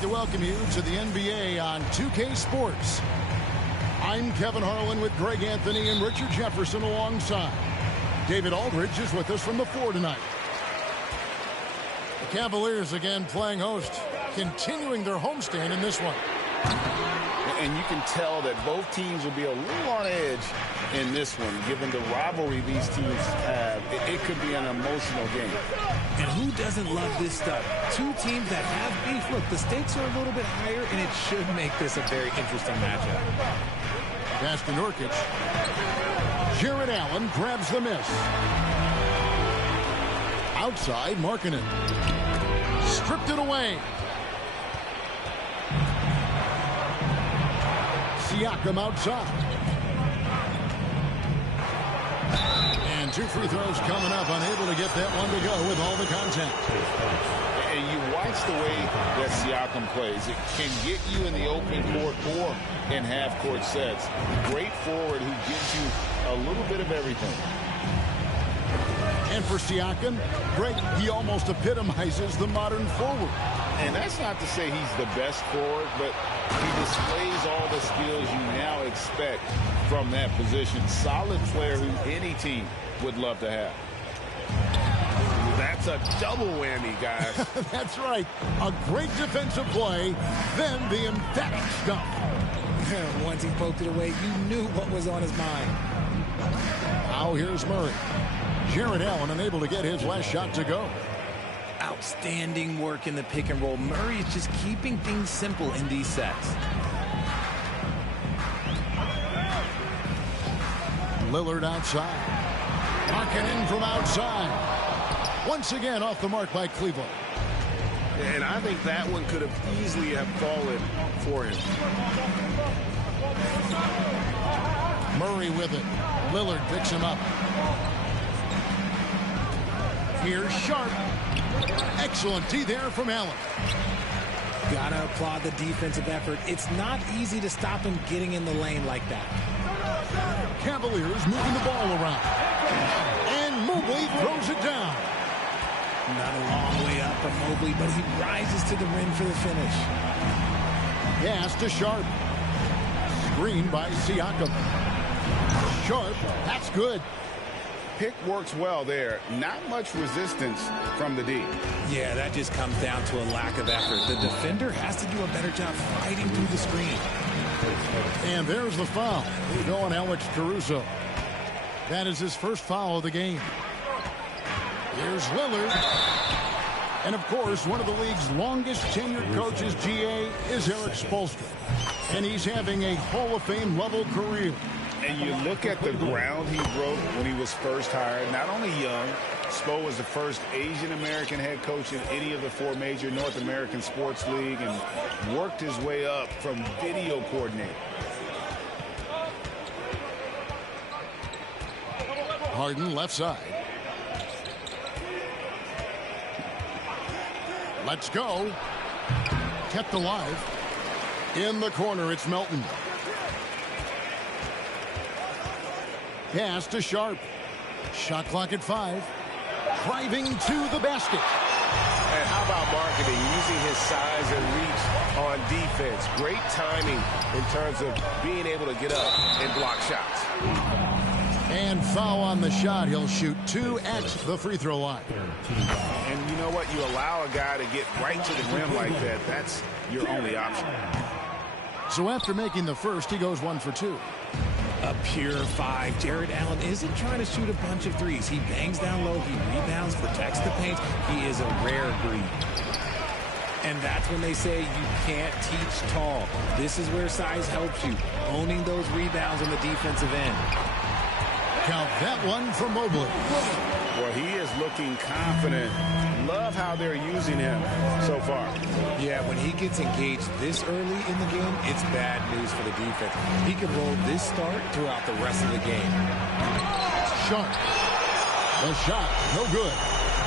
To welcome you to the NBA on 2K Sports. I'm Kevin Harlan with Greg Anthony and Richard Jefferson alongside. David Aldridge is with us from the floor tonight. The Cavaliers again playing host, continuing their homestand in this one. And you can tell that both teams will be a little on edge in this one, given the rivalry these teams have. It could be an emotional game. And who doesn't love this stuff? Two teams that have beef. Look, the stakes are a little bit higher, and it should make this a very interesting matchup. Pass to Nurkic. Jared Allen grabs the miss. Outside, Markkanen. Stripped it away. Siakam outside. And two free throws coming up, unable to get that one to go with all the contact. And you watch the way that Siakam plays. It can get you in the open court or in half-court sets. Great forward who gives you a little bit of everything. And for Siakam, Greg, he almost epitomizes the modern forward. And that's not to say he's the best forward, but he displays all the skills you now expect from that position. Solid player who any team would love to have. That's a double whammy, guys. That's right. A great defensive play, then the emphatic stuff. Once he poked it away, you knew what was on his mind. Now here's Murray. Jared Allen unable to get his last shot to go. Outstanding work in the pick and roll. Murray is just keeping things simple in these sets. Lillard outside. Markkanen from outside. Once again off the mark by Cleveland. And I think that one could have easily have fallen for him. Murray with it. Lillard picks him up. Here's Sharp. Excellent D there from Allen. Gotta applaud the defensive effort. It's not easy to stop him getting in the lane like that. Cavaliers moving the ball around. And Mobley throws it down. Not a long way up from Mobley, but he rises to the rim for the finish. Pass to Sharp. Screen by Siakam. Sharp, that's good. Pick works well there. Not much resistance from the D. Yeah, that just comes down to a lack of effort. The defender has to do a better job fighting through the screen. And there's the foul. Going Alex Caruso. That is his first foul of the game. Here's Lillard. And, of course, one of the league's longest tenured coaches, GA, is Eric Spoelstra. And he's having a Hall of Fame level career. And you look at the ground he broke when he was first hired. Not only young, Spo was the first Asian-American head coach in any of the four major North American sports league and worked his way up from video coordinator. Harden left side. Let's go. Kept alive. In the corner, it's Melton. Pass to Sharp. Shot clock at 5. Driving to the basket. And how about marketing, using his size and reach on defense? Great timing in terms of being able to get up and block shots. And foul on the shot. He'll shoot 2 at the free throw line. And you know what? You allow a guy to get right to the rim like that. That's your only option. So after making the first, he goes 1 for 2. A pure 5. Jared Allen isn't trying to shoot a bunch of threes. He bangs down low. He rebounds, protects the paint. He is a rare breed. And that's when they say you can't teach tall. This is where size helps you. Owning those rebounds on the defensive end. Count that one for Mobley. Well, he is looking confident. Love how they're using him so far. Yeah, when he gets engaged this early in the game, it's bad news for the defense. He can roll this start throughout the rest of the game. Sharp. The shot, no good.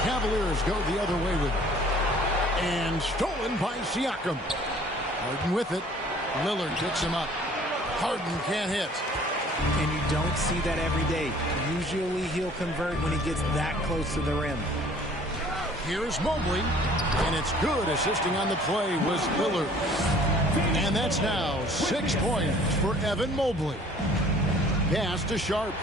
Cavaliers go the other way with it. And stolen by Siakam. Harden with it. Lillard picks him up. Harden can't hit. And you don't see that every day. Usually he'll convert when he gets that close to the rim. Here's Mobley, and it's good. Assisting on the play was Lillard. And that's now 6 points for Evan Mobley. Pass to Sharp.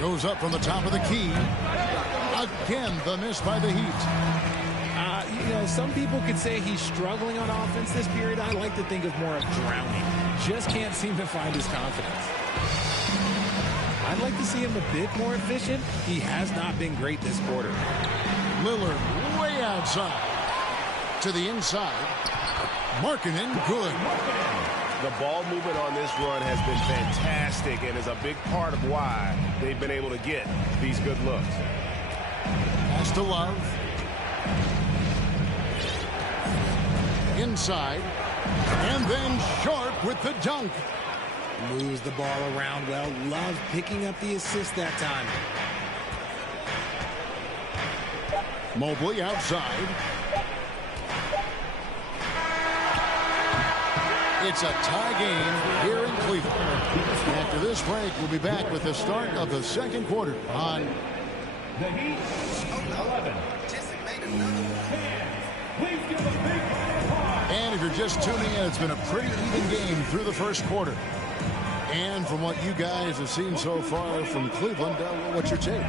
Goes up from the top of the key. Again, the miss by the Heat. You know, some people could say he's struggling on offense this period. I like to think of more of drowning. Just can't seem to find his confidence. I'd like to see him a bit more efficient. He has not been great this quarter. Lillard way outside. To the inside. Markkanen good. The ball movement on this run has been fantastic and is a big part of why they've been able to get these good looks. Pass to Love. Inside. And then Sharp with the dunk. Moves the ball around well. Love picking up the assist that time. Mobley outside. It's a tie game here in Cleveland. After this break, we'll be back with the start of the second quarter on the Heat 11. And if you're just tuning in, it's been a pretty even game through the first quarter. And from what you guys have seen so far from Cleveland, what's your take?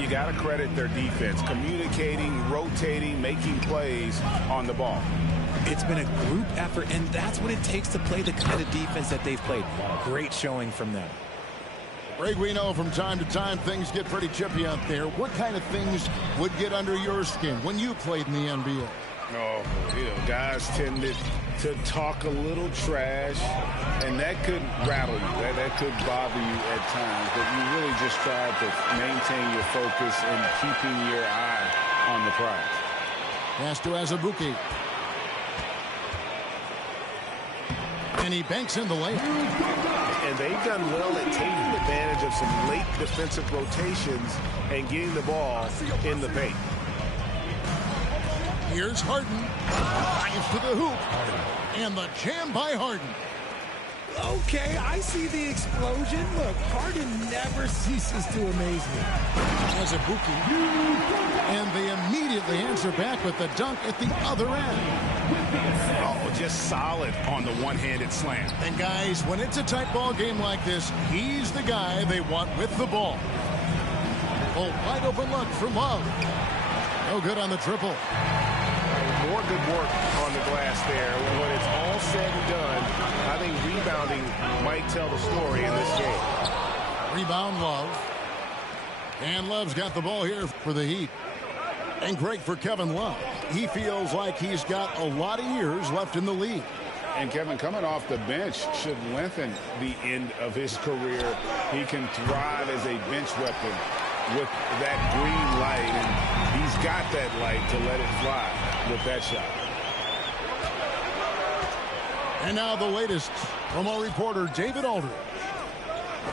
You got to credit their defense, communicating, rotating, making plays on the ball. It's been a group effort, and that's what it takes to play the kind of defense that they've played. Great showing from them. Greg, we know from time to time things get pretty chippy out there. What kind of things would get under your skin when you played in the NBA? Oh, you know, guys tended to talk a little trash, and that could rattle you. That could bother you at times, but you really just try to maintain your focus and keeping your eye on the prize. Pass to Azubuike. And he banks in the layup. And they've done well at taking advantage of some late defensive rotations and getting the ball in the paint. Here's Harden. Drives to the hoop. And the jam by Harden. Okay, I see the explosion. Look, Harden never ceases to amaze me. Azubuike. And they immediately answer back with the dunk at the other end. Oh, just solid on the one-handed slam. And guys, when it's a tight ball game like this, he's the guy they want with the ball. Oh, wide open look for Love. No good on the triple. More good work on the glass there. When it's all said and done, I think rebounding might tell the story in this game. Rebound Love. And Love's got the ball here for the Heat. And great for Kevin Love. He feels like he's got a lot of years left in the league. And Kevin, coming off the bench should lengthen the end of his career. He can thrive as a bench weapon with that green light, and he's got that light to let it fly with that shot. And now the latest from our reporter, David Aldridge.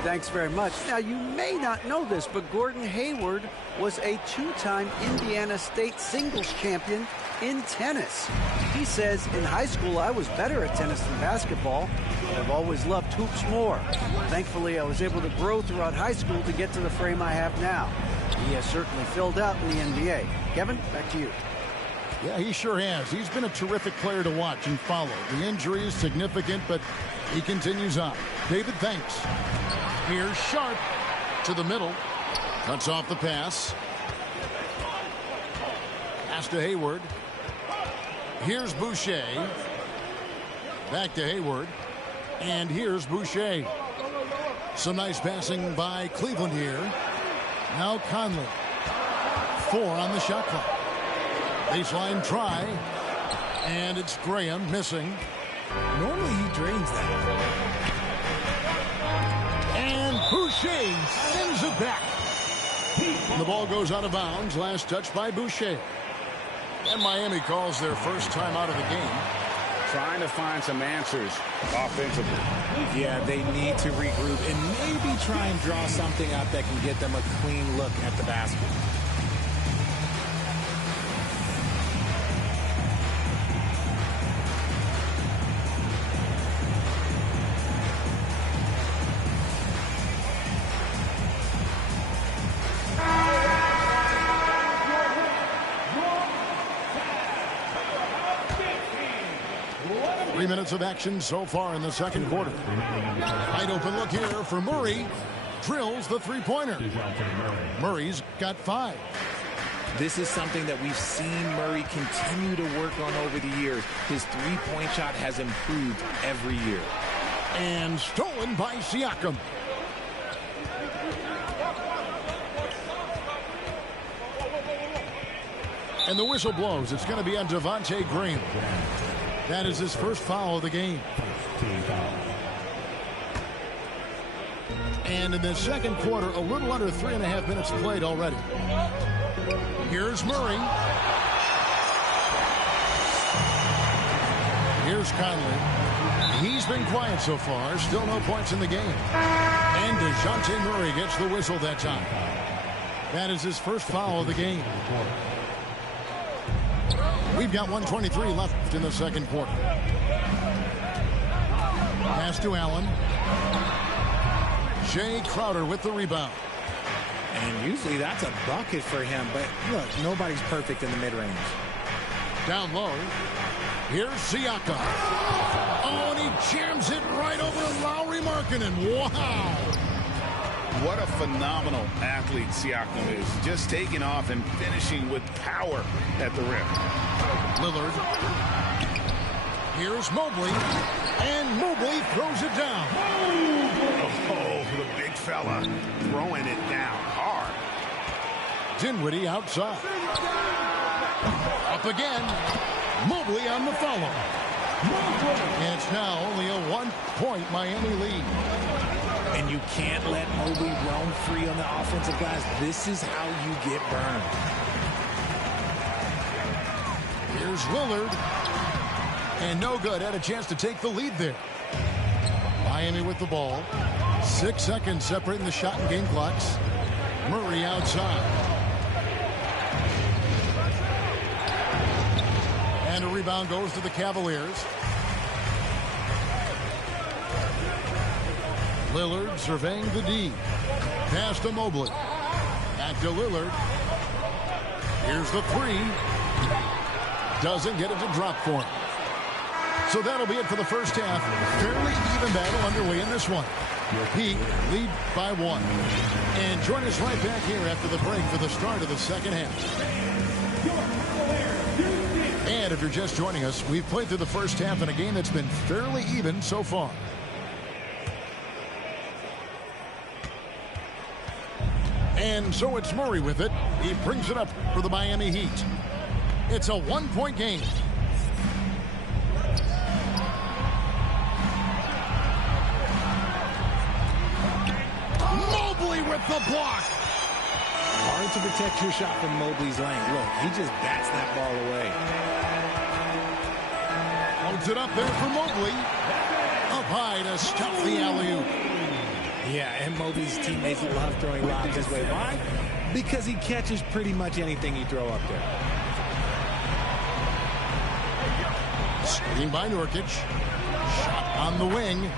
Thanks very much. Now, you may not know this, but Gordon Hayward was a two-time Indiana State singles champion in tennis. He says, in high school, I was better at tennis than basketball, but I've always loved hoops more. Thankfully, I was able to grow throughout high school to get to the frame I have now. He has certainly filled out in the NBA. Kevin, back to you. Yeah, he sure has. He's been a terrific player to watch and follow. The injury is significant, but he continues on. David, thanks. Here's Sharp to the middle. Cuts off the pass. Pass to Hayward. Here's Boucher. Back to Hayward. And here's Boucher. Some nice passing by Cleveland here. Now Conley. 4 on the shot clock. Baseline try. And it's Graham missing. Normally he drains that. And Boucher sends it back. The ball goes out of bounds. Last touch by Boucher. And Miami calls their first time out of the game. Trying to find some answers offensively. Yeah, they need to regroup and maybe try and draw something up that can get them a clean look at the basket. 3 minutes of action so far in the second quarter. Wide open look here for Murray. Drills the three-pointer. Murray's got 5. This is something that we've seen Murray continue to work on over the years. His three-point shot has improved every year. And stolen by Siakam. And the whistle blows. It's going to be on Devontae Graham. That is his first foul of the game. And in the second quarter, a little under 3.5 minutes played already. Here's Murray. Here's Conley. He's been quiet so far. Still no points in the game. And DeJounte Murray gets the whistle that time. That is his first foul of the game. We've got 1:23 left in the second quarter. Pass to Allen. Jay Crowder with the rebound. And usually that's a bucket for him, but look, nobody's perfect in the mid-range. Down low. Here's Siakam. Oh, and he jams it right over Lauri Markkanen. Wow. What a phenomenal athlete Siakam is. Just taking off and finishing with power at the rim. Lillard. Here's Mobley. And Mobley throws it down. Oh, the big fella throwing it down hard. Dinwiddie outside. Up again. Mobley on the follow. And it's now only a 1-point Miami lead. And you can't let Mobley roam free on the offensive glass. This is how you get burned. Here's Lillard. And no good. Had a chance to take the lead there. Miami with the ball. 6 seconds separating the shot and game clocks. Murray outside. And a rebound goes to the Cavaliers. Lillard surveying the D. Pass to Mobley. Back to Lillard. Here's the 3. Doesn't get it to drop for him. So that'll be it for the first half. Fairly even battle underway in this one. Heat lead by 1. And join us right back here after the break for the start of the second half. And if you're just joining us, we've played through the first half in a game that's been fairly even so far. And so it's Murray with it. He brings it up for the Miami Heat. It's a 1-point game. Mobley with the block. Hard to protect your shot from Mobley's length. Look, he just bats that ball away. Holds it up there for Mobley. Up high to stop the alley-oop. Yeah, and Mobley's teammates love throwing lobs this way. Why? Because he catches pretty much anything you throw up there. Screen by Nurkic. Shot on the wing.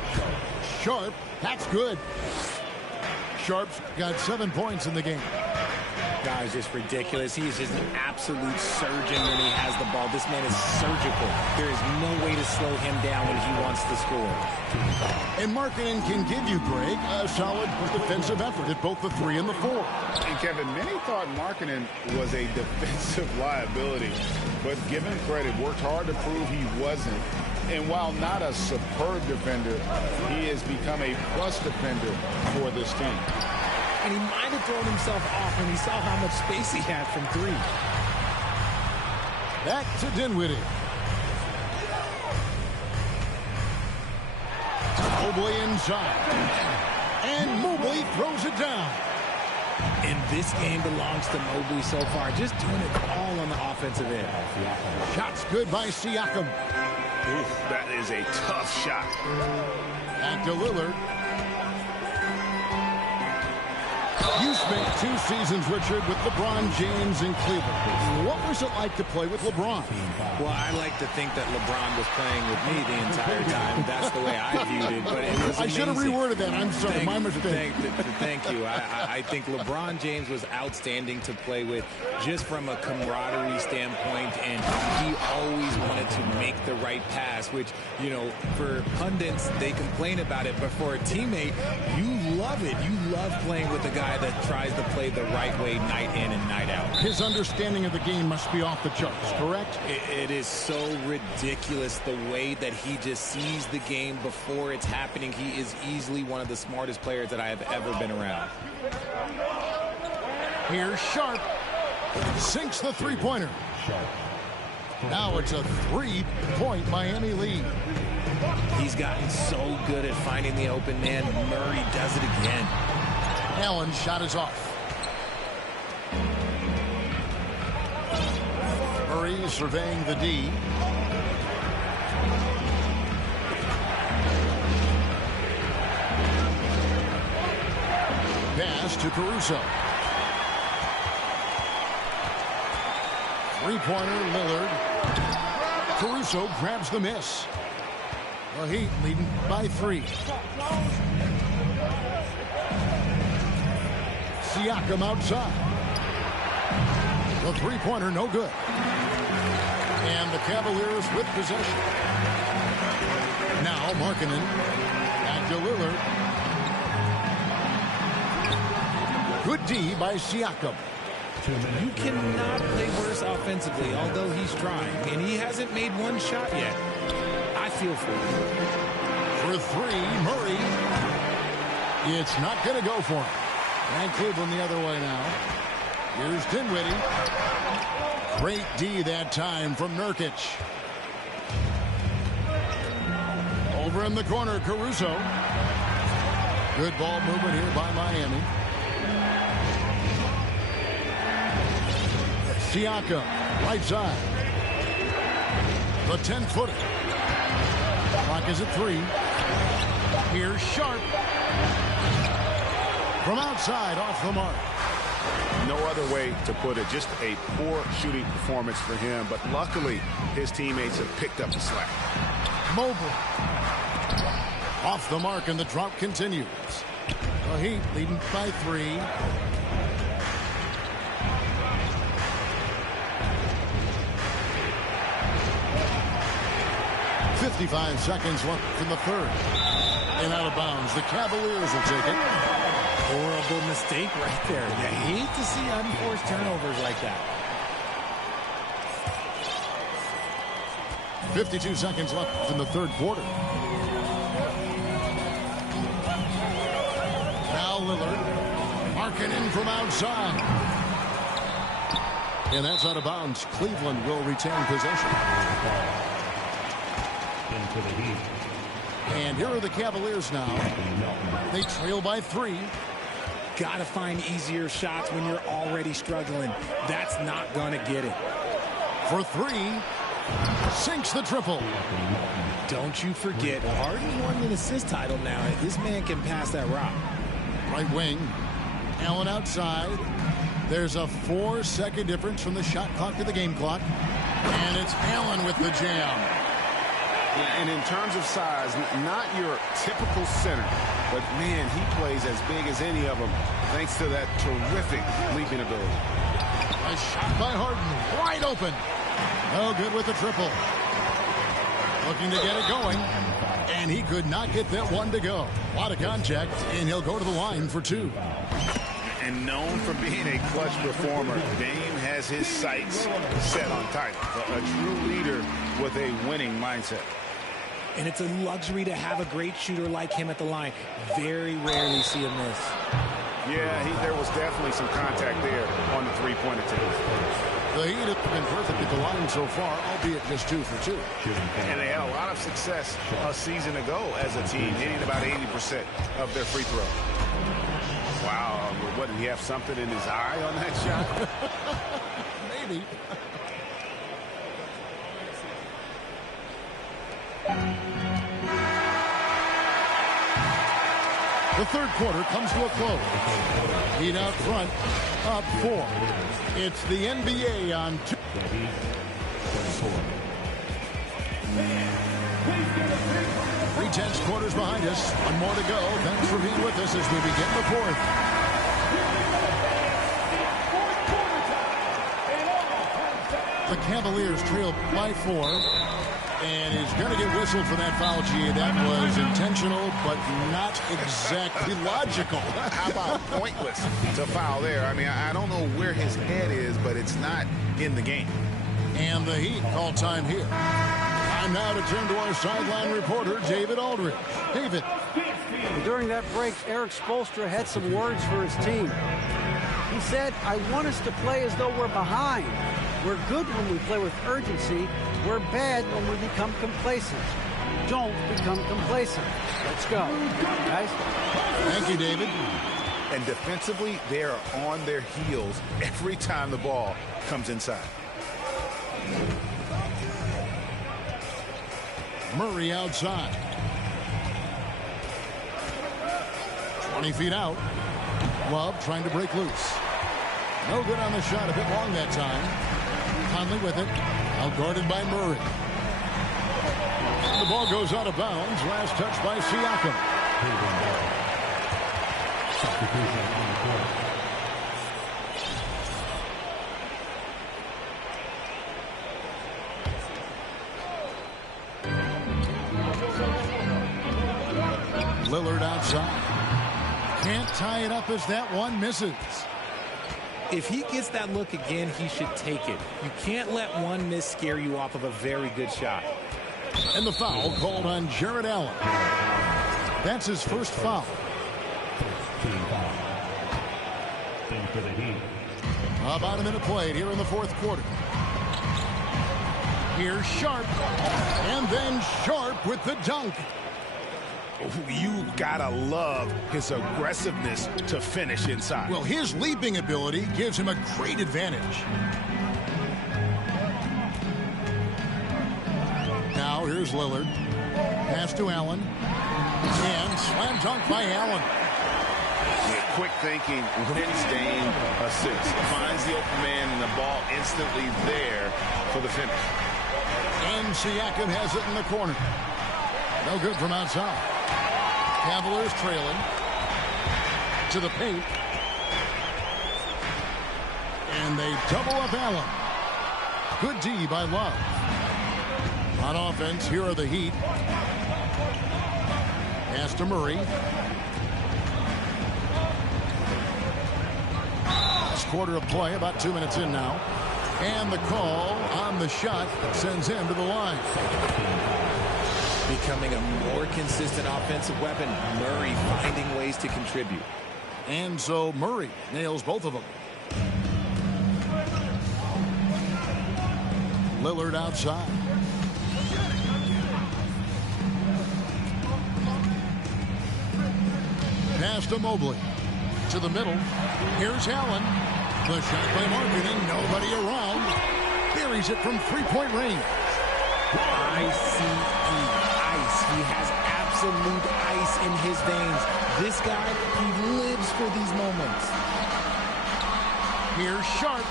Sharp. That's good. Sharp's got 7 points in the game. Guys, just ridiculous. He is just an absolute surgeon when he has the ball. This man is surgical. There is no way to slow him down when he wants to score. And Markkanen can give you, Greg, a solid defensive effort at both the 3 and the 4. And Kevin, many thought Markkanen was a defensive liability, but given credit, worked hard to prove he wasn't. And while not a superb defender, he has become a plus defender for this team. And he might have thrown himself off when he saw how much space he had from 3. Back to Dinwiddie. Mobley inside. And Mobley throws it down. And this game belongs to Mobley so far. Just doing it all on the offensive end. Shots good by Siakam. Oof, that is a tough shot. Back to Lillard. You spent 2 seasons, Richard, with LeBron James in Cleveland. What was it like to play with LeBron? Well, I like to think that LeBron was playing with me the entire time. That's the way I viewed it. But it was I should have amazing. reworded that. I'm sorry. My mistake. Thank you. I think LeBron James was outstanding to play with just from a camaraderie standpoint. And he always wanted to make the right pass, which, you know, for pundits, they complain about it. But for a teammate, you love it. You love playing with a guy that tries to play the right way night in and night out. His understanding of the game must be off the charts, correct? It is so ridiculous the way that he just sees the game before it's happening. He is easily one of the smartest players that I have ever been around. Here's Sharp. Sinks the three-pointer. Now it's a 3-point Miami lead. He's gotten so good at finding the open man. Murray does it again. Allen's shot is off. Murray surveying the D. Pass to Caruso. Three-pointer, Lillard. Caruso grabs the miss. The Heat leading by 3. Siakam outside. The three-pointer, no good. And the Cavaliers with possession. Now Markkanen. Back to Lillard. Good D by Siakam. You cannot play worse offensively, although he's trying. And he hasn't made one shot yet. I feel for him. For 3, Murray. It's not going to go for him. And Cleveland the other way now. Here's Dinwiddie. Great D that time from Nurkic. Over in the corner, Caruso. Good ball movement here by Miami. Siakam, right side. The 10-footer. Clock is at 3. Here's Sharp. From outside, off the mark. No other way to put it. Just a poor shooting performance for him. But luckily, his teammates have picked up the slack. Mobley. Off the mark, and the drop continues. The Heat leading by 3. 55 seconds left in the third. And out of bounds. The Cavaliers will take it. Horrible mistake right there. You hate to see unforced turnovers like that. 52 seconds left in the third quarter. Now Lillard. Markkanen from outside. And that's out of bounds. Cleveland will retain possession. Into the Heat. And here are the Cavaliers now. They trail by 3. Got to find easier shots when you're already struggling. That's not going to get it. For 3. Sinks the triple. Don't you forget, Harden won an assist title now. This man can pass that rock. Right wing. Allen outside. There's a 4-second difference from the shot clock to the game clock. And it's Allen with the jam. Yeah, and in terms of size, not your typical center, but man, he plays as big as any of them thanks to that terrific leaping ability. A shot by Harden, wide open. No good with the triple. Looking to get it going, and he could not get that one to go. A lot of contact, and he'll go to the line for two. And known for being a clutch performer, Dame has his sights set on Tiger. A true leader with a winning mindset. And it's a luxury to have a great shooter like him at the line. Very rarely see him miss. Yeah, there was definitely some contact there on the three-point attempt. The Heat have been perfect at the line so far, albeit just 2 for 2. And they had a lot of success a season ago as a team, hitting about 80% of their free throw. Wow, what, did he have something in his eye on that shot? Maybe. The third quarter comes to a close. Heat out front, up 4. It's the NBA on 2. 3/10 quarters behind us. One more to go. Thanks for being with us as we begin the fourth. The Cavaliers trail by 4. And is going to get whistled for that foul, G. That was intentional, but not exactly logical. How about pointless to foul there? I mean, I don't know where his head is, but it's not in the game. And the Heat call time here. Time now to turn to our sideline reporter, David Aldridge. David. During that break, Eric Spoelstra had some words for his team. He said, I want us to play as though we're behind. We're good when we play with urgency. We're bad when we become complacent. Don't become complacent. Let's go. Guys. Thank you, David. And defensively, they are on their heels every time the ball comes inside. Murray outside. 20 feet out. Love trying to break loose. No good on the shot. A bit long that time. Conley with it. Outguarded by Murray. And the ball goes out of bounds. Last touch by Siakam. Lillard outside. Can't tie it up as that one misses. If he gets that look again, he should take it. You can't let one miss scare you off of a very good shot. And the foul called on Jared Allen. That's his first foul. About a minute played here in the fourth quarter. Here's Sharp. And then Sharp with the dunk. You gotta love his aggressiveness to finish inside. Well, his leaping ability gives him a great advantage. Now here's Lillard. Pass to Allen. And slam dunk by Allen. Yeah, quick thinking, wins Dame assist. Finds the open man and the ball instantly there for the finish. And Siakam has it in the corner. No good from outside. Cavaliers trailing to the paint. And they double up Allen. Good D by Love. On offense, here are the Heat. Pass to Murray. Last quarter of play, about 2 minutes in now. And the call on the shot sends him to the line. Becoming a more consistent offensive weapon. Murray finding ways to contribute. And so Murray nails both of them. Lillard outside. Pass to Mobley. To the middle. Here's Allen. The shot by Markkanen. Nobody around. Buries it from three-point range. Ice. He has absolute ice in his veins. This guy, he lives for these moments. Here's Sharp.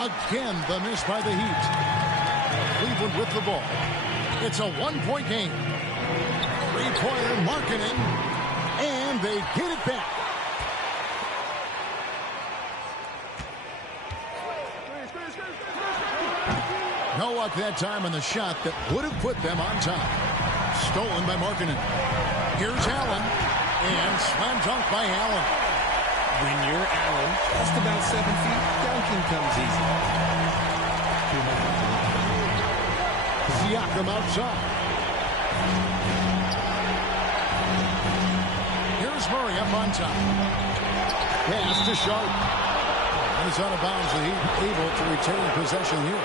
Again, the miss by the Heat. Cleveland with the ball. It's a one-point game. Three-pointer, Markkanen, and they get it back. No luck that time on the shot that would have put them on top. Stolen by Markkanen. Here's Allen, and slam dunk by Allen. When you're Allen, just about 7 feet, dunking comes easy. Siakam outside. Here's Murray up on top. Pass to Sharp. And it's out of bounds. The Heat able to retain possession here.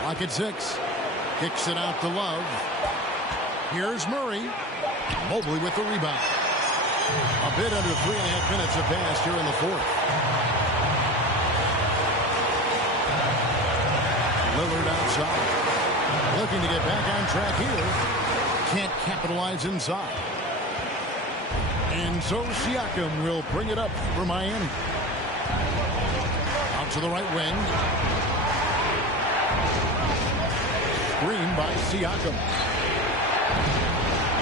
Clock at 6. Kicks it out to Love. Here's Murray. Mobley with the rebound. A bit under 3.5 minutes have passed here in the fourth. Lillard outside. Looking to get back on track here. Can't capitalize inside. And so Siakam will bring it up for Miami. Out to the right wing. Screen by Siakam.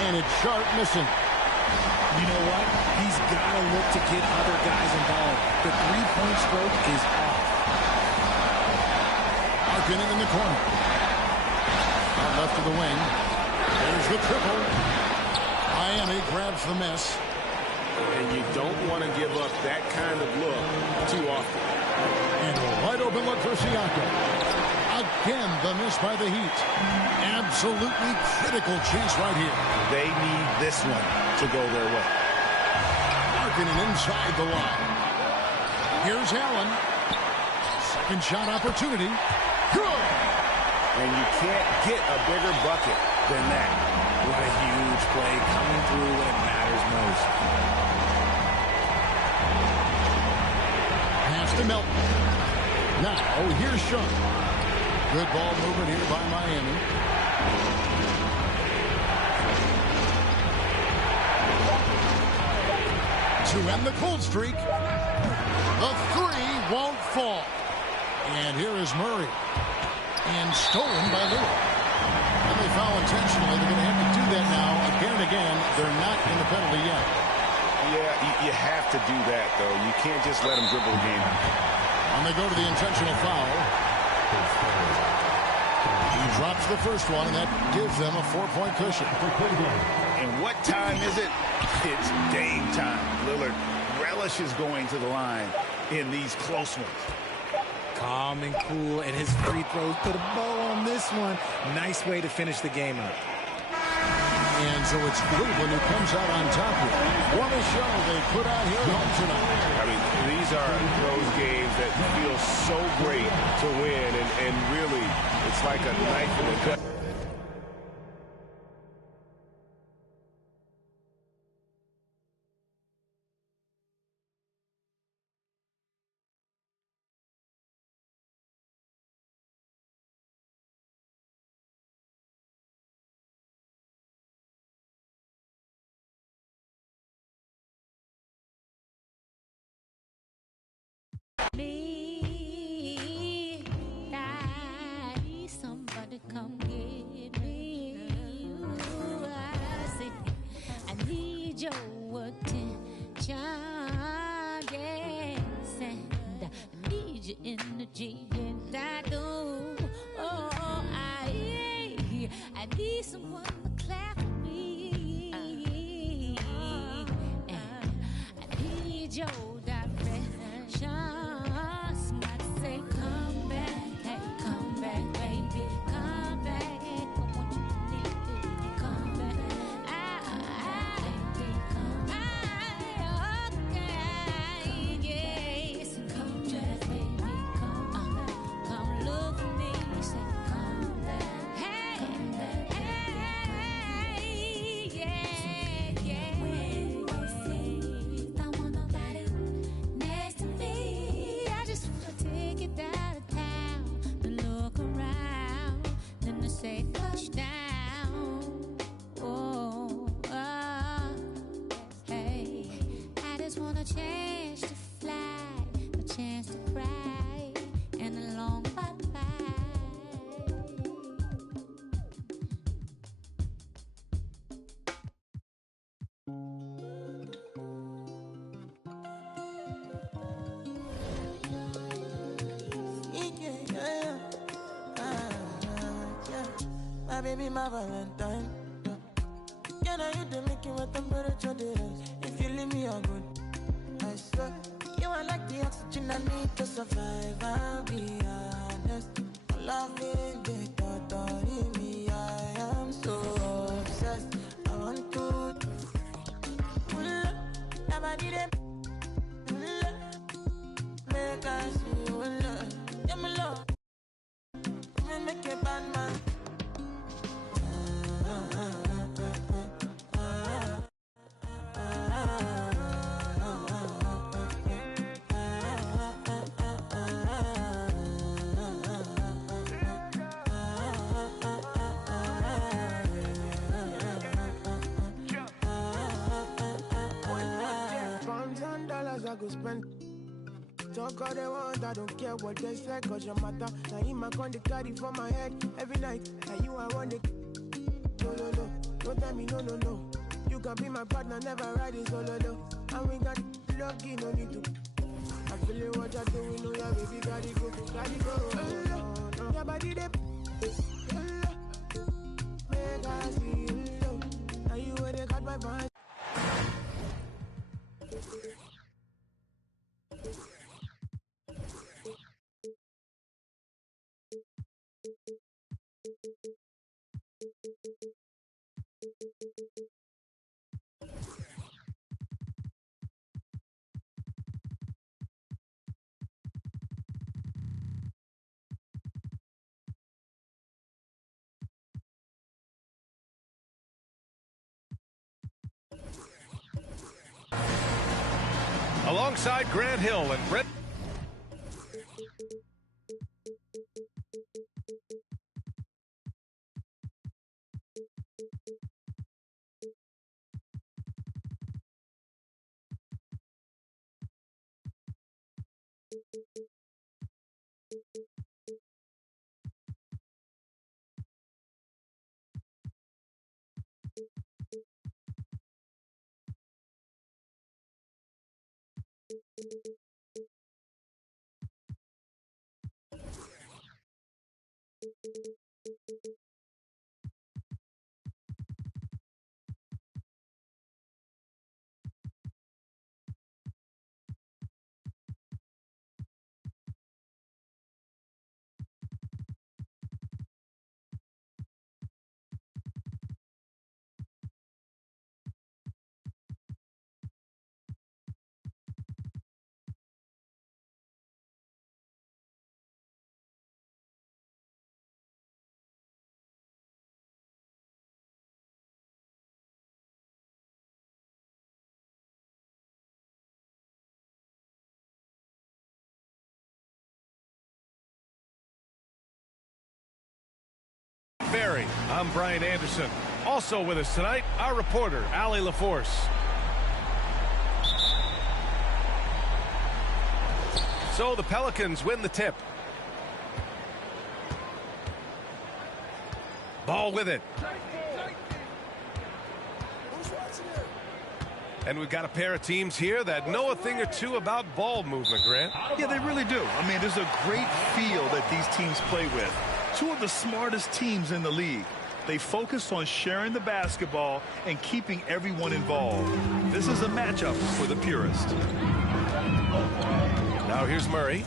And it's Sharp missing. You know what? He's got to look to get other guys involved. The three-point stroke is off. Markkanen in the corner. Out left of the wing. There's the triple. Miami grabs the miss. And you don't want to give up that kind of look too often. And a wide open look for Siakam. Again, the miss by the Heat. Absolutely critical chase right here. They need this one to go their way. Markkanen inside the line. Here's Allen. Second shot opportunity. Good. And you can't get a bigger bucket than that. What a huge play coming through when it matters most. Pass to Melton. Now, here's Sharp. Good ball movement here by Miami. To end the cold streak. The three won't fall. And here is Murray. And stolen by Lillard. And they foul intentionally. They're going to have to do that now again and again. They're not in the penalty yet. Yeah, you have to do that, though. You can't just let them dribble the game. And they go to the intentional foul. He drops the first one, and that gives them a 4-point cushion. And what time is it? It's game time. Lillard relishes going to the line in these close ones. Calm and cool, and his free throws put a bow on this one. Nice way to finish the game up. And so it's Cleveland who comes out on top here. What a show they put out here at home tonight. I mean, these are those games that feel so great to win, and really, it's like a knife in the gut. Me, I, somebody come get me. Ooh, I say, I need your attention, yes, and I need your energy, and I do. Oh, I need someone to clap for me, and I need your direction. just want a chance to fly, a chance to cry, and a long bye-bye. My baby, my Valentine. Can I hit the making with temperature days? If you leave me a good, I swear. You are like the oxygen I need to survive. I'll be honest. Loving the thought of me. I am so obsessed. I want to never did it. Make I see you love. Yeah, my love. Make a bad man. I go spend. Talk all they want, I don't care what they say, cause your matter. Now in my con, they carry for my head every night. Now you, I want it. No, no, no, don't tell me no, no, no. You can be my partner, never ride it solo, no. And we got lucky, no need to. I feel it, what you're doing, no, yeah, baby, gotta go, gotta go. Your body, they make I see you, now you where they got my mind. Alongside Grant Hill and Brett. I'm Brian Anderson. Also with us tonight, our reporter, Allie LaForce. So the Pelicans win the tip. Ball with it. And we've got a pair of teams here that know a thing or two about ball movement, Grant. Yeah, they really do. I mean, there's a great feel that these teams play with. Two of the smartest teams in the league. They focus on sharing the basketball and keeping everyone involved. This is a matchup for the purist. Now here's Murray.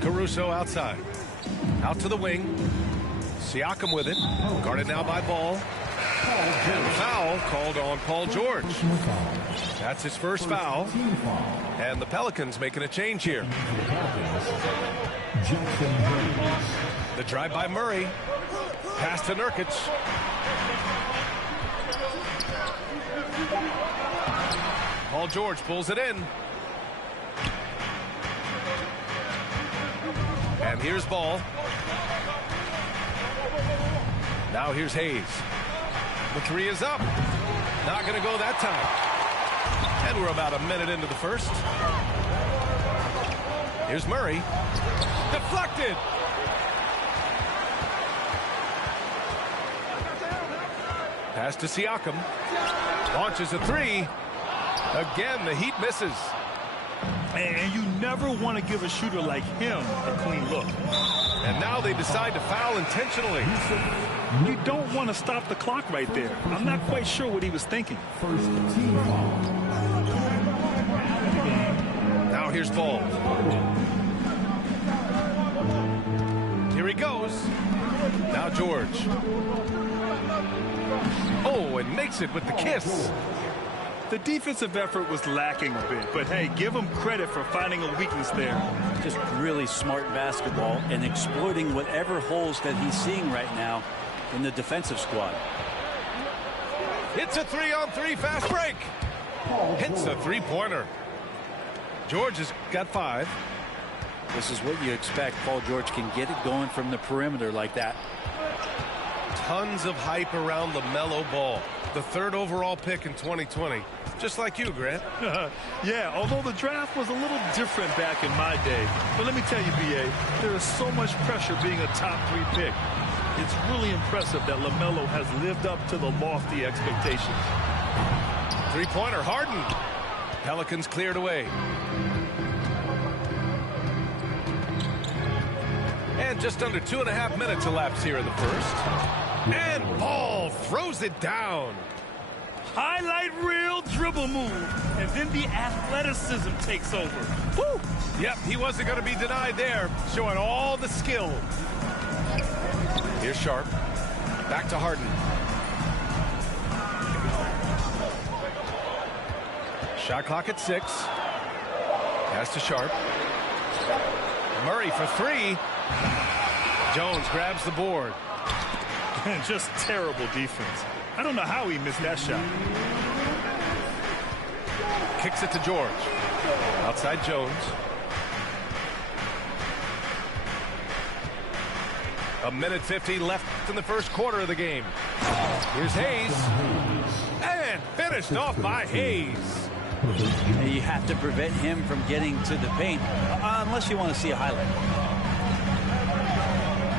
Caruso outside. Out to the wing. Siakam with it. Guarded now by Ball. And foul called on Paul George. That's his first foul. And the Pelicans making a change here. The drive by Murray. Pass to Nurkic. Paul George pulls it in. And here's Ball. Now here's Hayes. The three is up. Not going to go that time. And we're about a minute into the first. Here's Murray. Deflected. Pass to Siakam. Launches a three. Again, the Heat misses. And you never want to give a shooter like him a clean look. And now they decide to foul intentionally. You don't want to stop the clock right there. I'm not quite sure what he was thinking. Now here's Ball. Here he goes. Now George. Oh, and makes it with the kiss. The defensive effort was lacking a bit, but hey, give him credit for finding a weakness there. Just really smart basketball and exploiting whatever holes that he's seeing right now in the defensive squad. It's a 3-on-3 fast break. Hits a three-pointer. George has got 5. This is what you expect. Paul George can get it going from the perimeter like that. Tons of hype around LaMelo Ball, the 3rd overall pick in 2020. Just like you, Grant. Yeah, although the draft was a little different back in my day. But let me tell you, B.A., there is so much pressure being a top 3 pick. It's really impressive that LaMelo has lived up to the lofty expectations. Three-pointer, Harden. Pelicans cleared away. And just under 2.5 minutes elapsed here in the first. And Ball throws it down. Highlight reel dribble move, and then the athleticism takes over. Woo! Yep, he wasn't going to be denied there, showing all the skill. Here's Sharp. Back to Harden. Shot clock at 6. Pass to Sharp. Murray for 3. Jones grabs the board. Just terrible defense. I don't know how he missed that shot. Kicks it to George. Outside Jones. A minute 50 left in the first quarter of the game. Here's Hayes. And finished off by Hayes. You have to prevent him from getting to the paint, unless you want to see a highlight.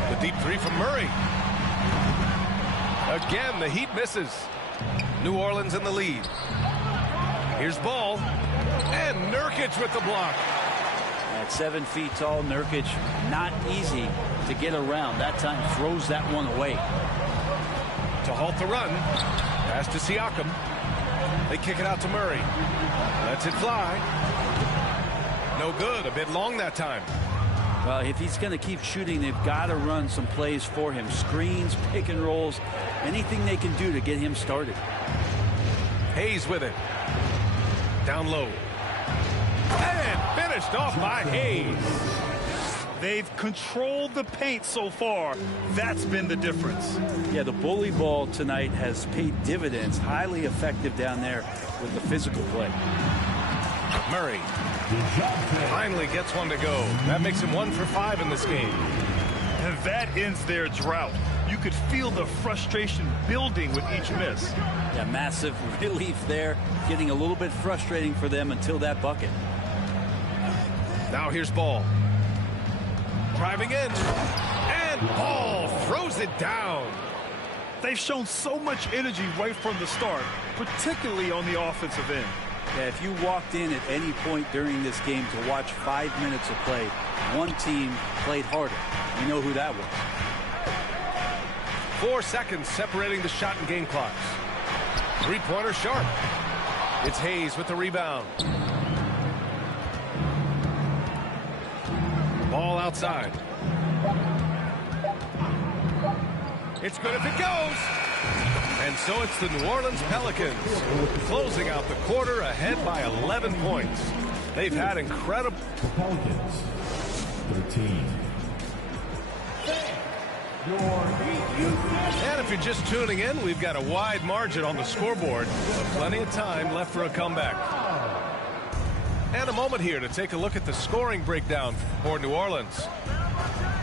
The deep 3 from Murray. Again, the Heat misses. New Orleans in the lead. Here's Ball. And Nurkic with the block. At 7 feet tall, Nurkic, not easy to get around. That time throws that one away. To halt the run. Pass to Siakam. They kick it out to Murray. Lets it fly. No good. A bit long that time. Well, if he's going to keep shooting, they've got to run some plays for him. Screens, pick and rolls, anything they can do to get him started. Hayes with it. Down low. And finished off by Hayes. They've controlled the paint so far. That's been the difference. Yeah, the bully ball tonight has paid dividends. Highly effective down there with the physical play. Murray finally gets one to go. That makes him 1 for 5 in this game. And that ends their drought. You could feel the frustration building with each miss. Yeah, massive relief there. Getting a little bit frustrating for them until that bucket. Now here's Ball. Driving in. And Ball throws it down. They've shown so much energy right from the start, particularly on the offensive end. Yeah, if you walked in at any point during this game to watch 5 minutes of play, one team played harder. You know who that was. 4 seconds separating the shot and game clocks. Three-pointer Sharp. It's Hayes with the rebound. Ball outside. It's good if it goes. And so it's the New Orleans Pelicans closing out the quarter ahead by 11 points. They've had incredible... The Pelicans, 13. And if you're just tuning in, we've got a wide margin on the scoreboard, but plenty of time left for a comeback. And a moment here to take a look at the scoring breakdown for New Orleans.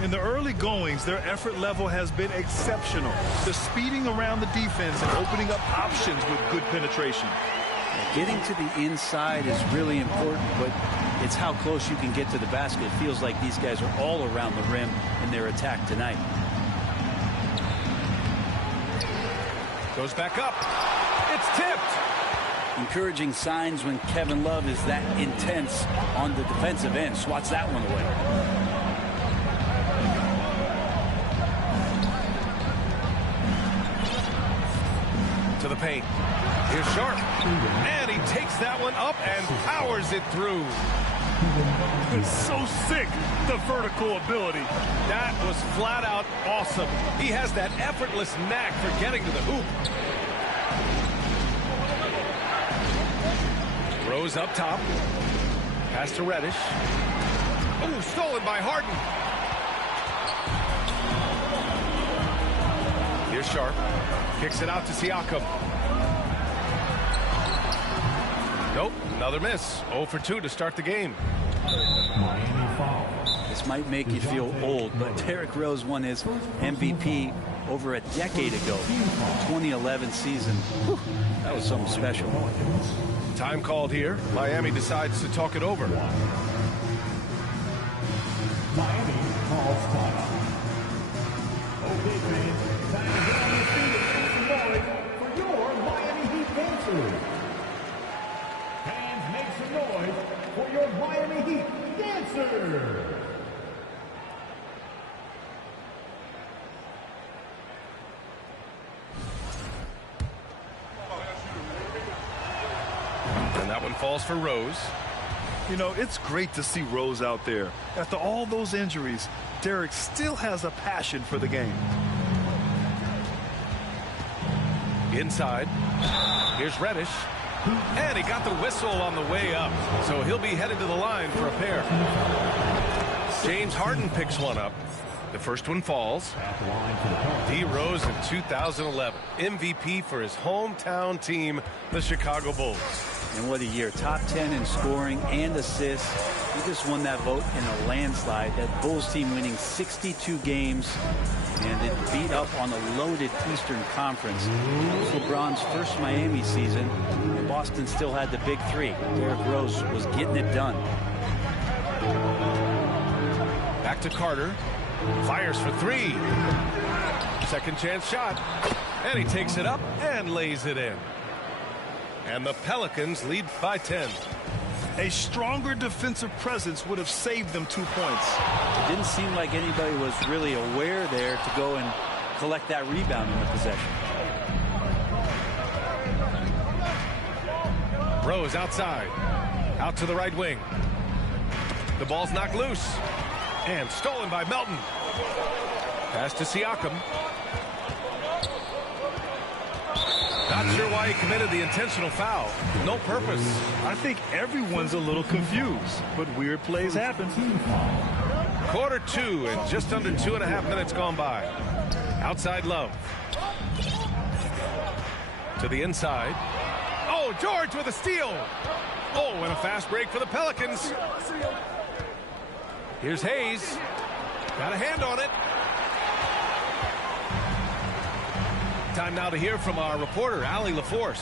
In the early goings, their effort level has been exceptional. The speeding around the defense and opening up options with good penetration. Getting to the inside is really important, but it's how close you can get to the basket. It feels like these guys are all around the rim in their attack tonight. Goes back up. It's tipped. Encouraging signs when Kevin Love is that intense on the defensive end. Swats that one away. To the paint. Here's Sharp. And he takes that one up and powers it through. It's so sick, the vertical ability. That was flat out awesome. He has that effortless knack for getting to the hoop. Rose up top. Pass to Reddish. Oh, stolen by Harden. Here's Sharp. Kicks it out to Siakam. Nope, another miss. 0 for 2 to start the game. Miami foul. This might make you feel old, but Derrick Rose won his MVP over a decade ago. 2011 season. Whew, that was something special. Time called here. Miami decides to talk it over. Miami calls time. Okay, fans, time to get on your feet and make some noise for your Miami Heat dancers. Fans, make some noise for your Miami Heat dancers. And that one falls for Rose. You know, it's great to see Rose out there. After all those injuries, Derrick still has a passion for the game. Inside. Here's Reddish. And he got the whistle on the way up. So he'll be headed to the line for a pair. James Harden picks one up. The first one falls. D. Rose in 2011. MVP for his hometown team, the Chicago Bulls. And what a year. Top 10 in scoring and assists. He just won that vote in a landslide. That Bulls team winning 62 games. And it beat up on a loaded Eastern Conference. It was LeBron's first Miami season. And Boston still had the big three. Derrick Rose was getting it done. Back to Carter. Fires for three. Second chance shot. And he takes it up and lays it in. And the Pelicans lead by 10. A stronger defensive presence would have saved them 2 points. It didn't seem like anybody was really aware there to go and collect that rebound in the possession. Rose outside. Out to the right wing. The ball's knocked loose. And stolen by Melton. Pass to Siakam. Not sure why he committed the intentional foul. No purpose. I think everyone's a little confused, but weird plays happen. Quarter 2 and just under 2.5 minutes gone by. Outside Love. To the inside. Oh, George with a steal. Oh, and a fast break for the Pelicans. Here's Hayes. Got a hand on it. Time now to hear from our reporter, Allie LaForce.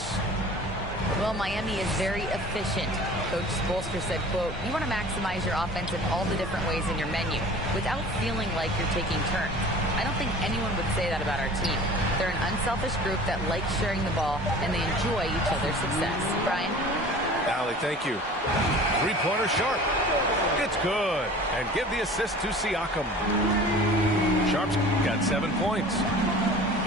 Well, Miami is very efficient. Coach Spoelstra said, quote, "You want to maximize your offense in all the different ways in your menu without feeling like you're taking turns." I don't think anyone would say that about our team. They're an unselfish group that likes sharing the ball, and they enjoy each other's success. Brian? Allie, thank you. Three-pointer Sharp. It's good. And give the assist to Siakam. Sharp's got 7 points.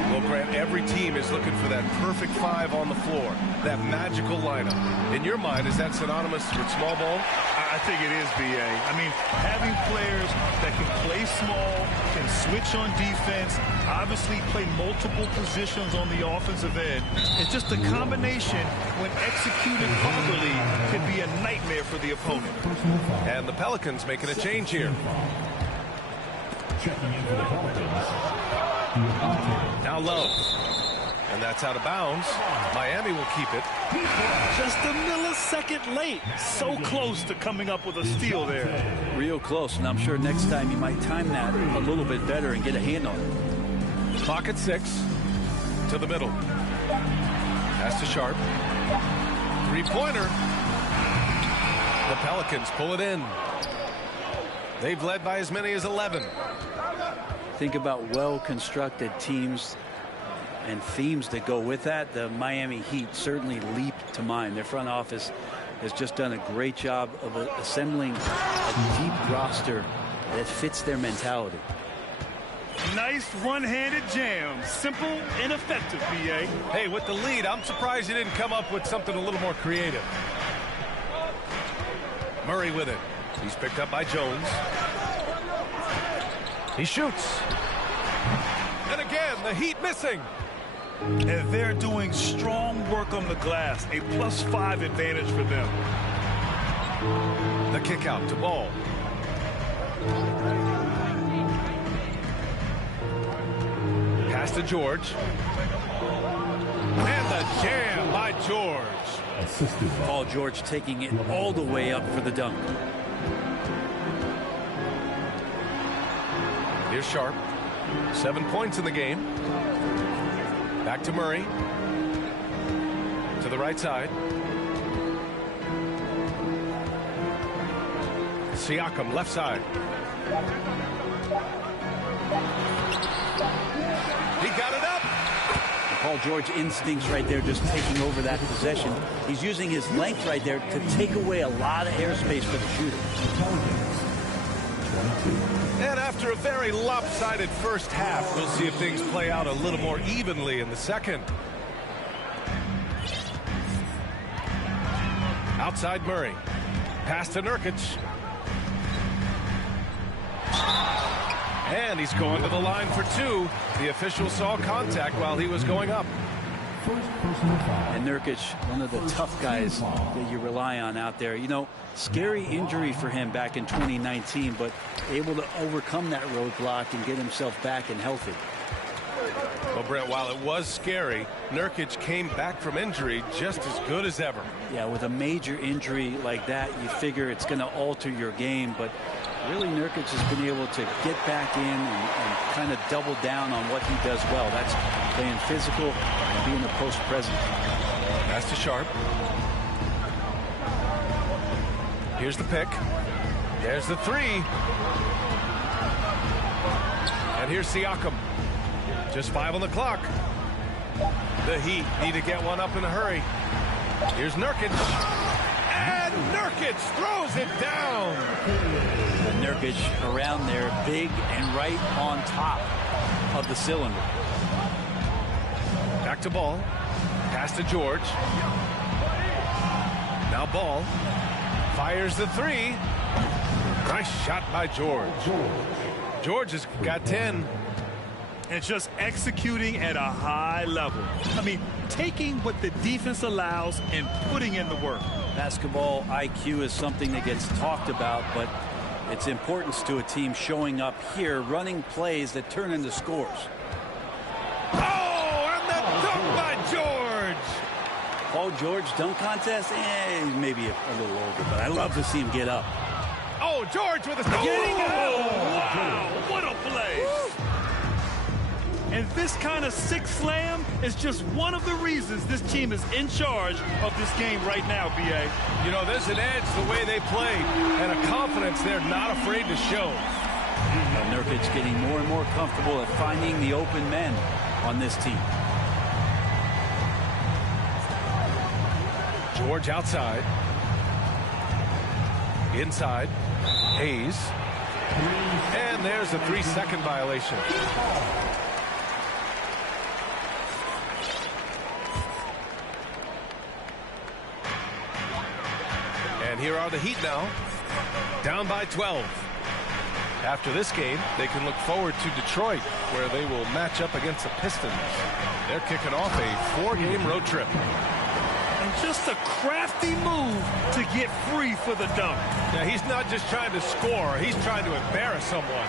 Well, Grant, every team is looking for that perfect 5 on the floor, that magical lineup. In your mind, is that synonymous with small ball? I think it is, B.A. I mean, having players that can play small, can switch on defense, obviously play multiple positions on the offensive end. It's just a combination, when executed properly, can be a nightmare for the opponent. And the Pelicans making a change here. Checking in for the Pelicans. Now Love. And that's out of bounds. Miami will keep it. Just a millisecond late. So close to coming up with a steal there. Real close, and I'm sure next time you might time that a little bit better and get a hand on it. Clock at 6. To the middle. Pass to Sharp. Three-pointer. The Pelicans pull it in. They've led by as many as 11. Think about well-constructed teams and themes that go with that. The Miami Heat certainly leap to mind. Their front office has just done a great job of assembling a deep roster that fits their mentality. Nice one-handed jam. Simple and effective, B.A. Hey, with the lead, I'm surprised you didn't come up with something a little more creative. Murray with it. He's picked up by Jones. He shoots. And again, the Heat missing. And they're doing strong work on the glass. A +5 advantage for them. The kick out to Ball. Pass to George. And the jam by George. Paul George taking it all the way up for the dunk. Here's Sharp. 7 points in the game. Back to Murray. To the right side. Siakam, left side. He got it up. Paul George instincts right there, just taking over that possession. He's using his length right there to take away a lot of airspace for the shooter. And after a very lopsided first half, we'll see if things play out a little more evenly in the second. Outside Murray. Pass to Nurkic. And he's going to the line for 2. The official saw contact while he was going up. And Nurkic, one of the tough guys that you rely on out there. You know, scary injury for him back in 2019, but able to overcome that roadblock and get himself back and healthy. Well, Brent, while it was scary, Nurkic came back from injury just as good as ever. Yeah, with a major injury like that, you figure it's going to alter your game, but really Nurkic has been able to get back in and kind of double down on what he does well. That's playing physical and being a post presence. Pass to Sharp. Here's the pick. There's the 3. And here's Siakam. Just 5 on the clock. The Heat need to get one up in a hurry. Here's Nurkic. And Nurkic throws it down. Nurkic around there, big and right on top of the cylinder. Back to Ball. Pass to George. Now Ball fires the 3. Nice shot by George. George has got 10. And just executing at a high level. I mean, taking what the defense allows and putting in the work. Basketball IQ is something that gets talked about, but its importance to a team showing up here, running plays that turn into scores. Oh, and the dunk by George. Paul George dunk contest? Maybe a little older, but I love to see him get up. Oh, George with a getting out. Wow, what a play. And this kind of sick slam is just one of the reasons this team is in charge of this game right now, B.A. You know, there's an edge the way they play and a confidence they're not afraid to show. Nurkic getting more and more comfortable at finding the open men on this team. George outside. Inside. Hayes. And there's a 3-second violation. And here are the Heat now, down by 12. After this game, they can look forward to Detroit, where they will match up against the Pistons. They're kicking off a 4-game road trip. And just a crafty move to get free for the dunk. Yeah, he's not just trying to score, he's trying to embarrass someone.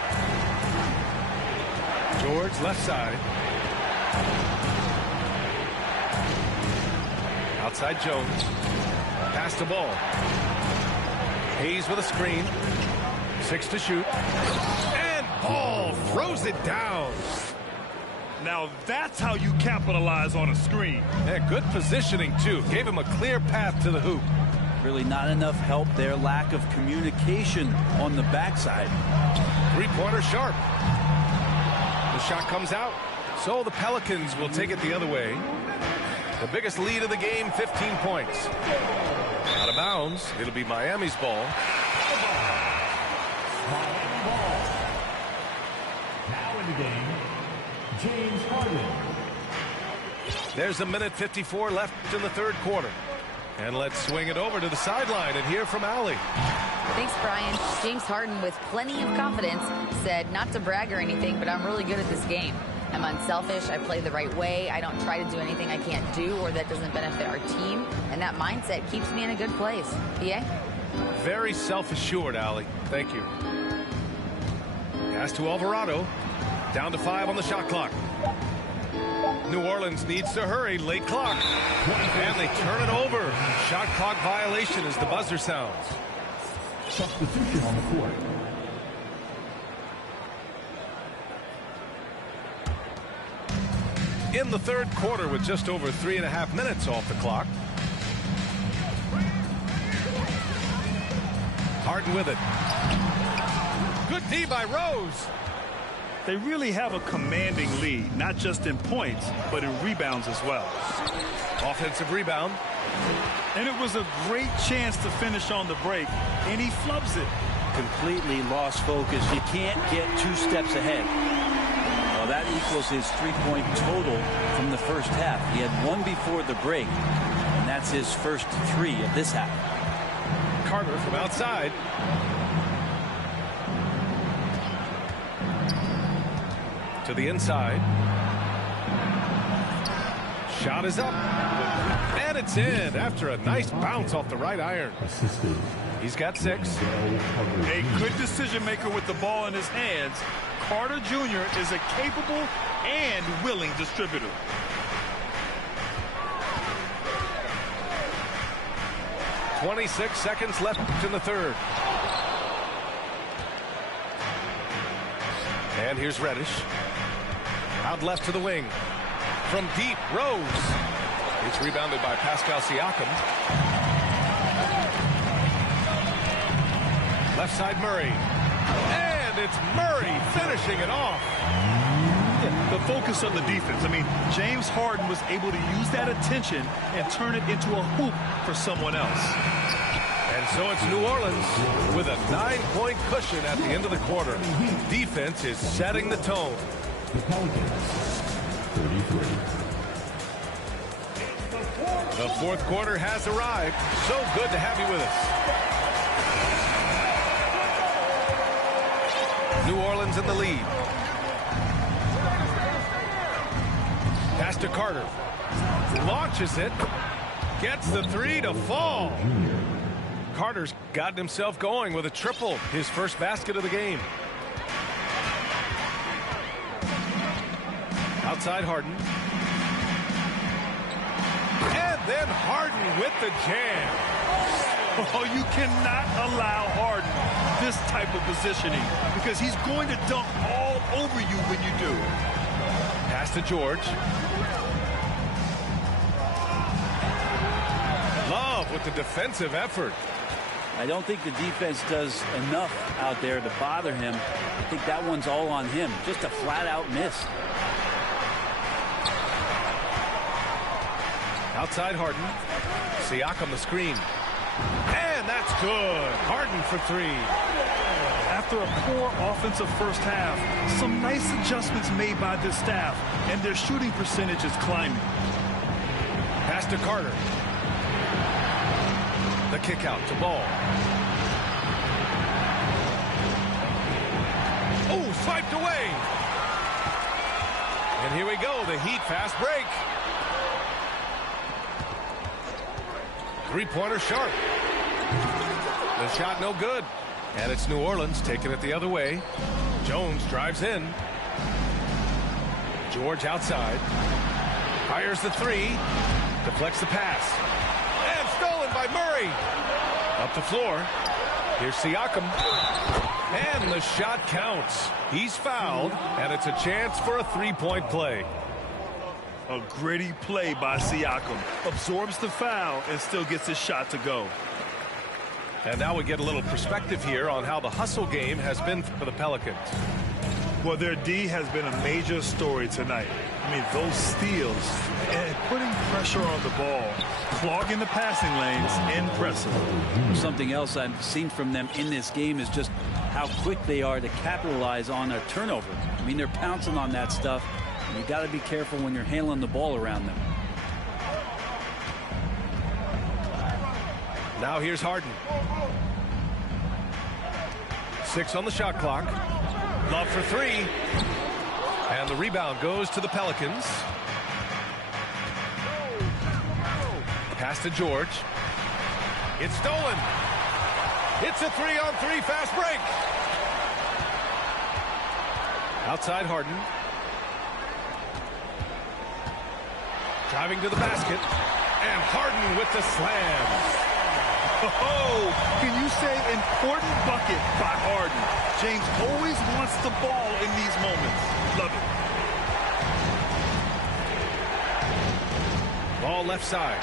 George, left side. Outside Jones. Pass the ball. Hayes with a screen. 6 to shoot. And Ball throws it down. Now that's how you capitalize on a screen. Yeah, good positioning, too. Gave him a clear path to the hoop. Really not enough help there. Lack of communication on the backside. Three-pointer sharp. The shot comes out. So the Pelicans will take it the other way. The biggest lead of the game, 15 points. Out of bounds. It'll be Miami's ball. Now in the game, James Harden. There's 1:54 left in the third quarter. And let's swing it over to the sideline and hear from Allie. Thanks, Brian. James Harden, with plenty of confidence, said not to brag or anything, but I'm really good at this game. I'm unselfish. I play the right way. I don't try to do anything I can't do or that doesn't benefit our team. And that mindset keeps me in a good place. PA? Very self-assured, Allie. Thank you. Pass to Alvarado. Down to 5 on the shot clock. New Orleans needs to hurry. Late clock. And they turn it over. Shot clock violation as the buzzer sounds. Substitution on the court. In the third quarter with just over 3.5 minutes off the clock. Harden with it. Good D by Rose. They really have a commanding lead, not just in points, but in rebounds as well. Offensive rebound. And it was a great chance to finish on the break, and he flubs it. Completely lost focus. You can't get 2 steps ahead. Well, that equals his 3-point total from the first half. He had 1 before the break, and that's his first 3 of this half. Carter from outside. To the inside. Shot is up. And it's in after a nice bounce off the right iron. He's got 6. A good decision maker with the ball in his hands. Carter Jr. is a capable and willing distributor. .26 seconds left in the third. And here's Reddish. Out left to the wing. From deep, Rose. It's rebounded by Pascal Siakam. Left side, Murray. And it's Murray finishing it off. The focus of the defense. I mean, James Harden was able to use that attention and turn it into a hoop for someone else. And so it's New Orleans with a 9-point cushion at the end of the quarter. Defense is setting the tone. The Pelicans, 33. The fourth quarter has arrived. So good to have you with us. New Orleans in the lead. Pass to Carter. Launches it. Gets the 3 to fall. Carter's gotten himself going with a triple. His first basket of the game. Outside Harden. And then Harden with the jam. Oh, you cannot allow Harden this type of positioning because he's going to dunk all over you when you do. Pass to George. Love with the defensive effort. I don't think the defense does enough out there to bother him. I think that one's all on him. Just a flat-out miss. Outside Harden. Siakam the screen. And that's good. Harden for 3. After a poor offensive first half, some nice adjustments made by this staff, and their shooting percentage is climbing. Pass to Carter. The kick out to Ball. Oh, swiped away. And here we go, the Heat fast break. Three-pointer sharp. The shot no good. And it's New Orleans taking it the other way. Jones drives in. George outside. Fires the 3. Deflects the pass. And stolen by Murray. Up the floor. Here's Siakam. And the shot counts. He's fouled, and it's a chance for a three-point play. A gritty play by Siakam. Absorbs the foul and still gets his shot to go. And now we get a little perspective here on how the hustle game has been for the Pelicans. Well, their D has been a major story tonight. I mean, those steals and putting pressure on the ball, clogging the passing lanes, impressive. Something else I've seen from them in this game is just how quick they are to capitalize on a turnover. I mean, they're pouncing on that stuff. You got to be careful when you're handling the ball around them. Now here's Harden. 6 on the shot clock. Love for 3. And the rebound goes to the Pelicans. Pass to George. It's stolen. It's a 3-on-3 fast break. Outside Harden. Driving to the basket. And Harden with the slam. Oh, can you say important bucket by Harden? James always wants the ball in these moments. Love it. Ball left side.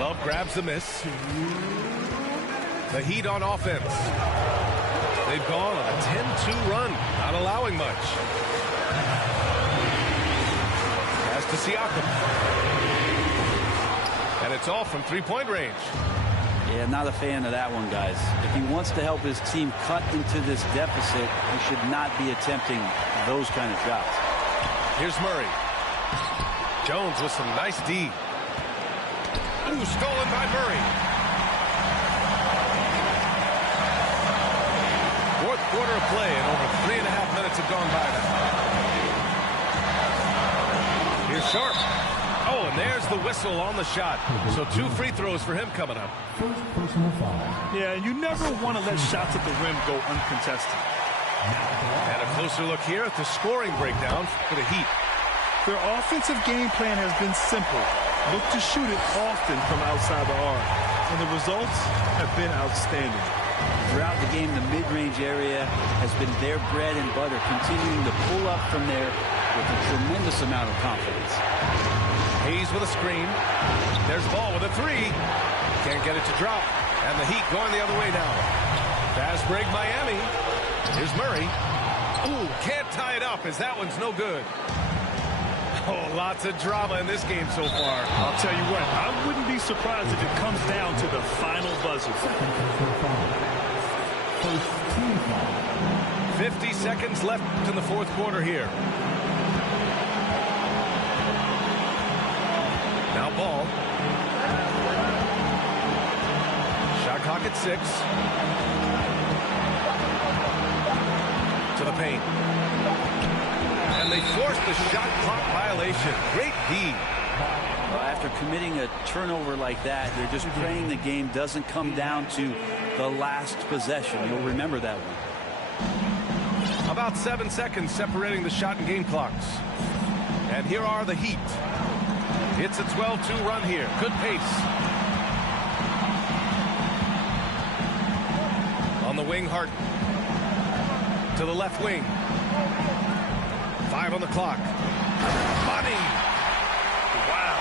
Love grabs the miss. The Heat on offense. They've gone on a 10-2 run, not allowing much. Pass to Siakam. And it's off from three-point range. Yeah, not a fan of that one, guys. If he wants to help his team cut into this deficit, he should not be attempting those kind of shots. Here's Murray. Jones with some nice D. Ooh, stolen by Murray. Fourth quarter of play, and over 3.5 minutes have gone by now. Here's Sharp. Oh, and there's the whistle on the shot. So 2 free throws for him coming up. Yeah, and you never want to let shots at the rim go uncontested. And a closer look here at the scoring breakdown for the Heat. Their offensive game plan has been simple. Look to shoot it often from outside the arc. And the results have been outstanding. Throughout the game, the mid-range area has been their bread and butter, continuing to pull up from there with a tremendous amount of confidence. Hayes with a screen. There's Ball with a 3. Can't get it to drop. And the Heat going the other way now. Fast break Miami. Here's Murray. Ooh, can't tie it up as that one's no good. Oh, lots of drama in this game so far. I'll tell you what, I wouldn't be surprised if it comes down to the final buzzer. 50 seconds left in the fourth quarter here. Now Ball. Shot clock at 6. To the paint. And they forced the shot clock violation. Great D. Well, after committing a turnover like that, they're just praying the game doesn't come down to the last possession. You'll remember that one. About 7 seconds separating the shot and game clocks. And here are the Heat. It's a 12-2 run here. Good pace. On the wing, Harden. To the left wing. 5 on the clock. Money. Wow.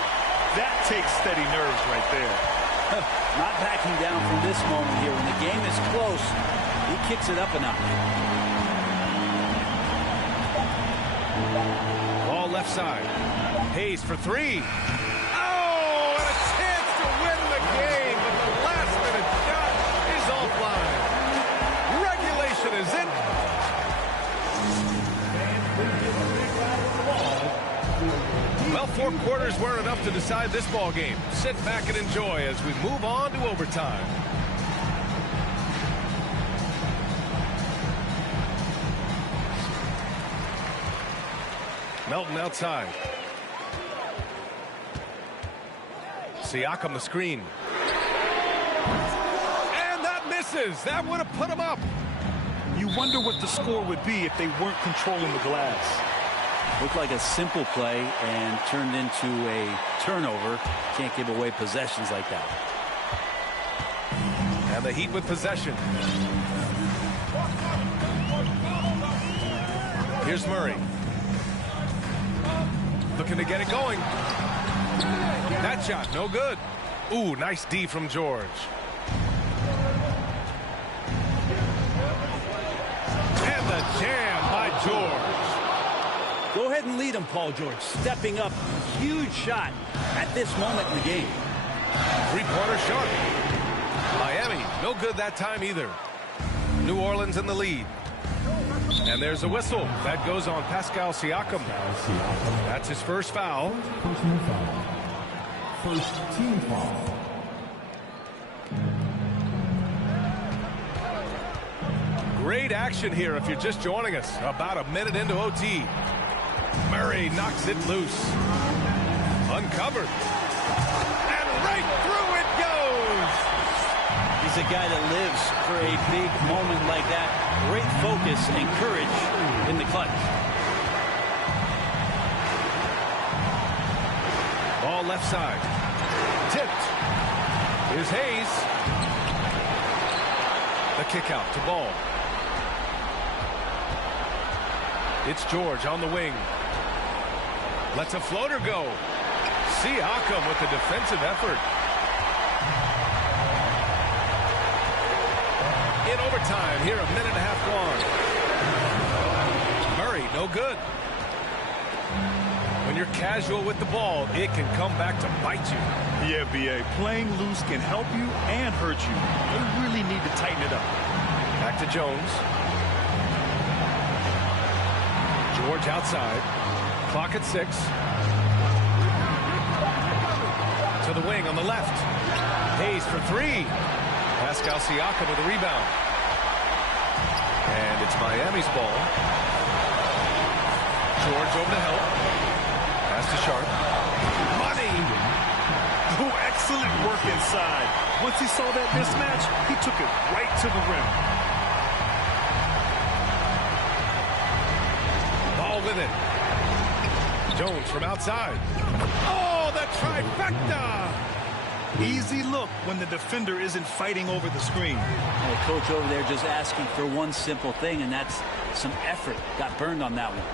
That takes steady nerves right there. Not backing down from this moment here. When the game is close, he kicks it up a notch. Ball left side. Hayes for 3. Oh, and a chance to win the game, but the last-minute shot is offline. Regulation is in. Well, 4 quarters weren't enough to decide this ball game. Sit back and enjoy as we move on to overtime. Melton outside. Siakam the screen. And that misses. That would have put him up. You wonder what the score would be if they weren't controlling the glass. Looked like a simple play and turned into a turnover. Can't give away possessions like that. And the Heat with possession. Here's Murray. Looking to get it going. That shot, no good. Ooh, nice D from George. And the jam by George. Go ahead and lead him, Paul George. Stepping up. Huge shot at this moment in the game. Three-pointer shot. Miami, no good that time either. New Orleans in the lead. And there's a whistle. That goes on Pascal Siakam. That's his first foul. Personal foul. First team foul. Great action here if you're just joining us. About a minute into OT. Murray knocks it loose. Uncovered. And right through it goes. He's a guy that lives for a big moment like that. Great focus and courage in the clutch. Ball left side. Tipped. Here's Hayes. The kick out to Ball. It's George on the wing. Lets a floater go. Siakam with the defensive effort. In overtime, here a minute and a half gone. Murray, no good. When you're casual with the ball, it can come back to bite you. Yeah, B.A. Playing loose can help you and hurt you. They really need to tighten it up. Back to Jones. George outside. Clock at 6. To the wing on the left. Hayes for 3. Pascal Siakam with a rebound. And it's Miami's ball. George over to help. Pass to Sharp. Money! Oh, excellent work inside. Once he saw that mismatch, he took it right to the rim. Ball with it. Jones from outside. Oh, the trifecta! Easy look when the defender isn't fighting over the screen. The coach over there just asking for one simple thing, and that's some effort. Got burned on that one.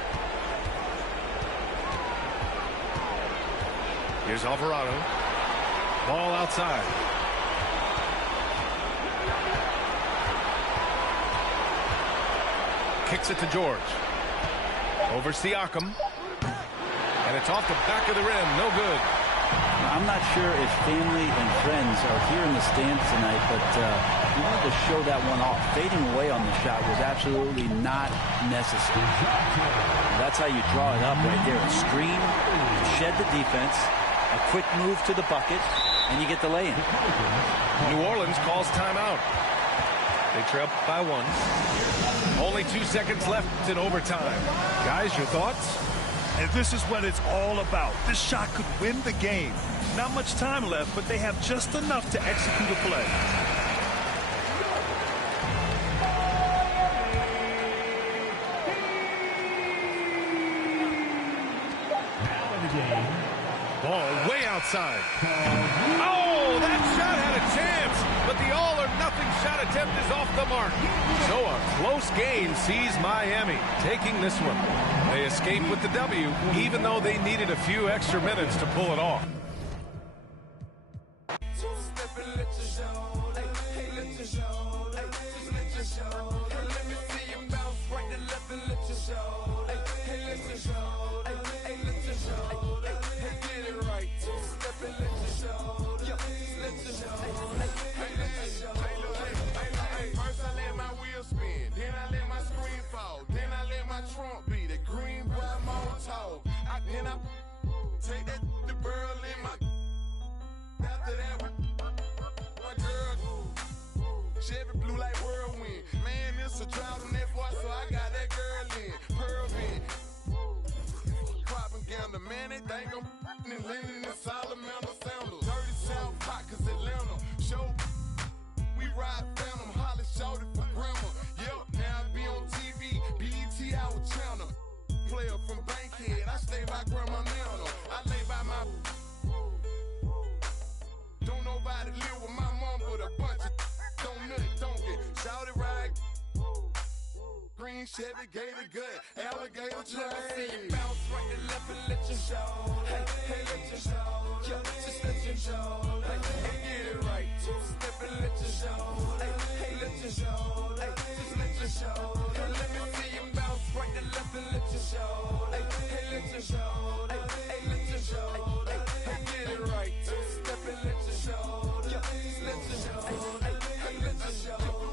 Here's Alvarado. Ball outside. Kicks it to George. Over Siakam. And it's off the back of the rim. No good. I'm not sure if family and friends are here in the stands tonight, but he wanted to show that one off. Fading away on the shot was absolutely not necessary. That's how you draw it up right there. A screen, shed the defense, a quick move to the bucket, and you get the lay-in. New Orleans calls timeout. They trail by 1. Only 2 seconds left in overtime. Guys, your thoughts? And this is what it's all about. This shot could win the game. Not much time left, but they have just enough to execute a play. Now in the game. Ball way outside. Oh, that shot had a chance, but the all-or-nothing shot attempt is off the mark. So a close game sees Miami taking this one. They escape with the W, even though they needed a few extra minutes to pull it off. Take that the girl in my after that my girl Chevy blue like whirlwind. Man, it's a drought on that boy, so I got that girl in. Pearl in. Propaganda, man, they think I'm in Lennon and Salamander sandals. Dirty South hot, cause Atlanta. Show we ride Phantom, Holly shouted for grandma. Yep, now I be on TV, BET our channel. Player from Bankhead. King, Chevy, Gator Gut, Alligator Let me see Train. you bounce right and left and let your show. Hey, let your show. Just let your show. Hey, get it right. Two-step and let your show. Hey, let your show. Just let your show. Let me see you bounce right and left and let your show. Hey, let your show. Hey, let your show. Hey, get it right. Two-step and let your show. Just let your show. Hey, let your show.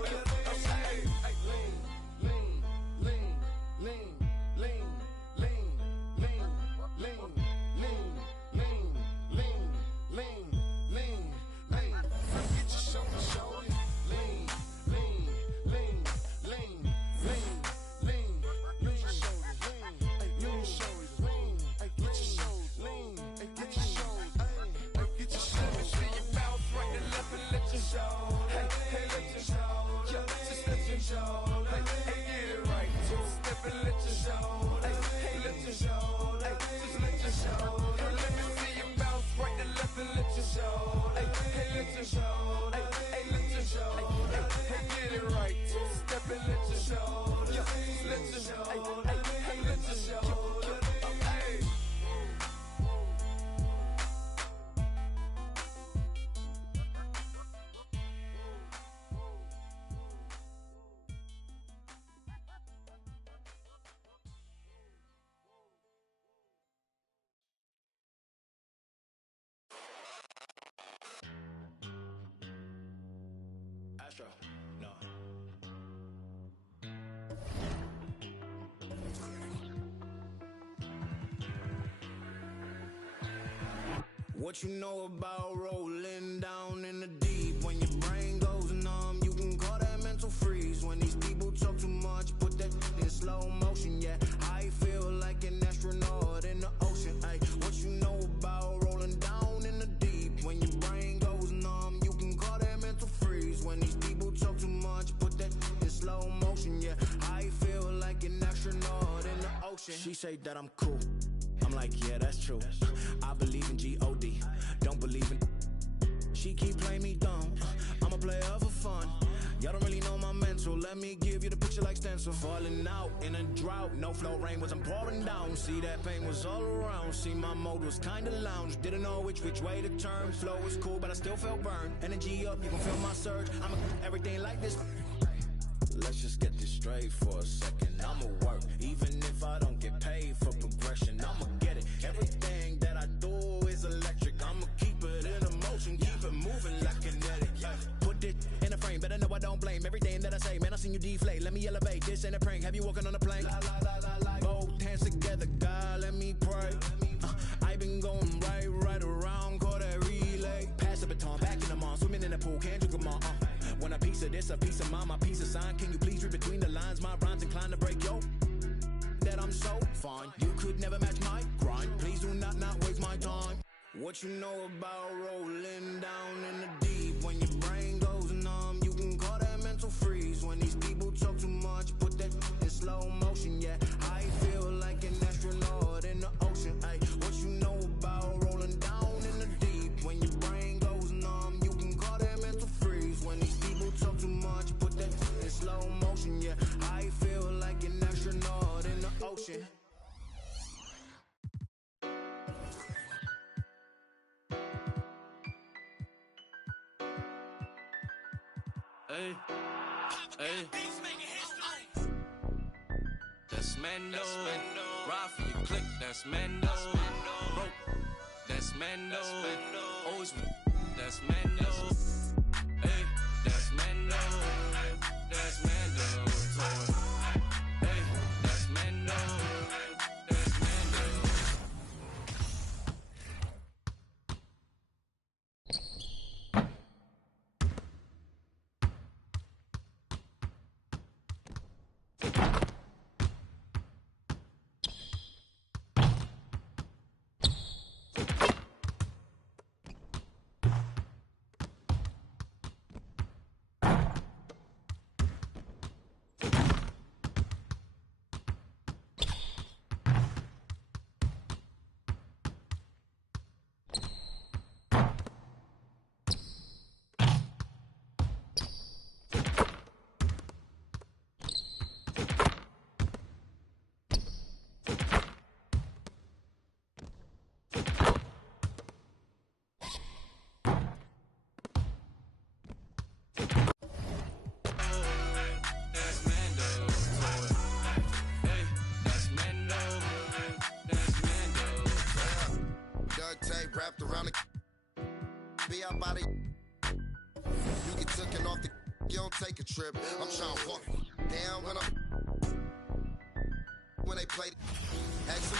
Astro, no. What you know about rolling down in the deep? When your brain goes numb, you can call that mental freeze. When these people talk too much, put that in slow motion. Yeah, I feel like an astronaut in the ocean. Ay, what you know about rolling down in the deep? When your brain goes numb, you can call that mental freeze. When these people talk too much, put that in slow motion. Yeah, I feel like an astronaut in the ocean. She say that I'm cool. I'm like, yeah, that's true. I believe in G-O-D, don't believe in. She keep playing me dumb. I'm a player for fun. Y'all don't really know my mental. Let me give you the picture like stencil. Falling out in a drought. No flow, rain wasn't pouring down. See, that pain was all around. See, my mode was kinda lounge. Didn't know which way to turn. Flow was cool, but I still felt burned. Energy up, you can feel my surge. I'm everything like this. Let's just get this straight for a second. I'ma work, even if I don't get paid for progression. I'ma get it. Everything that I do is electric. I'ma keep it in motion, keep it moving like kinetic. Put it in a frame, better know I don't blame everything that I say. Man, I seen you deflate. Let me elevate. This ain't a prank. Have you walking on a plane? Both hands together, God, let me pray. I been going right around, call that relay. Pass the baton, back in the mall, swimming in the pool, can't drink them all. When a piece of this, a piece of mine, my piece of sign. Can you please read between the lines? My rhymes inclined to break yo. That I'm so fine. You could never match my grind. Please do not waste my time. What you know about rolling down in the deep? When your brain goes numb, you can call that mental freeze. When these people talk too much, put that in slow motion. Yeah, I feel like an astronaut in the ocean. Ay, what you know about rolling down in the deep? When your brain goes numb, you can call that mental freeze. When these people talk too much, put that in slow motion. Yeah, I feel like an astronaut in the ocean. Hey, hey. That's Mando. Ride for your click, that's Mando. Broke, that's Mando. Always, that's Mando. Hey, that's Mando. That's Mando. Hey, that's Mando. That's Mando. be out by the. You get taken off the. You don't take a trip. I'm trying to walk down when they play. Exit.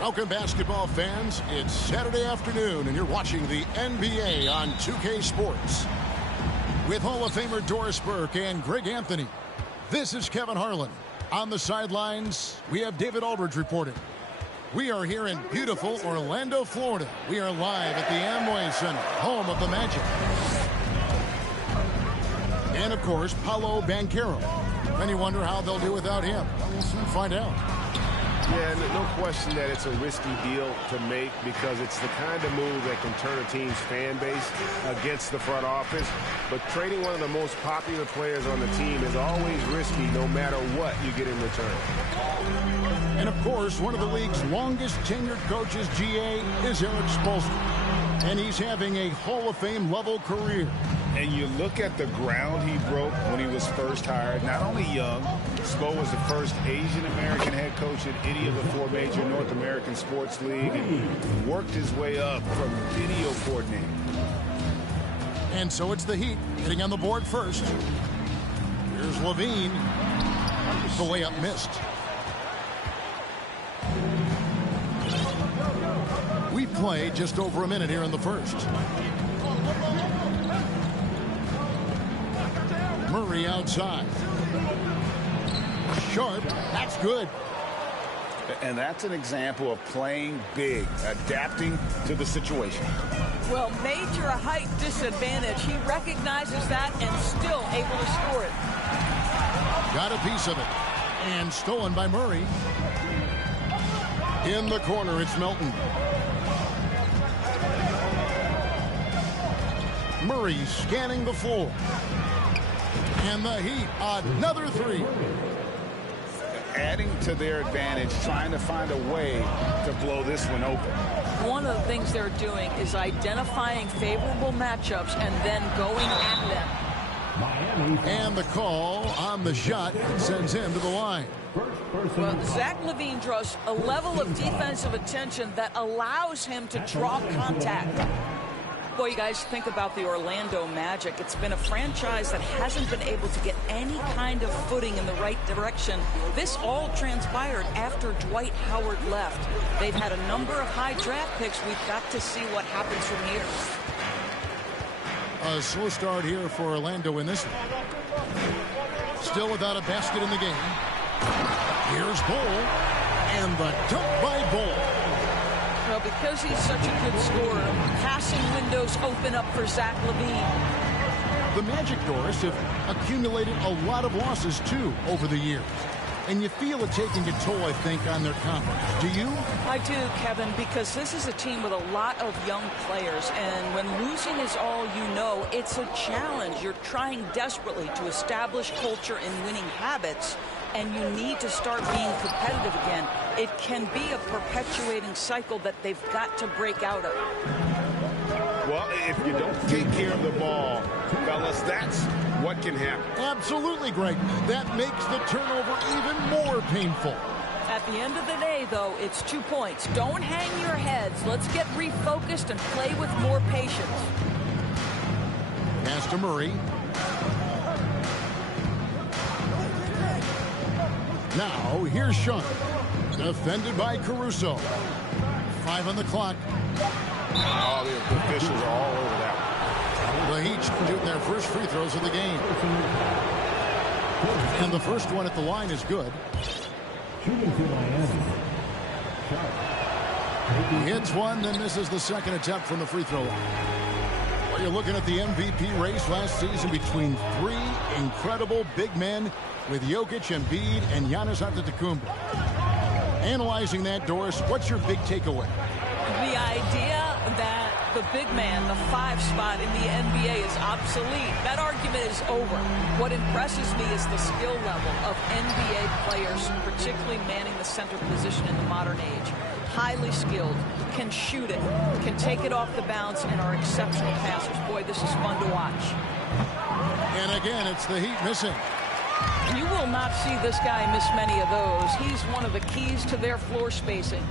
Welcome, basketball fans. It's Saturday afternoon, and you're watching the NBA on 2K Sports. With Hall of Famer Doris Burke and Greg Anthony, this is Kevin Harlan. On the sidelines, we have David Aldridge reporting. We are here in beautiful Orlando, Florida. We are live at the Amway Center, home of the Magic. And, of course, Paolo Banchero. Then you wonder how they'll do without him. We'll soon find out. Yeah, no question that it's a risky deal to make because it's the kind of move that can turn a team's fan base against the front office. But trading one of the most popular players on the team is always risky no matter what you get in return. And, of course, one of the league's longest tenured coaches, GA, is Eric Spoelstra. And he's having a Hall of Fame level career. And you look at the ground he broke when he was first hired. Not only young, Spo was the first Asian-American head coach in any of the 4 major North American sports leagues and worked his way up from video coordinator. And so it's the Heat getting on the board first. Here's Levine. The layup missed. We play just over a minute here in the first. Murray outside. Sharp, that's good. And that's an example of playing big, adapting to the situation. Well, major height disadvantage. He recognizes that and still able to score it. Got a piece of it. And stolen by Murray. In the corner, it's Melton. Murray scanning the floor. And the Heat, another 3. Adding to their advantage, trying to find a way to blow this one open. One of the things they're doing is identifying favorable matchups and then going at them. And the call on the shot sends him to the line. Well, Zach LaVine draws a level of defensive attention that allows him to draw contact. Boy, you guys think about the Orlando Magic. It's been a franchise that hasn't been able to get any kind of footing in the right direction. This all transpired after Dwight Howard left. They've had a number of high draft picks. We've got to see what happens from here. A slow start here for Orlando in this one. Still without a basket in the game. Here's Bull. And the dunk by Bull. Well, because he's such a good scorer, passing windows open up for Zach LaVine. The Magic, Doris, have accumulated a lot of losses, too, over the years. And you feel it taking a toll, I think, on their confidence. Do you? I do, Kevin, because this is a team with a lot of young players. And when losing is all you know, it's a challenge. You're trying desperately to establish culture and winning habits. And you need to start being competitive again. It can be a perpetuating cycle that they've got to break out of. Well, if you don't take care of the ball, fellas, that's what can happen. Absolutely, Greg. That makes the turnover even more painful. At the end of the day, though, it's 2 points. Don't hang your heads. Let's get refocused and play with more patience. Pass to Murray. Now, here's Sean. Defended by Caruso. 5 on the clock. Oh, the officials are all over that one. The Heat shooting their first free throws of the game. And the first one at the line is good. He hits one, then misses the second attempt from the free throw line. Well, you're looking at the MVP race last season between 3 incredible big men with Jokic, Embiid, and Giannis Antetokounmpo. Analyzing that, Doris, what's your big takeaway? The idea that the big man, the 5 spot in the NBA is obsolete. That argument is over. What impresses me is the skill level of NBA players, particularly manning the center position in the modern age. Highly skilled, can shoot it, can take it off the bounce, and are exceptional passers. Boy, this is fun to watch. And again, it's the Heat missing. You will not see this guy miss many of those. He's one of the keys to their floor spacing.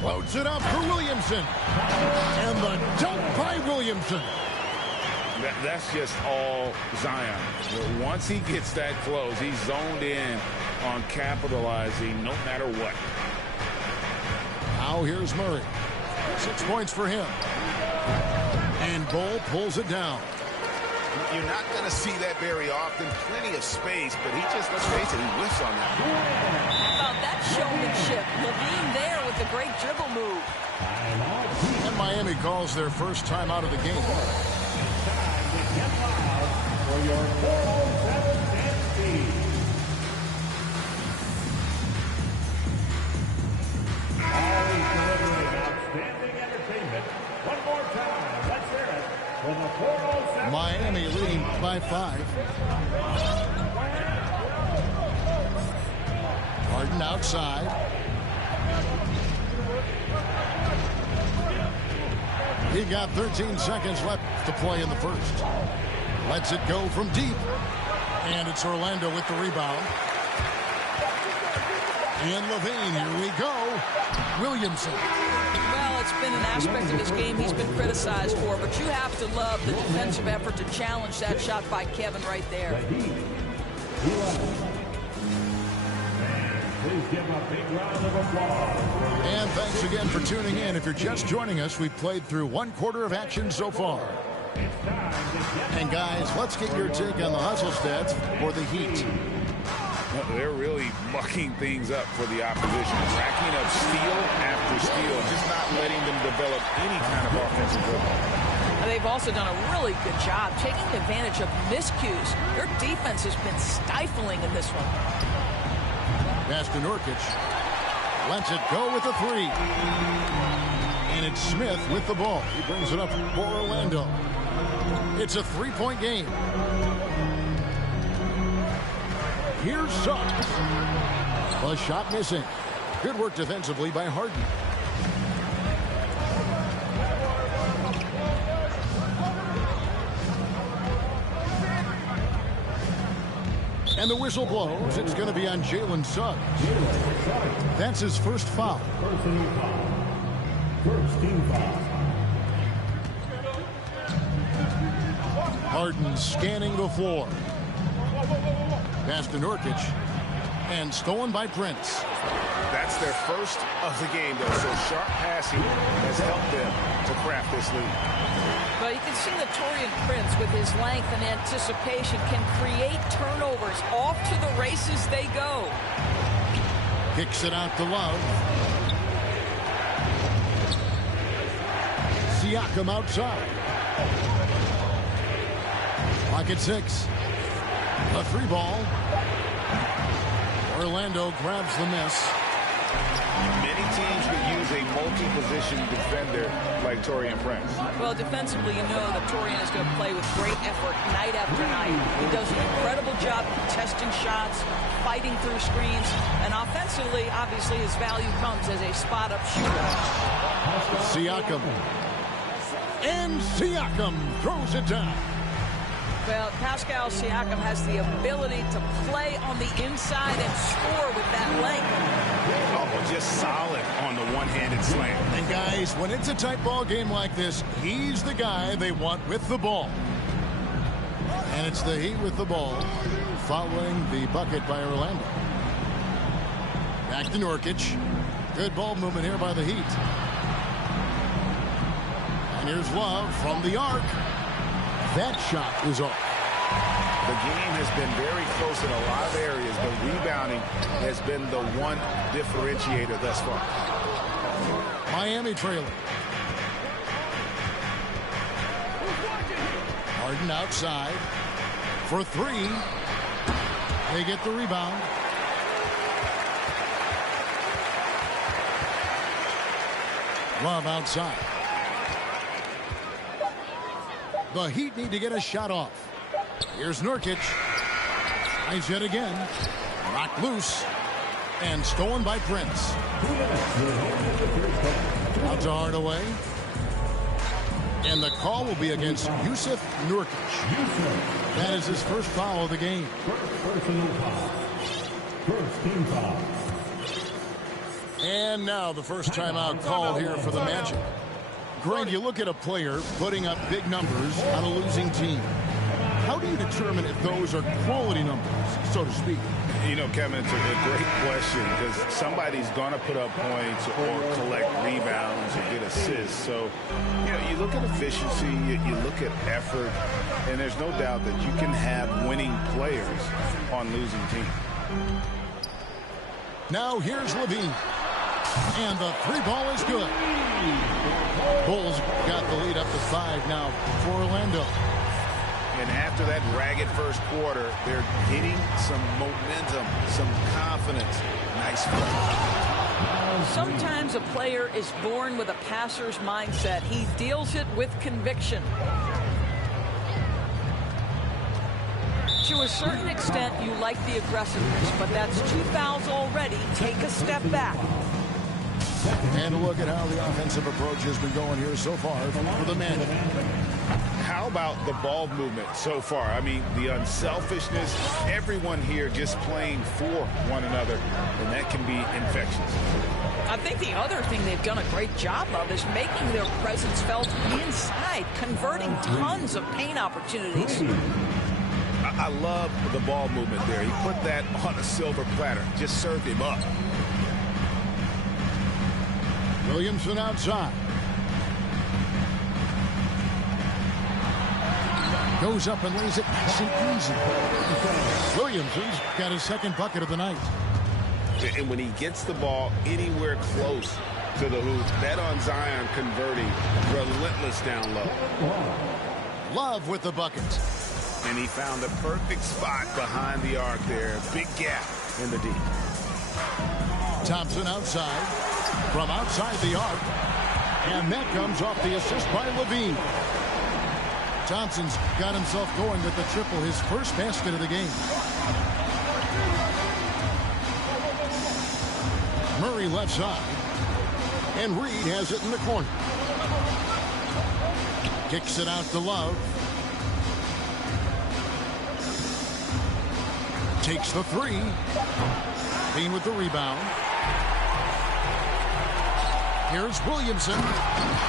Floats it up for Williamson. And the dunk by Williamson. That's just all Zion. Once he gets that close, he's zoned in on capitalizing no matter what. Now here's Murray. 6 points for him. And Bull pulls it down. You're not going to see that very often. Plenty of space, but he just, let's face it, he whiffs on that. How about that showmanship? Levine there with a great dribble move. And Miami calls their first time out of the game. For your 407 speed. Always delivering outstanding entertainment. One more time, let's hear it for the 407. Miami leading by 5. Harden outside. He got 13 seconds left to play in the first. Lets it go from deep. And it's Orlando with the rebound. And Levine, here we go. Williamson. Well, it's been an aspect of his game he's been criticized for, but you have to love the defensive effort to challenge that shot by Kevin right there. Please give a big round of applause. And thanks again for tuning in. If you're just joining us, we've played through 1 quarter of action so far. And guys, let's get your take on the hustle stats for the Heat. They're really mucking things up for the opposition, racking up steal after steal, just not letting them develop any kind of offensive football. They've also done a really good job taking advantage of miscues. Their defense has been stifling in this one. Pass to Nurkic. Lets it go with a 3. And it's Smith with the ball. He brings it up for Orlando. It's a 3-point game. Here's Suggs. A shot missing. Good work defensively by Harden. And the whistle blows. It's going to be on Jalen Suggs. That's his first foul. First team foul. Harden scanning the floor. Pass to Nurkic. And stolen by Prince. That's their first of the game, though, so sharp passing has helped them to craft this lead. But you can see that Taurean Prince, with his length and anticipation, can create turnovers. Off to the races they go. Kicks it out to Love. Siakam outside. Pocket 6. A 3 ball. Orlando grabs the miss. Many teams could use a multi-position defender like Taurean Prince. Well, defensively, you know that Taurean is going to play with great effort night after night. He does an incredible job contesting shots, fighting through screens, and offensively, obviously, his value comes as a spot-up shooter. Siakam. And Siakam throws it down. Well, Pascal Siakam has the ability to play on the inside and score with that length. Oh, just solid on the one-handed slam. And guys, when it's a tight ball game like this, he's the guy they want with the ball. And it's the Heat with the ball, following the bucket by Orlando. Back to Nurkic. Good ball movement here by the Heat. And here's Love from the arc. That shot is off. The game has been very close in a lot of areas, but rebounding has been the one differentiator thus far. Miami trailing. Harden outside for 3. They get the rebound. Love outside. The Heat need to get a shot off. Here's Nurkic. Tries yet again. Knocked loose. And stolen by Prince. Out to Hardaway. And the call will be against Yusuf Nurkic. That is his first foul of the game. Personal foul. First team foul. And now the first timeout called here for the Magic. Greg, you look at a player putting up big numbers on a losing team. How do you determine if those are quality numbers, so to speak? You know, Kevin, it's a great question because somebody's going to put up points or collect rebounds or get assists. So, you know, you look at efficiency, you look at effort, and there's no doubt that you can have winning players on losing teams. Now here's Levine. And the three ball is good. Bulls got the lead up to 5 now for Orlando. And after that ragged first quarter, they're hitting some momentum, some confidence. Nice play. Sometimes a player is born with a passer's mindset. He deals it with conviction. To a certain extent, you like the aggressiveness, but that's 2 fouls already. Take a step back. And look at how the offensive approach has been going here so far for the man. How about the ball movement so far? I mean, the unselfishness, everyone here just playing for one another, and that can be infectious. I think the other thing they've done a great job of is making their presence felt inside, converting tons of paint opportunities. I love the ball movement there. He put that on a silver platter, just served him up. Williamson outside. Goes up and lays it nice and easy. Williamson's got his second bucket of the night. And when he gets the ball anywhere close to the hoop, bet on Zion converting, relentless down low. Love with the bucket. And he found the perfect spot behind the arc there. Big gap in the D. Thompson outside. From outside the arc. And that comes off the assist by Levine. Thompson's got himself going with the triple, his first basket of the game. Murray left side. And Reed has it in the corner. Kicks it out to Love. Takes the three. Bean with the rebound. Here's Williamson.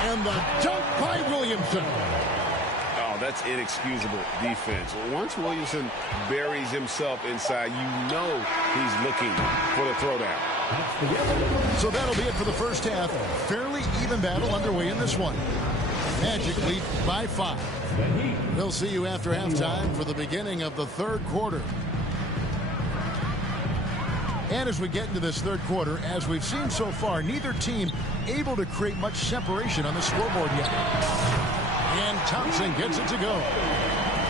And the dunk by Williamson. Oh, that's inexcusable defense. Once Williamson buries himself inside, you know he's looking for the throwdown. So that'll be it for the first half. Fairly even battle underway in this one. Magic lead by 5. We'll see you after halftime for the beginning of the third quarter. And as we get into this third quarter, as we've seen so far, neither team able to create much separation on the scoreboard yet. And Thompson gets it to go.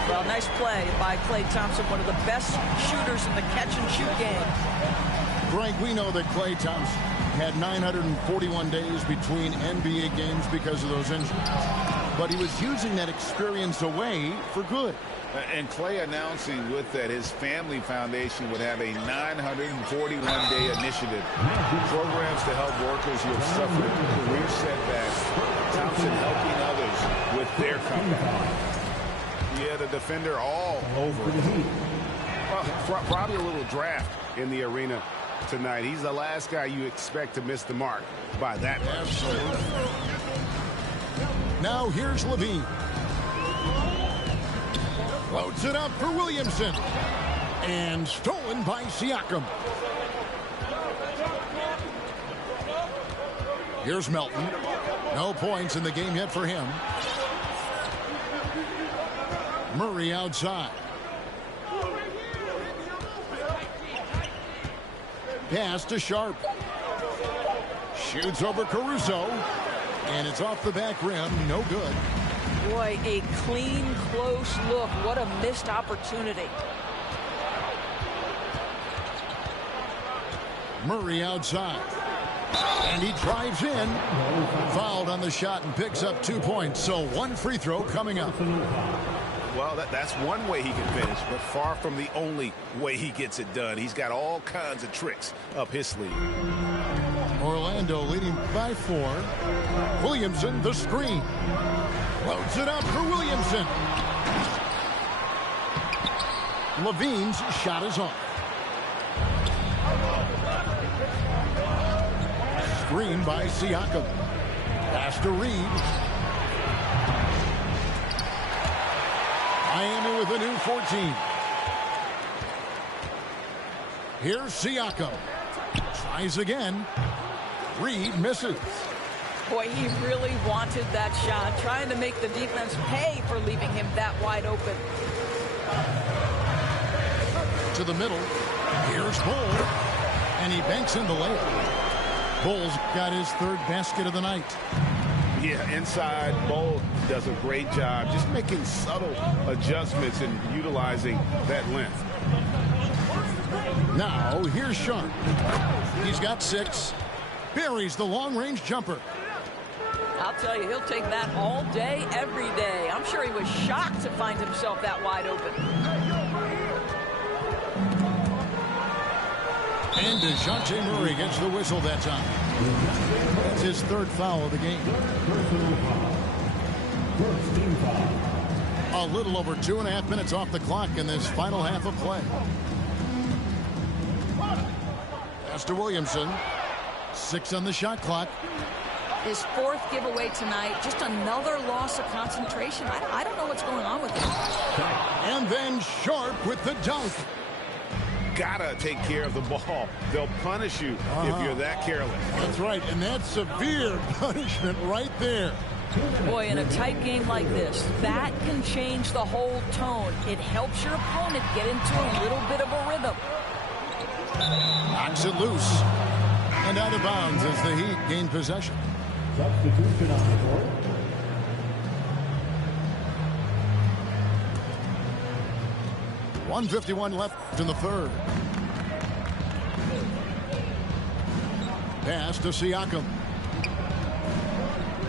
Well, nice play by Klay Thompson, one of the best shooters in the catch-and-shoot game. Greg, we know that Klay Thompson had 941 days between NBA games because of those injuries. But he was using that experience away for good. And Klay announcing with that his family foundation would have a 941-day initiative. Programs to help workers who have suffered career setbacks. Thompson helping others with their comeback. Yeah, the defender all over. Well, probably a little draft in the arena tonight. He's the last guy you expect to miss the mark by that much. Absolutely. Now here's Levine. Loads it up for Williamson. And stolen by Siakam. Here's Melton. No points in the game yet for him. Murray outside. Pass to Sharp. Shoots over Caruso. And it's off the back rim. No good. Boy, a clean, close look. What a missed opportunity. Murray outside. And he drives in. Fouled on the shot and picks up 2 points. So one free throw coming up. Well, that's one way he can finish, but far from the only way he gets it done. He's got all kinds of tricks up his sleeve. Orlando leading by 4. Williamson, the screen. Loads it up for Williamson. Levine's shot is off. Screen by Siakam. Pass to Reed. Miami with a new 14. Here's Siakam. Tries again. Reed misses. Boy, he really wanted that shot, trying to make the defense pay for leaving him that wide open. To the middle. Here's Bull. And he banks in the layup. Bull's got his third basket of the night. Yeah, inside, Bull does a great job just making subtle adjustments and utilizing that length. Now, here's Sharp. He's got 6. Buries the long-range jumper. I'll tell you, he'll take that all day, every day. I'm sure he was shocked to find himself that wide open. And DeJounte Murray gets the whistle that time. That's his third foul of the game. A little over 2.5 minutes off the clock in this final half of play. Pass to Williamson. 6 on the shot clock. His 4th giveaway tonight. Just another loss of concentration. I don't know what's going on with him. And then Sharp with the dunk. Gotta take care of the ball. They'll punish you if you're that careless. That's right, and that's severe punishment right there. Boy, in a tight game like this, that can change the whole tone. It helps your opponent get into a little bit of a rhythm. Knocks it loose. And out of bounds as the Heat gain possession. Substitution on the court. .151 left in the third. Pass to Siakam.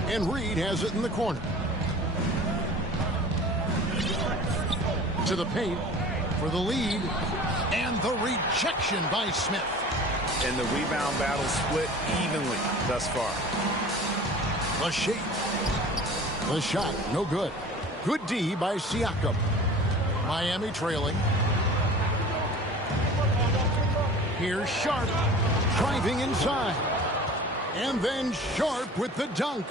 And Reed has it in the corner. To the paint for the lead. And the rejection by Smith. And the rebound battle split evenly thus far. The shape. The shot, no good. Good D by Siakam. Miami trailing. Here's Sharp driving inside. And then Sharp with the dunk.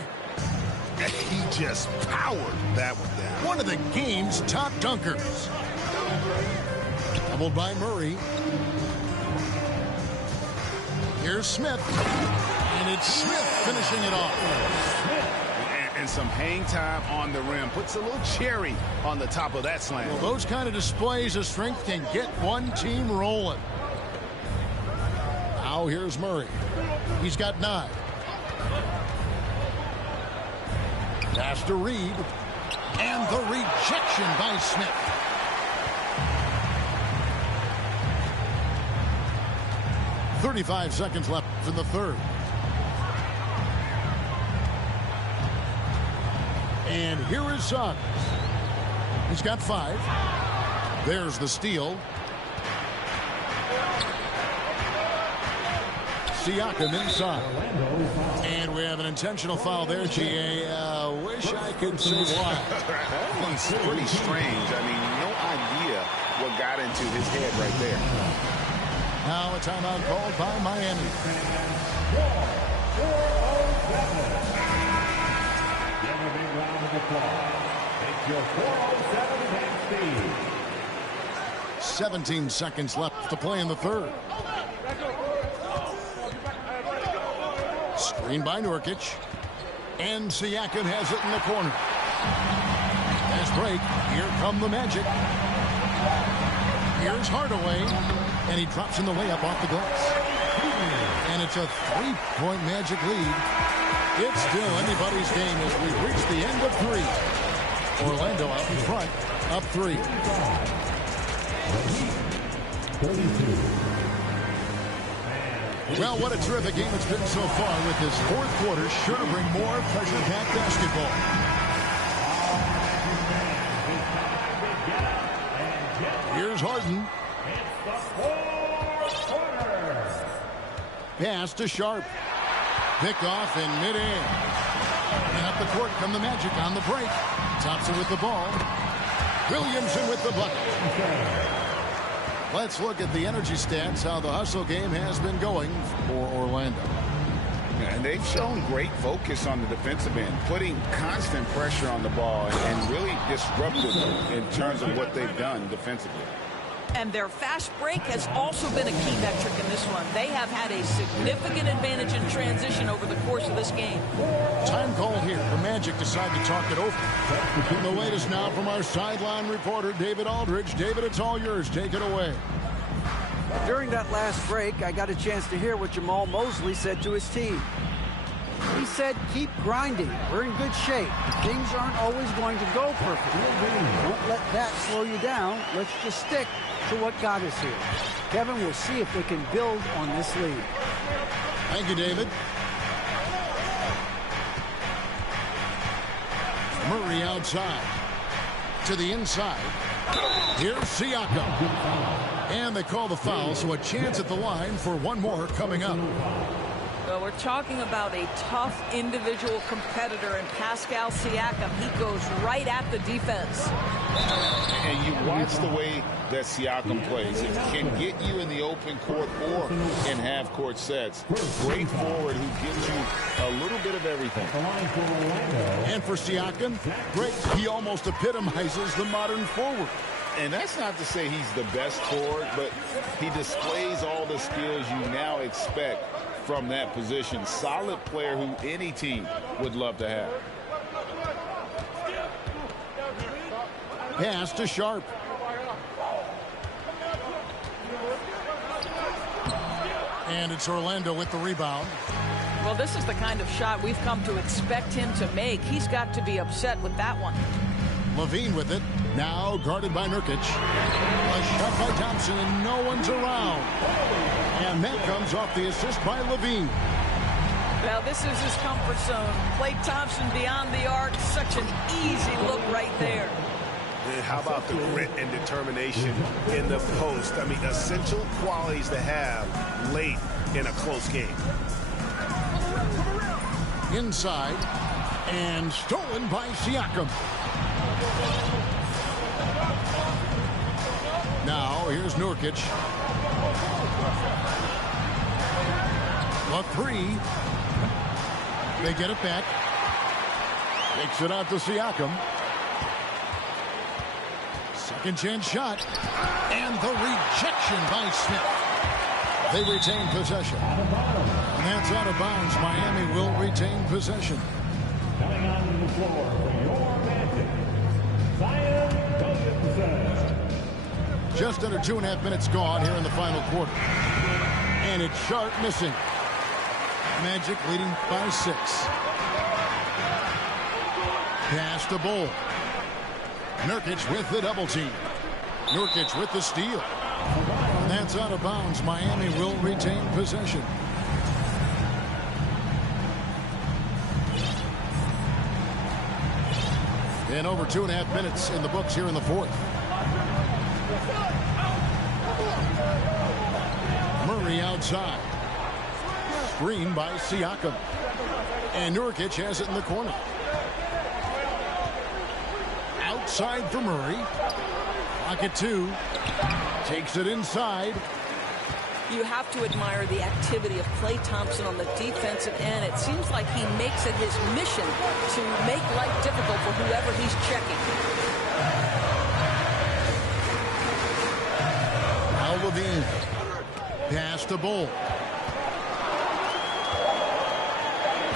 He just powered that one down. One of the game's top dunkers. Doubled by Murray. Here's Smith. And it's Smith finishing it off. And some hang time on the rim. Puts a little cherry on the top of that slam. Well, those kind of displays of strength can get one team rolling. Now here's Murray. He's got 9. Pass to Reed. And the rejection by Smith. .35 seconds left in the third. And here is Suggs. He's got 5. There's the steal. Siakam inside. And we have an intentional foul there, GA. Wish I could say why. That one's pretty strange. I mean, no idea what got into his head right there. Now a timeout called by Miami. Give a big round of applause. It's your 407 and Steve. 17 seconds left to play in the third. Screen by Nurkic. And Siakam has it in the corner. Fast break. Here come the Magic. Here's Hardaway. And he drops in the layup off the glass. And it's a 3-point Magic lead. It's still anybody's game as we reach the end of 3. Orlando out in front, up 3. 32. Well, what a terrific game it's been so far, with this fourth quarter sure to bring more pressure-packed basketball. Here's Harden. Pass to Sharp. Picked off in midair. And up the court come the Magic on the break. Tops it with the ball. Williamson with the bucket. Let's look at the energy stats, how the hustle game has been going for Orlando. And they've shown great focus on the defensive end, putting constant pressure on the ball and really disruptive in terms of what they've done defensively. And their fast break has also been a key metric in this one. They have had a significant advantage in transition over the course of this game. Time called here. The Magic decide to talk it over. And the latest now from our sideline reporter, David Aldridge. David, it's all yours. Take it away. During that last break, I got a chance to hear what Jamal Mosley said to his team. He said, keep grinding. We're in good shape. Things aren't always going to go perfectly. Don't let that slow you down. Let's just stick to what got us here. Kevin, we'll see if they can build on this lead. Thank you, David. Murray outside. To the inside. Here's Siakam. And they call the foul, so a chance at the line for one more coming up. Well, we're talking about a tough individual competitor in Pascal Siakam. He goes right at the defense. And you watch the way that Siakam plays. It can get you in the open court or in half-court sets. Great forward who gives you a little bit of everything. And for Siakam, great. He almost epitomizes the modern forward. And that's not to say he's the best forward, but he displays all the skills you now expect from that position. Solid player who any team would love to have. Pass to Sharp. And it's Orlando with the rebound. Well, this is the kind of shot we've come to expect him to make. He's got to be upset with that one. Levine with it. Now guarded by Nurkic. A shot by Thompson, and no one's around. And that comes off the assist by Levine. Well, this is his comfort zone. Klay Thompson beyond the arc. Such an easy look right there. And how about the grit and determination in the post? I mean, essential qualities to have late in a close game. Inside. And stolen by Siakam. Now, here's Nurkic. A three. They get it back. Takes it out to Siakam. Second chance shot. And the rejection by Smith. They retain possession. And that's out of bounds. Miami will retain possession. Coming onto the floor for your Magic, Zion Williamson. Just under 2.5 minutes gone here in the final quarter. And it's Sharp missing. Magic leading by 6. Pass to Bull. Nurkic with the double team. Nurkic with the steal. And that's out of bounds. Miami will retain possession. And over 2.5 minutes in the books here in the fourth. Murray outside. Screen by Siakam. And Nurkic has it in the corner. Outside for Murray. Pocket 2. Takes it inside. You have to admire the activity of Klay Thompson on the defensive end. It seems like he makes it his mission to make life difficult for whoever he's checking. Now Levine. Pass to Bull.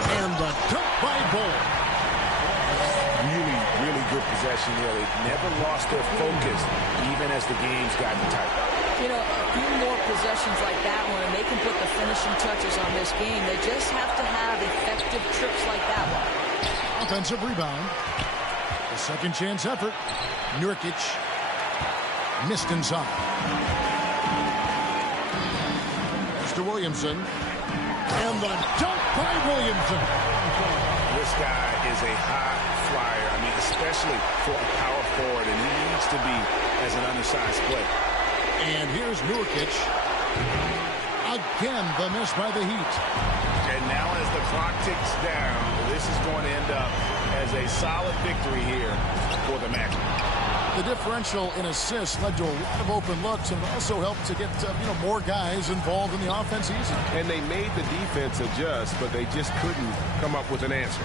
And the dunk by Bull. Really good possession there. They never lost their focus, even as the game's gotten tight. You know, a few more possessions like that one, and they can put the finishing touches on this game. They just have to have effective trips like that one. Offensive rebound. The second chance effort. Nurkic missed inside. Mr. Williamson. And the dunk by Williamson. This guy is a high flyer. I mean, especially for a power forward, and he needs to be as an undersized player. And here's Nurkic. Again, the miss by the Heat. And now as the clock ticks down, this is going to end up as a solid victory here for the Magic. The differential in assists led to a lot of open looks and also helped to get more guys involved in the offense easy. And they made the defense adjust, but they just couldn't come up with an answer.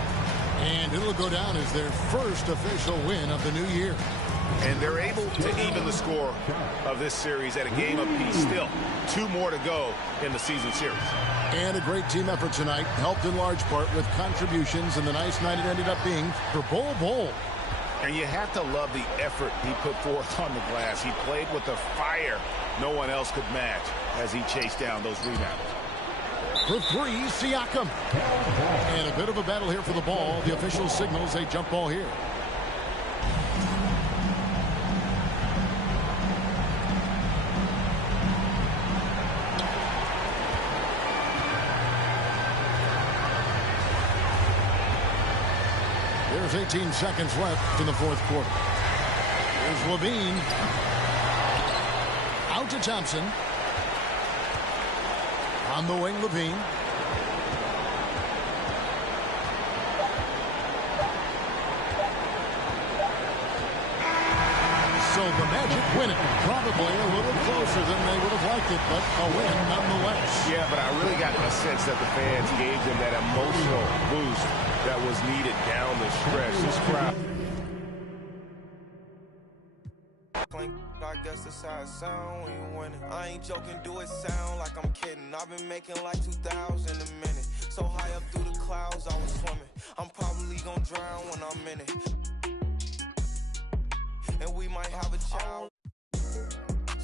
And it'll go down as their first official win of the new year. And they're able to even the score of this series at a game apiece. Still, 2 more to go in the season series. And a great team effort tonight, helped in large part with contributions, and the nice night it ended up being for Bowl. And you have to love the effort he put forth on the glass. He played with a fire no one else could match as he chased down those rebounds. For 3, Siakam. And a bit of a battle here for the ball. The official signals a jump ball here. There's 18 seconds left in the fourth quarter. Here's Levine. Out to Thompson. On the wing, Levine. So the Magic win it. Probably a little closer than they would have liked it, but a win nonetheless. Yeah, but I really got the sense that the fans gave them that emotional boost that was needed down the stretch. This crowd. I guess that's how it sound when you winning. I ain't joking, do it sound like I'm kidding. I've been making like 2,000 a minute. So high up through the clouds, I was swimming. I'm probably gonna drown when I'm in it. And we might have a child.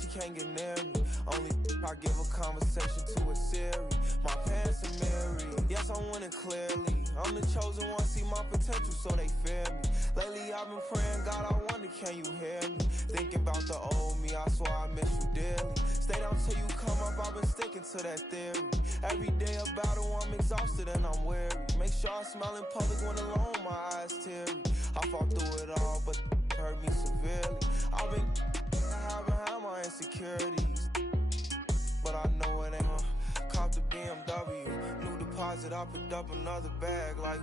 She can't get near me. Only I give a conversation to a Siri. My pants are married. Yes, I'm winning clearly. I'm the chosen one, see my potential, so they fear me. Lately, I've been praying, God, I wonder, can you hear me? Thinking about the old me, I swear I miss you dearly. Stay down till you come up, I've been sticking to that theory. Every day a battle, I'm exhausted and I'm weary. Make sure I smile in public when alone, my eyes teary. I fought through it all, but it hurt me severely. I've been behind my insecurities, but I know it ain't. Cop the BMW, new deposit, I picked up another bag like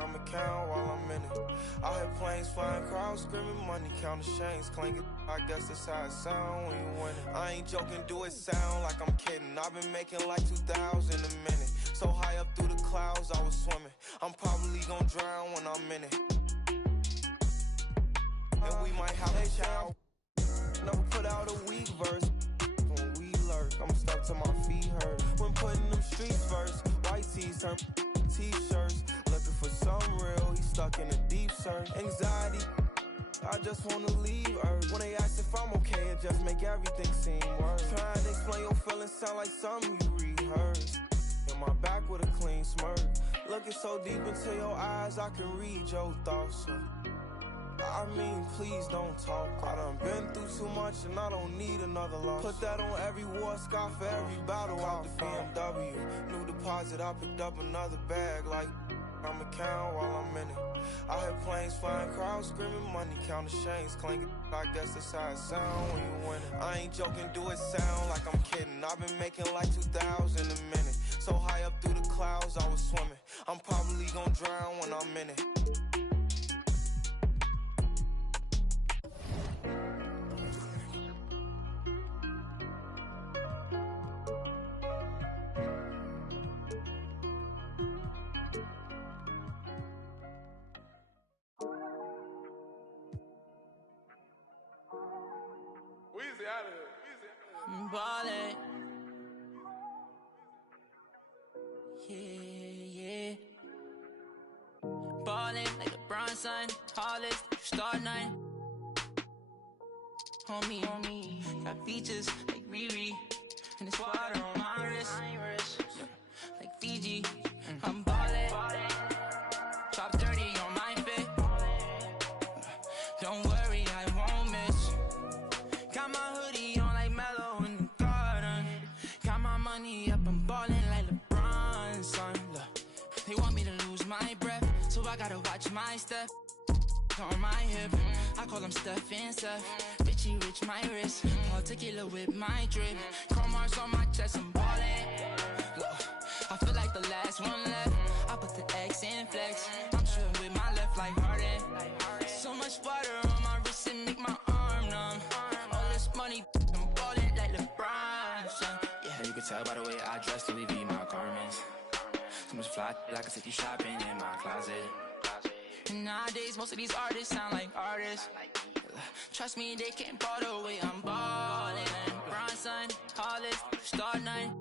I'm a count while I'm in it. I hear planes flying, crowds screaming, money counting chains clinking. I guess that's how it sound when you win it. I ain't joking, do it sound like I'm kidding. I've been making like 2,000 a minute. So high up through the clouds, I was swimming. I'm probably gonna drown when I'm in it. And we might have a child. Never put out a weak verse. When we lurk, I'm stuck to my feet hurt. When putting them streets first, white tees turn t-shirts. Looking for some real, he's stuck in a deep search. Anxiety, I just wanna leave Earth. When they ask if I'm okay, it just make everything seem worse. Trying to explain your feelings sound like something you rehearsed. In my back with a clean smirk. Looking so deep into your eyes, I can read your thoughts. So I mean, please don't talk. I done been through too much and I don't need another loss. Put that on every war scar for every battle out the BMW. New deposit, I picked up another bag like I'm a count while I'm in it. I hear planes flying, crowds screaming, money counting chains clinking. I guess that's how it sound when you win it. I ain't joking, do it sound like I'm kidding. I've been making like 2,000 a minute. So high up through the clouds, I was swimming. I'm probably gonna drown when I'm in it. Ballin', yeah. Ballin' like LeBron, son. Tallest, star 9. Homie, got features like Riri, and it's water on my wrist, like Fiji. I'm ballin', drop 30 on my fit. Don't worry, I won't miss. Got my hoodie on like Mellow in the garden. Got my money up, I'm ballin' like LeBron, son. Look, they want me to lose my breath, so I gotta watch my step. On my hip, I call him Steph and Seth. Richie Rich, my wrist, particular with my drip. Chrome marks on my chest, I'm ballin'. Look, I feel like the last one left. I put the X in flex. I'm shooting with my left like Harden. So much water on my wrist and make my arm numb. All this money, I'm ballin' like LeBron, son. Yeah, you can tell by the way I dress to leave my garments. So much fly, I can take you shopping in my closet. And nowadays, most of these artists sound like artists. Trust me, they can't ball the way I'm ballin'. Bronson, Hollis, Star 9.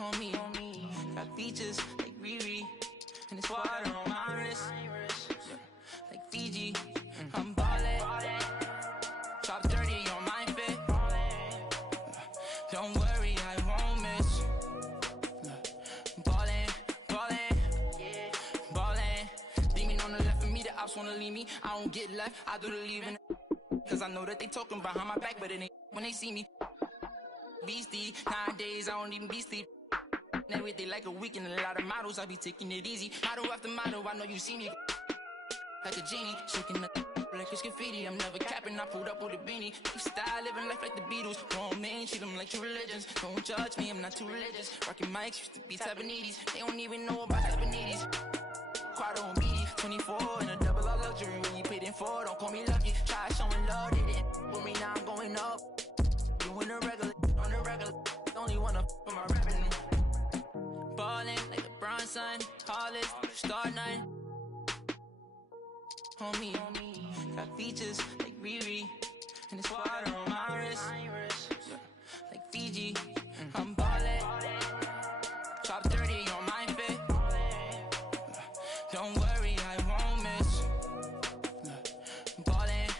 On me, got features like Riri. And it's water on my wrist, like Fiji. I'm ballin'. Top 30 on my fit. Don't worry, I won't miss. Ballin'. Demon on the left of me, the ops wanna leave me. I don't get left, I do the leaving. Cause I know that they talking behind my back, but it ain't when they see me. Beastie, nowadays I don't even be sleep. Everything like a weekend, a lot of models, I be taking it easy. Model after model, I know you see me. Like a genie, shaking the like it's graffiti. I'm never capping, I pulled up with a beanie. Style, living life like the Beatles. Grown men, treat them like true religions. Don't judge me, I'm not too religious. Rocking mics, used to be Tabanese. They don't even know about Tabanese. Quado and BD, 24 in a double up luxury. When you paid in for, don't call me lucky. Try showing love, they didn't with me, now I'm going up. Doing the regular, on the regular. Only wanna for my revenue. Ballin' like a Bronson, Hollis, Star 9. On me, got features like Riri. And it's water on my wrist, like Fiji. I'm ballin'. Top 30 on my fit. Don't worry, I won't miss. Ballin'.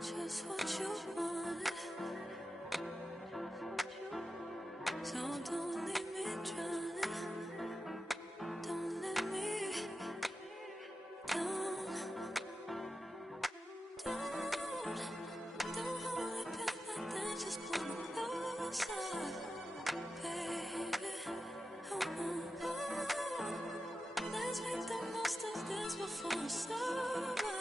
Just what you want. So don't leave me drowning. Don't let me down. Don't hold it back like that. Just pull me closer, baby. Oh. Let's make the most of this before it's over.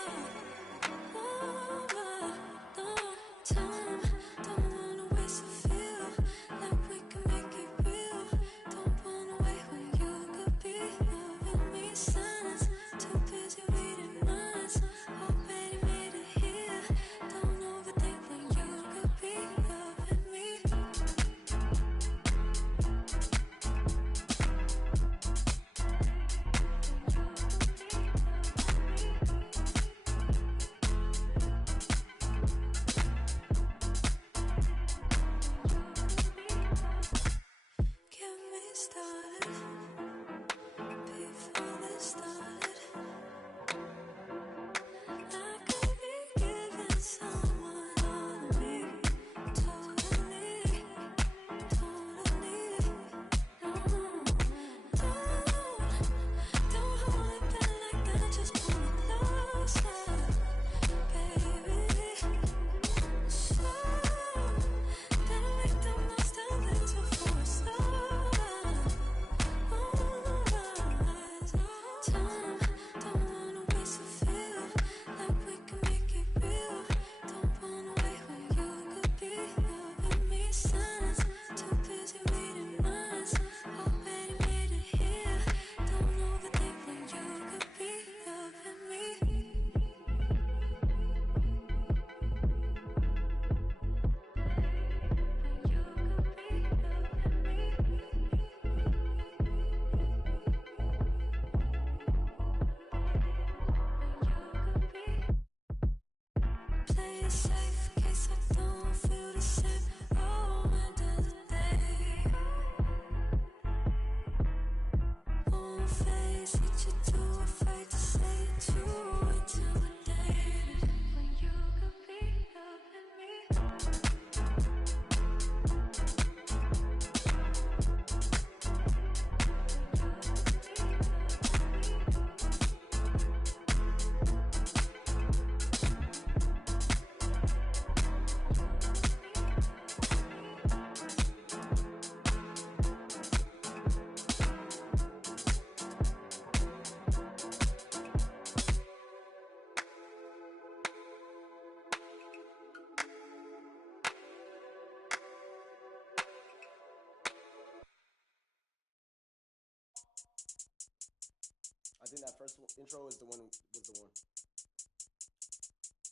first intro is the one was the one.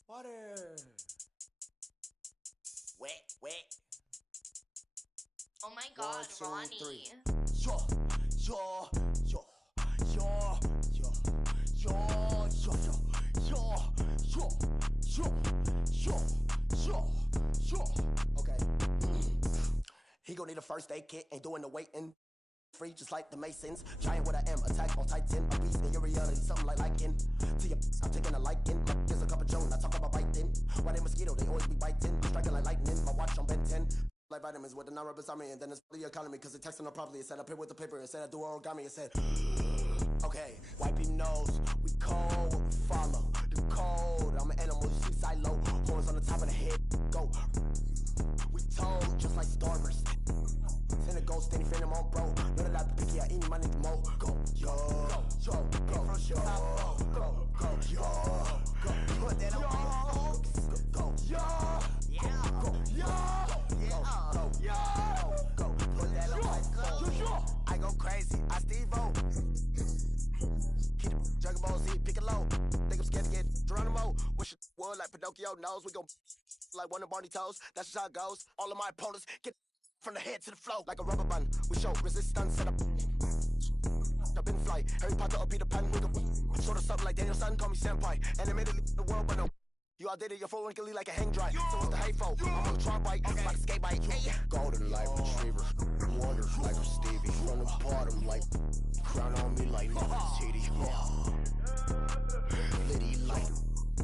Water. Wet. Oh my God, 1, 2, 3. Ronnie. Okay. He gon' need a first aid kit, ain't doing the waiting. Free just like the Masons. Giant what I am, attack on Titan. A beast in your reality, something like liking. To your I'm taking a liking. My there's a cup of Joan, I talk about biting. Why they mosquito, they always be biting. Striking like lightning, my watch on Ben 10. Like vitamins with the non-rubber me, and then it's the economy, cause it texting her properly. It said up here with the paper, it said I do origami, it said okay, wipe your nose, we cold, follow the code. I'm an animal, you see silo, horns on the top of the head, go. We told, just like starvers. Send a ghost, any friend, I'm on bro. Know that I picky, I eat my nigga mo. Go, yo, put that on me. Go, yo, put that on my I go crazy, I Steve-O. Keep the Dragon Ball Z, pick it low. Think I'm scared to get Geronimo. Wish it would like Pinocchio knows. We go like one of Barney toes. That's just how it goes. All of my opponents get from the head to the flow. Like a rubber band, we show resistance. Set up in flight. Harry Potter or Peter Pan. We go sort of something like Daniel Son. Call me senpai. Animated the world, but no. You outdated your full wrinkly like a hang dry. So what's the hay for? I'm on a tron bike, like a skate bike. Hey. Golden light retriever, wonders like a Stevie. From the bottom, like crown on me like TD. Liddy like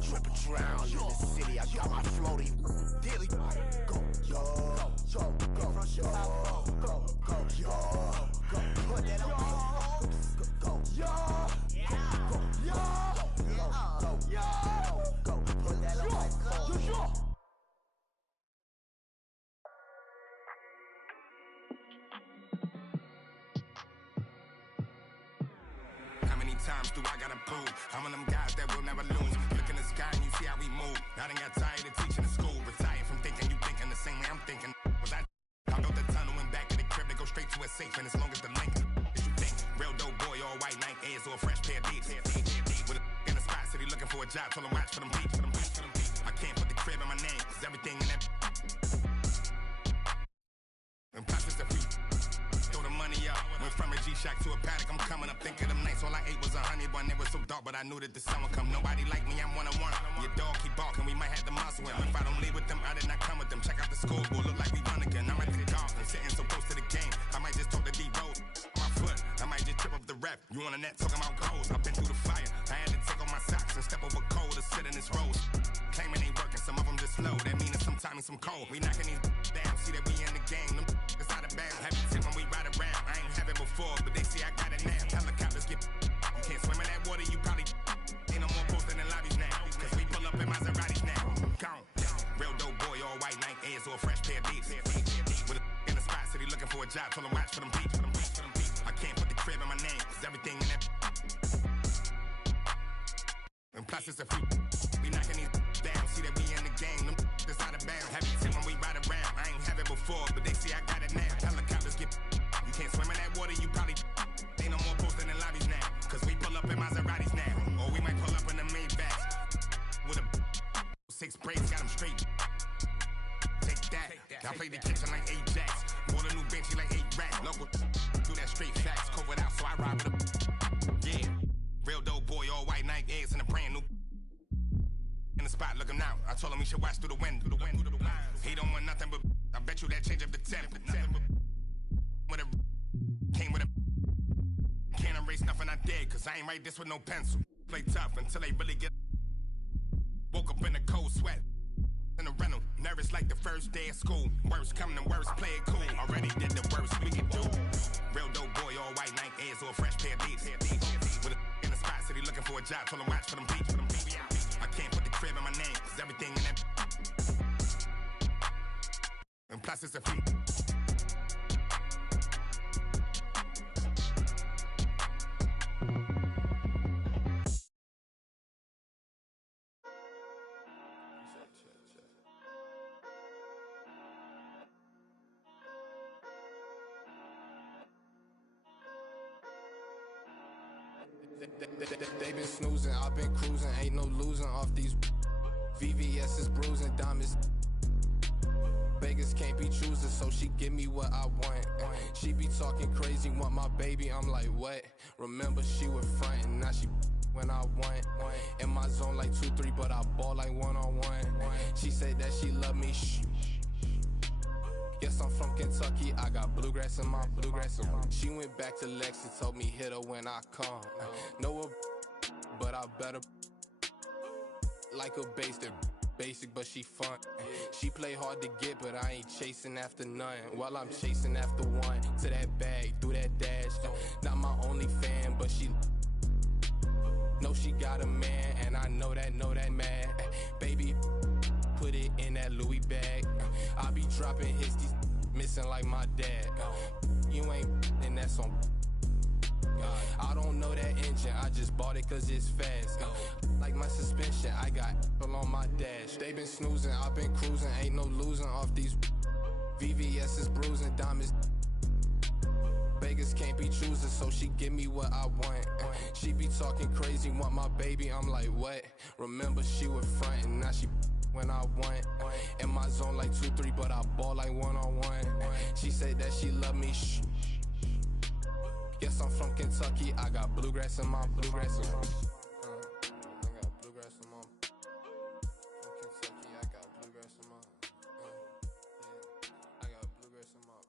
trip and drown in the city. I got my floaty daily. Go, yo, put that on. Go, yo, put that on my phone. How many times do I gotta prove? I'm one of them guys that will never lose. Look in the sky and you see how we move. I done got tired of teaching in school. Retired from thinking you thinking the same way I'm thinking. Was I out the tunnel and back of the crib, they go straight to a safe. And as long as the link is you think. Real dope boy, all white Nike Airs or a fresh pair of D's. With a in the spot, city looking for a job. Told him watch for them beats. I can't put the crib in my name, cause everything in that. And plus it's a few. Throw the money up. Went from a G-Shock to a paddock. I'm coming up thinking them nights. All I ate was a honey bun. It was so dark, but I knew that the sun would come. Nobody like me, I'm one-on-one. Your dog keep barking, we might have to muscle him. If I don't leave with them, I did not come with them. Check out the school, boy, look like we run again. I'm at the golf and sitting so close to the game. I might just talk to D-Rose. My foot, I might just trip up the rep. You on the net talking about goals. I've been through the fire. I had to take off my socks and step over cold to sit in this rose. Claiming ain't working, some of them just slow. That means sometimes it's some cold. We knocking these down, see that we in the game. Them it's out of bounds. Heavy tip when we ride around. I ain't have it before, but they see I got it now. Helicopters get. You can't swim in that water, you probably ain't no more posting in lobbies now. Cause we pull up in Maseratis now. Gone. Real dope boy, all white Nike Airs or a fresh pair of D's. With a in the spot, city looking for a job. Told him watch for them beats. I can't put the crib in my name, cause everything in that. And plus it's a few. We knocking these down, see that we in the game. Them it's out of bounds. Heavy tip when we ride around. I ain't have it before, but they see I got it now. Helicopters get. You can't swim in that water, you probably ain't no more posting in lobbies now. Cause we pull up in Maseratis now. Or we might pull up in the Maybachs. With a 6 braids, got them straight. Take that. I play the kitchen like Ajax. Bought a new Benchy like 8 racks. Local do that straight facts. Covered out, so I ride with a. Yeah. Real dope boy, all white Nike Airs and a brand new. In the spot looking out. I told him he should watch through the window. He don't want nothing but. I bet you that change up the temp. With a came with a. Can't erase nothing I did, cause I ain't write this with no pencil. Play tough until they really get. Woke up in a cold sweat. In a rental, nervous like the first day of school. Worst come to worst, play it cool. Already did the worst we could do. Real dope boy, all white Nike Airs or a fresh pair of D's. With a in the spot, city looking for a job. Told him watch for them beats. I can't put the crib in my name, cause everything in that. And plus it's a few. They been snoozing, I've been cruising, ain't no losing off these VVS is bruising, diamonds. Vegas can't be choosing, so she give me what I want. She be talking crazy, want my baby, I'm like, what? Remember she was frontin', now she when I want. In my zone like 2-3, but I ball like one-on-one. She said that she love me, shh. Yes, I'm from Kentucky, I got bluegrass in my bluegrass. She went back to Lex and told me hit her when I come. Know her, but I better like a basic, but she fun. She play hard to get, but I ain't chasing after none. While I'm chasing after one, to that bag, through that dash. Not my only fan, but she know she got a man, and I know that mad. Baby, put it in that Louis bag. I be dropping hits, these missing like my dad. You ain't, and that's on. I don't know that engine, I just bought it cause it's fast. Like my suspension, I got on my dash. They been snoozing, I've been cruising, ain't no losing off these VVS is bruising, diamonds. Vegas can't be choosing, so she give me what I want. She be talking crazy, want my baby, I'm like, what? Remember she was frontin', now she when I want. In my zone like 2-3, but I ball like one-on-one. She said that she love me, shh. Yes, I'm from Kentucky, I got bluegrass in my bluegrass. I got bluegrass in my from Kentucky, I got bluegrass in my I got bluegrass in my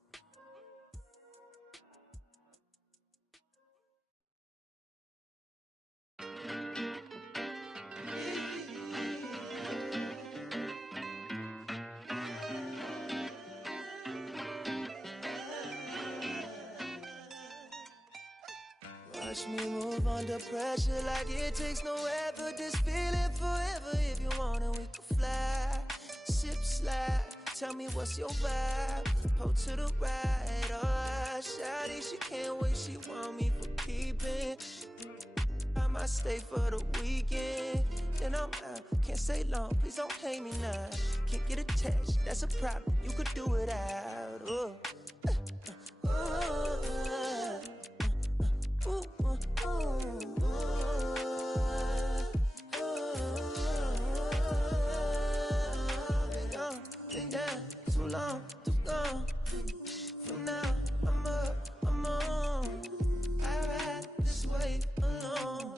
Watch me move under pressure like it takes no effort. This feeling forever. If you wanna, we can fly. Sip, slide. Tell me what's your vibe. Pull to the right. Oh, shawty, she can't wait. She want me for keeping. I might stay for the weekend. Then I'm out. Can't stay long. Please don't hate me now. Can't get attached. That's a problem. You could do it out. Oh. Been down too long, too gone. From now, I'm up, I'm on. I ride this way alone.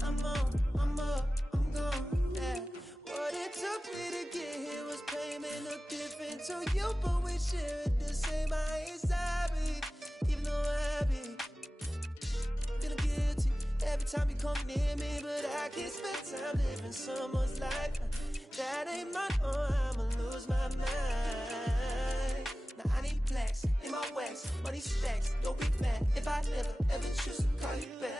I'm on, I'm up, I'm gone. Yeah. What it took me to get here was payment no different to you, but we share it the same. I ain't sorry, even though I be feeling guilty every time you come near me, but I can't spend time living someone's life that ain't mine. Oh, I'ma lose my mind. Now I need plaques in my wax, money stacks. Don't be mad if I never ever choose to call you back.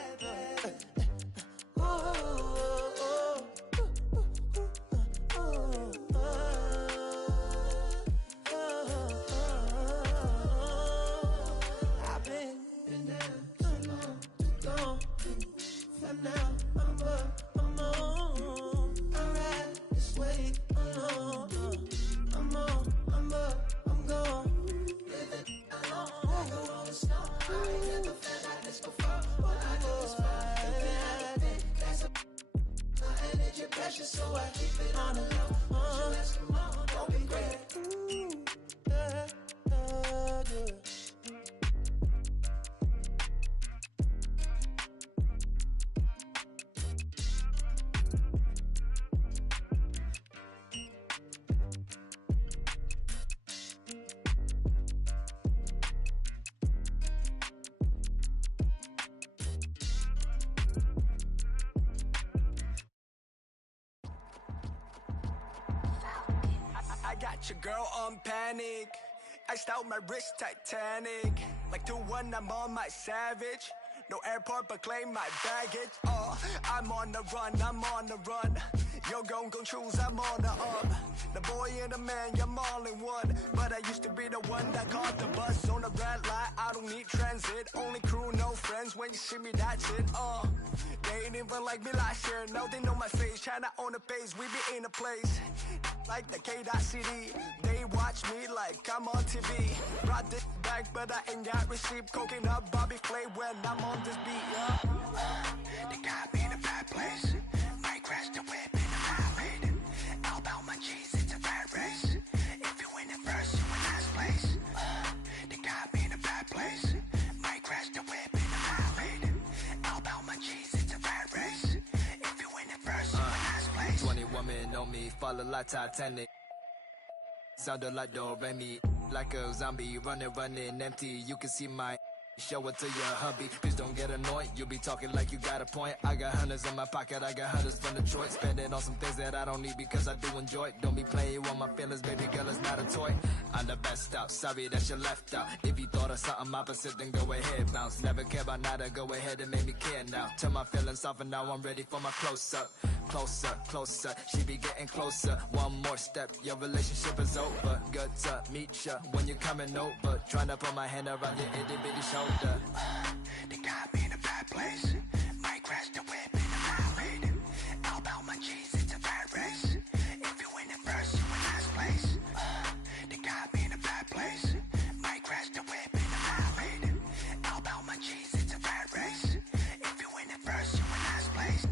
I've been down too long, too gone. For now, I'm up, I'm on. I ride this way alone. I'm on, I'm up, I'm gone. Living alone, I go on the snow. I ain't never felt like this before. What I do is fun. That's a my energy pressure, so I keep it on the low. You ask them all, don't be great. Yeah. I got your girl on panic. Iced out my wrist Titanic. Like 2-1, I'm on my savage. No airport, but claim my baggage. Oh, I'm on the run, I'm on the run. Yo, gon' choose, I'm on the up. The boy and the man, I'm all in one. But I used to be the one that caught the bus on the red light. I don't need transit, only crew, no friends. When you see me, that's it. They ain't even like me last year. Now they know my face, China on the base. We be in a place like the K.City. They watch me like I'm on TV. Brought this back, but I ain't got receipt. Coking up Bobby Flay when I'm on this beat, yeah. They got me in a bad place. Might crash the whip in the highway. All about my cheese, it's a rat race. If you win it first, you in last place. They got me in a bad place. Might crash the whip in the highway. All about my cheese, it's a rat race. If you win it first, you in last place. 20 women on me, follow like Titanic. Sounded like Do-Re-Mi, like a zombie, running empty. You can see my show it to your hubby. Please don't get annoyed, you be talking like you got a point. I got hundreds in my pocket, I got hundreds from Detroit. Spend it on some things that I don't need because I do enjoy it. Don't be playing with my feelings, baby girl, it's not a toy. I'm the best out, sorry that you left out. If you thought of something opposite, then go ahead, bounce. Never care about nada, go ahead and make me care now. Turn my feelings off and now I'm ready for my close-up. Closer, she be getting closer. One more step, your relationship is over. Good to meet ya when you're coming over. Trying to put my hand around your itty-bitty shoulder. They got me in a bad place. Might crash the whip in the highway. All about my cheese, it's a rat race. If you win it first, you in last place. They got me in a bad place. Might crash the whip in the highway. All about my cheese, it's a rat race. If you win it first, you in last place.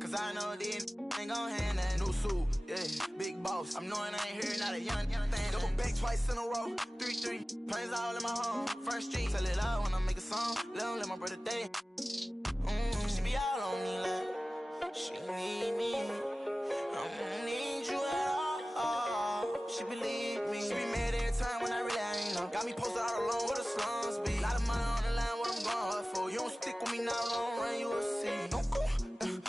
Cause I know these ain't gon' hand that new suit, yeah, big boss. I'm knowing I ain't hearing not a young thing. Double back twice in a row, 3-3, planes all in my home. First street, tell it out when I make a song. Let my brother day. She be all on me like she need me. I don't need you at all. She believe me. She be mad every time when I really ain't know. Got me posted out alone where the slums be. Lot of money on the line, what I'm going hard for. You don't stick with me now, long run, you will see. Don't go.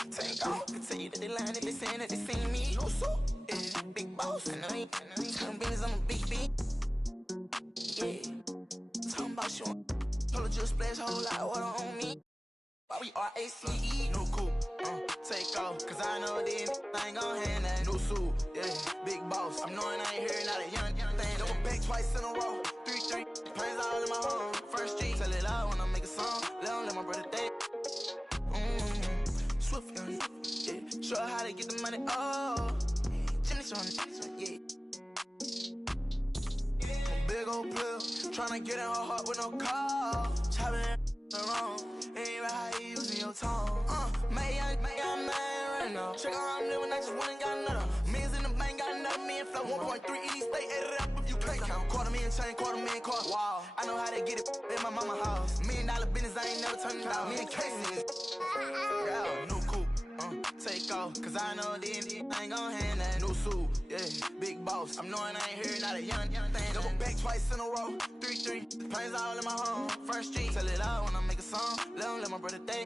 Take off. Can tell you that they lying, that they saying that they seen me. No suit, yeah, big boss. And I ain't telling business, I'm a big B. Yeah, talking about you. Told her just splash a whole lot of water on me. Why we R-A-C-E? No coupe, take off. Cause I know these ain't gon' hand that. No suit, yeah, big boss. I'm knowing I ain't hearing not a young thing. Double back twice in a row, 3-3, planes all in my home. First street, tell it out when I make a song. Let my brother day. Swift young, yeah. Show her how to get the money, oh. Jimmy Sean, yeah. Big old player, tryna get in her heart with no call. Chopping around, ain't right how you using your tone. May I man right now. Check out how I'm living, I just went and got another. Millions in the bank, got another million flow. 1.3 ED state, add it up if you can't count. $250,000 chain, $250,000 car. Wow, I know how to get it in my mama house. $1 million business, I ain't never turning down. Me and Casey, yeah, new coupe, take off. Cause I know these ain't gon' hand that. New suit, yeah, big boss. I'm knowing I ain't hearing not a young thing. Double back twice in a row, 3-3, planes all in my home. First street, tell it out when I make a song. Let my brother day.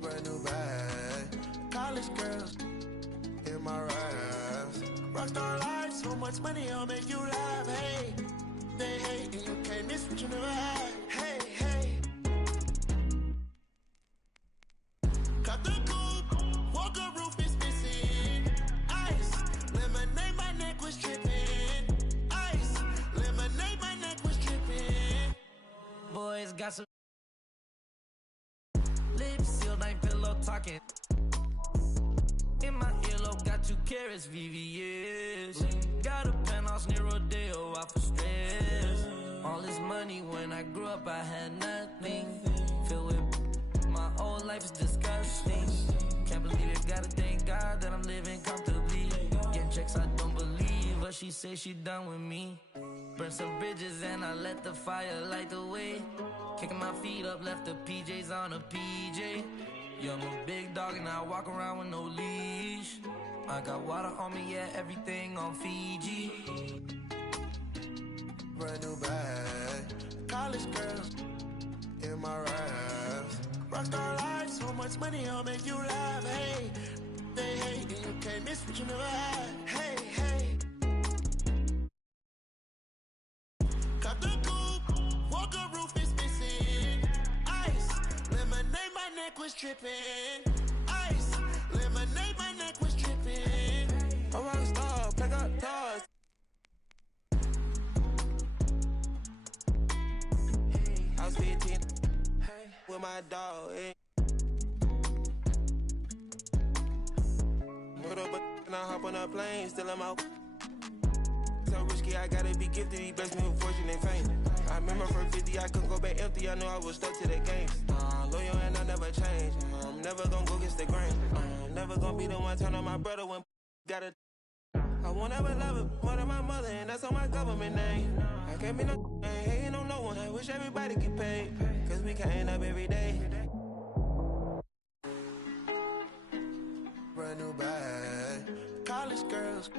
Brand new bag, college girls in my raps. Rockstar life, so much money, I'll make you laugh. Hey, they hate and you can't miss what you never had. Hey, hey. Cut the coupe, walker roof is missing. Ice, lemonade, my neck was tripping. Ice, lemonade, my neck was tripping. Boys got some lips sealed, ain't pillow talking. Paris, VVS. Got a penthouse near Rodeo, out for stress. All this money, when I grew up, I had nothing. Filled with my old life is disgusting. Can't believe it, gotta thank God that I'm living comfortably. Getting checks I don't believe, but she say she done with me. Burn some bridges and I let the fire light the way. Kicking my feet up, left the PJs on a PJ. Yeah, I'm a big dog and I walk around with no leash. I got water on me, yeah, everything on Fiji. Brand new bag, college girls in my raps. Rockstar life, so much money, I'll make you laugh. Hey, they hate and you can't miss what you never had. Hey, hey. Cut the coupe, walker roof is missing. Ice, lemonade, my neck was dripping. Ice, lemonade, my neck was dripping. A rockstar, pack up toys. I was 15 with my dog. Put up and I hop on a plane, still I'm out. So risky, I gotta be gifted. He blessed me with fortune and fame. I remember for 50, I couldn't go back empty. I knew I was stuck to the game. Loyal and I never change. I'm never gonna go against the grain. I'm never gonna be the one turn on my brother when gotta. I won't ever love it more than my mother, and that's on my government name. I can't be no ain't hating on no one. I wish everybody get paid, cause we can't up every day. Brand new bag, college girls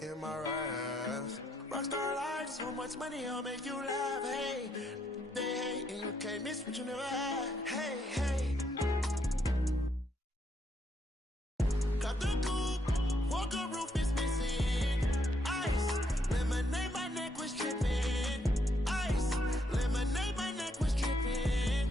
in my raps. Rockstar life, so much money, I'll make you laugh. Hey, they hate and you can't miss what you never had. Hey, hey. Got the coupe, walker roof is missing. Ice, lemonade, my neck was dripping. Ice, lemonade, my neck was dripping.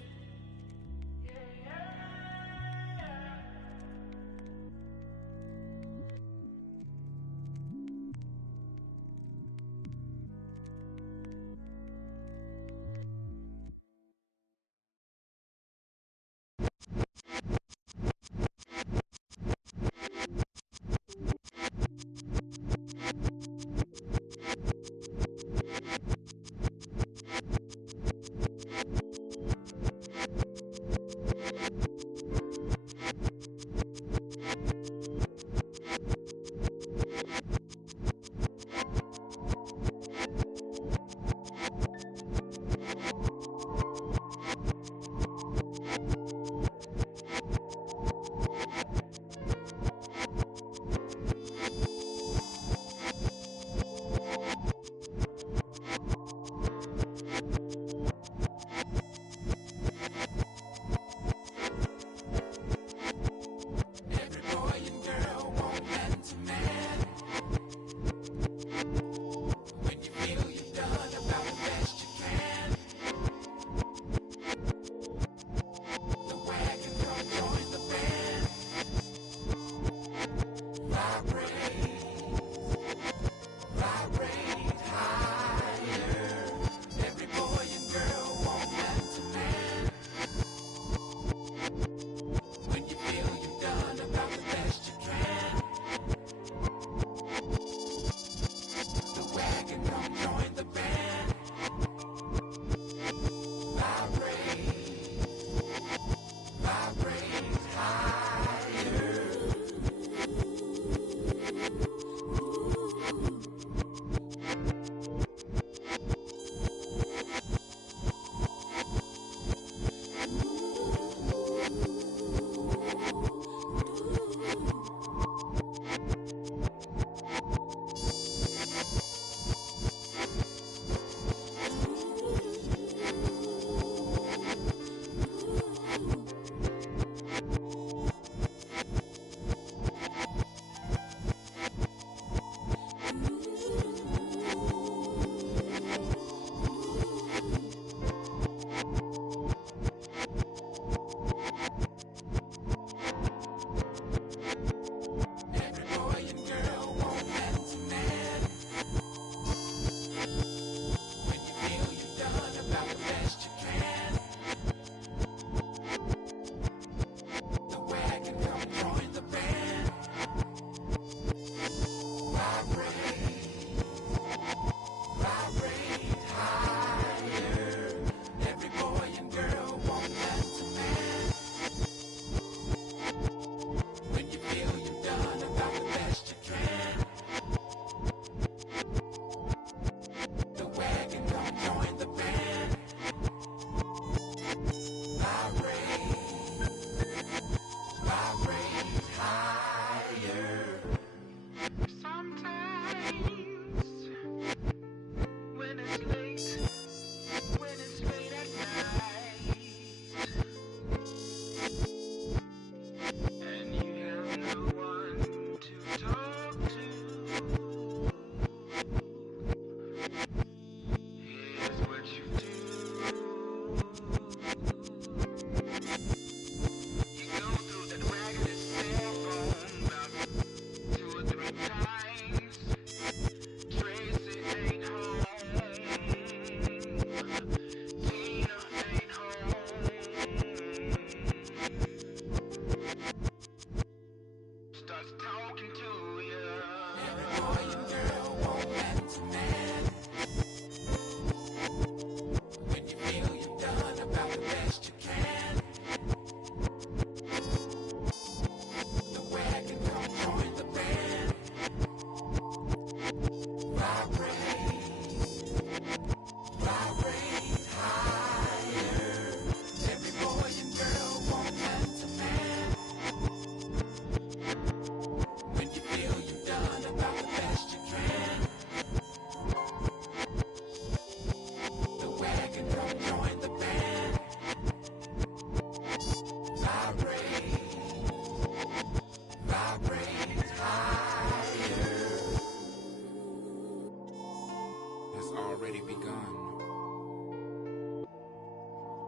already begun.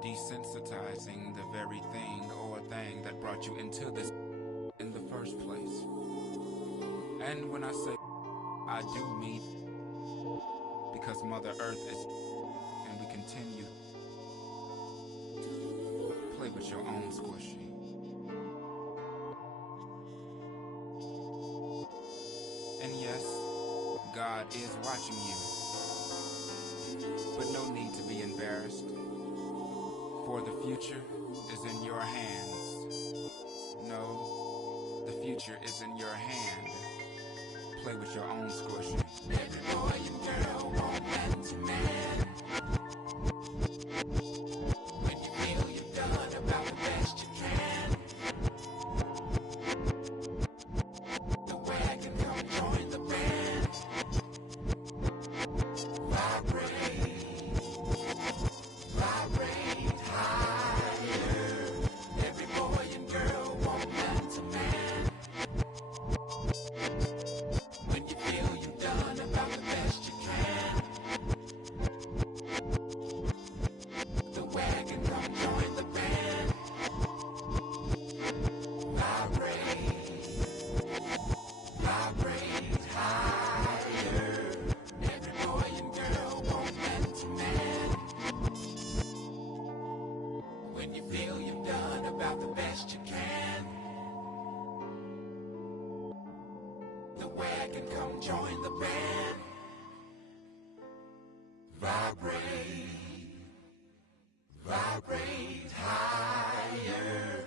Desensitizing the very thing or thing that brought you into this in the first place. And when I say I do mean because Mother Earth is and we continue. Play with your own squishy. And yes, God is watching you. But no need to be embarrassed. For the future is in your hands. No, the future is in your hand. Play with your own squishy. Every boy and girl want that man. When you feel you've done about the best you can. The wagon come join the band. Vibrate, vibrate higher. Every boy and girl want man to man. When you feel you've done about the best you can. The wagon come join the band. Vibrate, vibrate higher. Every boy and girl want man to man. When you feel you've done about the best you can. The wagon come join the band. Vibrate, vibrate higher.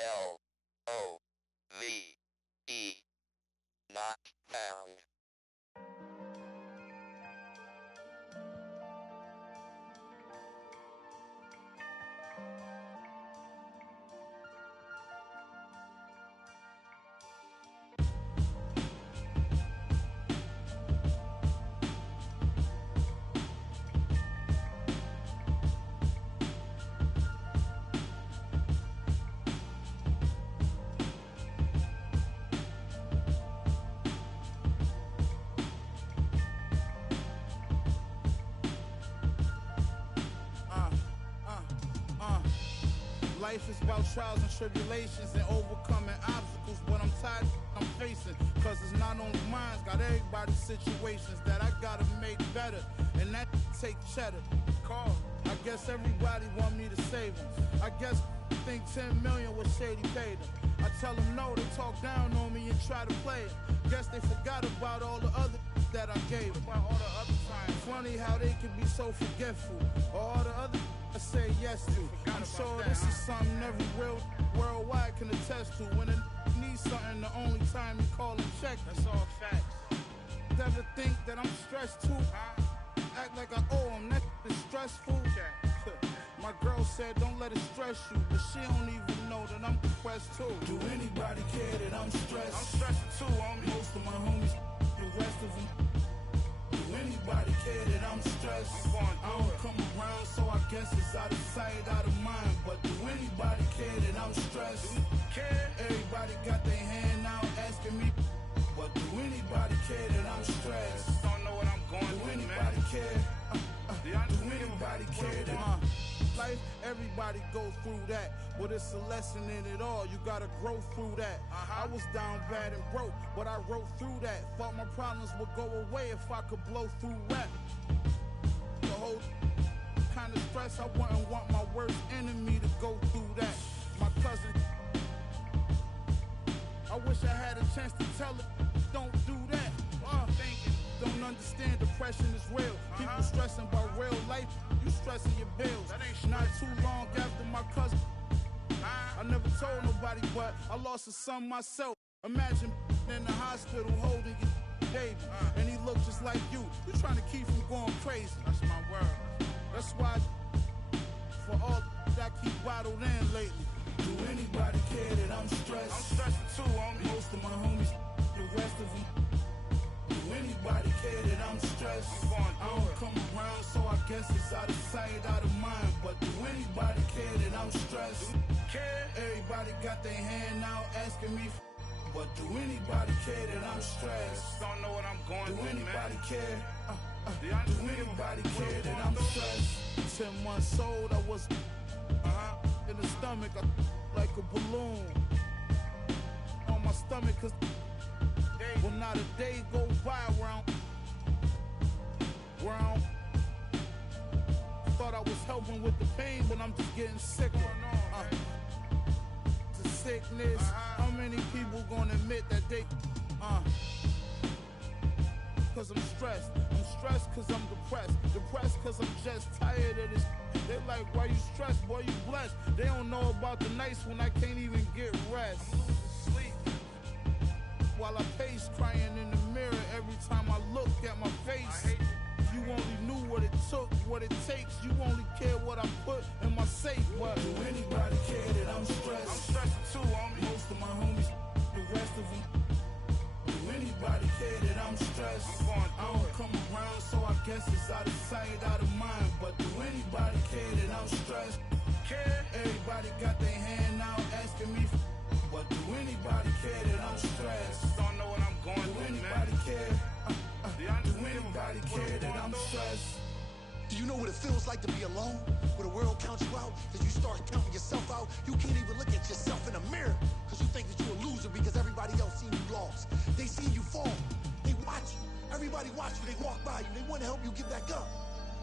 L-O-V-E, not found. Life is about trials and tribulations and overcoming obstacles, but I'm tired I'm facing, cause it's not only mine, got everybody's situations that I gotta make better, and that take cheddar. Call, I guess everybody want me to save them. I guess think 10 million was shady paid them. I tell them no, they talk down on me and try to play them. Guess they forgot about all the other that I gave them. About all the other times. Funny how they can be so forgetful. All the other I say yes to. I'm sure this is something every real worldwide can attest to. When a needs something, the only time you call and check. That's all facts. Ever think that I'm stressed too? Act like I owe them, that is stressful. My girl said don't let it stress you, but she don't even know that I'm depressed too. Do anybody care that I'm stressed? I'm stressed too, homie. Most of my homies, the rest of them. Do anybody care that I'm stressed? I don't come around, so I guess it's out of sight, out of mind. But do anybody care that I'm stressed? Everybody got their hand out asking me, but do anybody care that I'm stressed? Don't know what I'm going through, man. Do anybody care? Do anybody care that life, everybody goes through that, but it's a lesson in it all. You gotta grow through that. I was down bad and broke, but I wrote through that. Thought my problems would go away if I could blow through rap. The whole kind of stress, I wouldn't want my worst enemy to go through that. My cousin, I wish I had a chance to tell it, don't do that. Don't understand depression is real. People stressing about real life, you stressing your bills. Not too long after my cousin, I never told nobody, but I lost a son myself. Imagine in the hospital holding your baby, and he looked just like you. You trying to keep him going crazy. That's my word. That's why for all that I keep bottled in lately. Do anybody care that I'm stressed? I'm stressed too, homie. Most of my homies, the rest of them. Do anybody care that I'm stressed? I don't come around, so I guess it's out of sight, out of mind. But do anybody care that I'm stressed? Everybody got their hand out asking me, But do anybody care that I'm stressed? Don't know what I'm going through, man. Do anybody care? Do anybody care that I'm stressed? 10 months old, I was in the stomach, like a balloon. On my stomach, cause well, not a day go by around. Thought I was helping with the pain, but I'm just getting sicker. The sickness. How many people gonna admit that they cause I'm stressed. I'm stressed cause I'm depressed. Depressed cause I'm just tired of this. They like, why you stressed, boy, you blessed. They don't know about the nights when I can't even get rest. I'm losing sleep while I pace, crying in the mirror every time I look at my face. You only knew what it took, what it takes. You only care what I put in my safe. But do anybody care that I'm stressed? I'm stressed too, homie. Most of my homies, the rest of them. Do anybody care that I'm stressed? I don't come around, so I guess it's out of sight, out of mind. But do anybody care that I'm stressed? Care? Everybody got their hand out asking me. But do anybody care that I'm stressed? Don't know what I'm going through, man. Do anybody care? Do anybody care that I'm stressed? Do you know what it feels like to be alone? Where the world counts you out, cause you start counting yourself out. You can't even look at yourself in the mirror, cause you think that you're a loser because everybody else seen you lost. They seen you fall. They watch you. Everybody watch you. They walk by you. They want to help you get back up.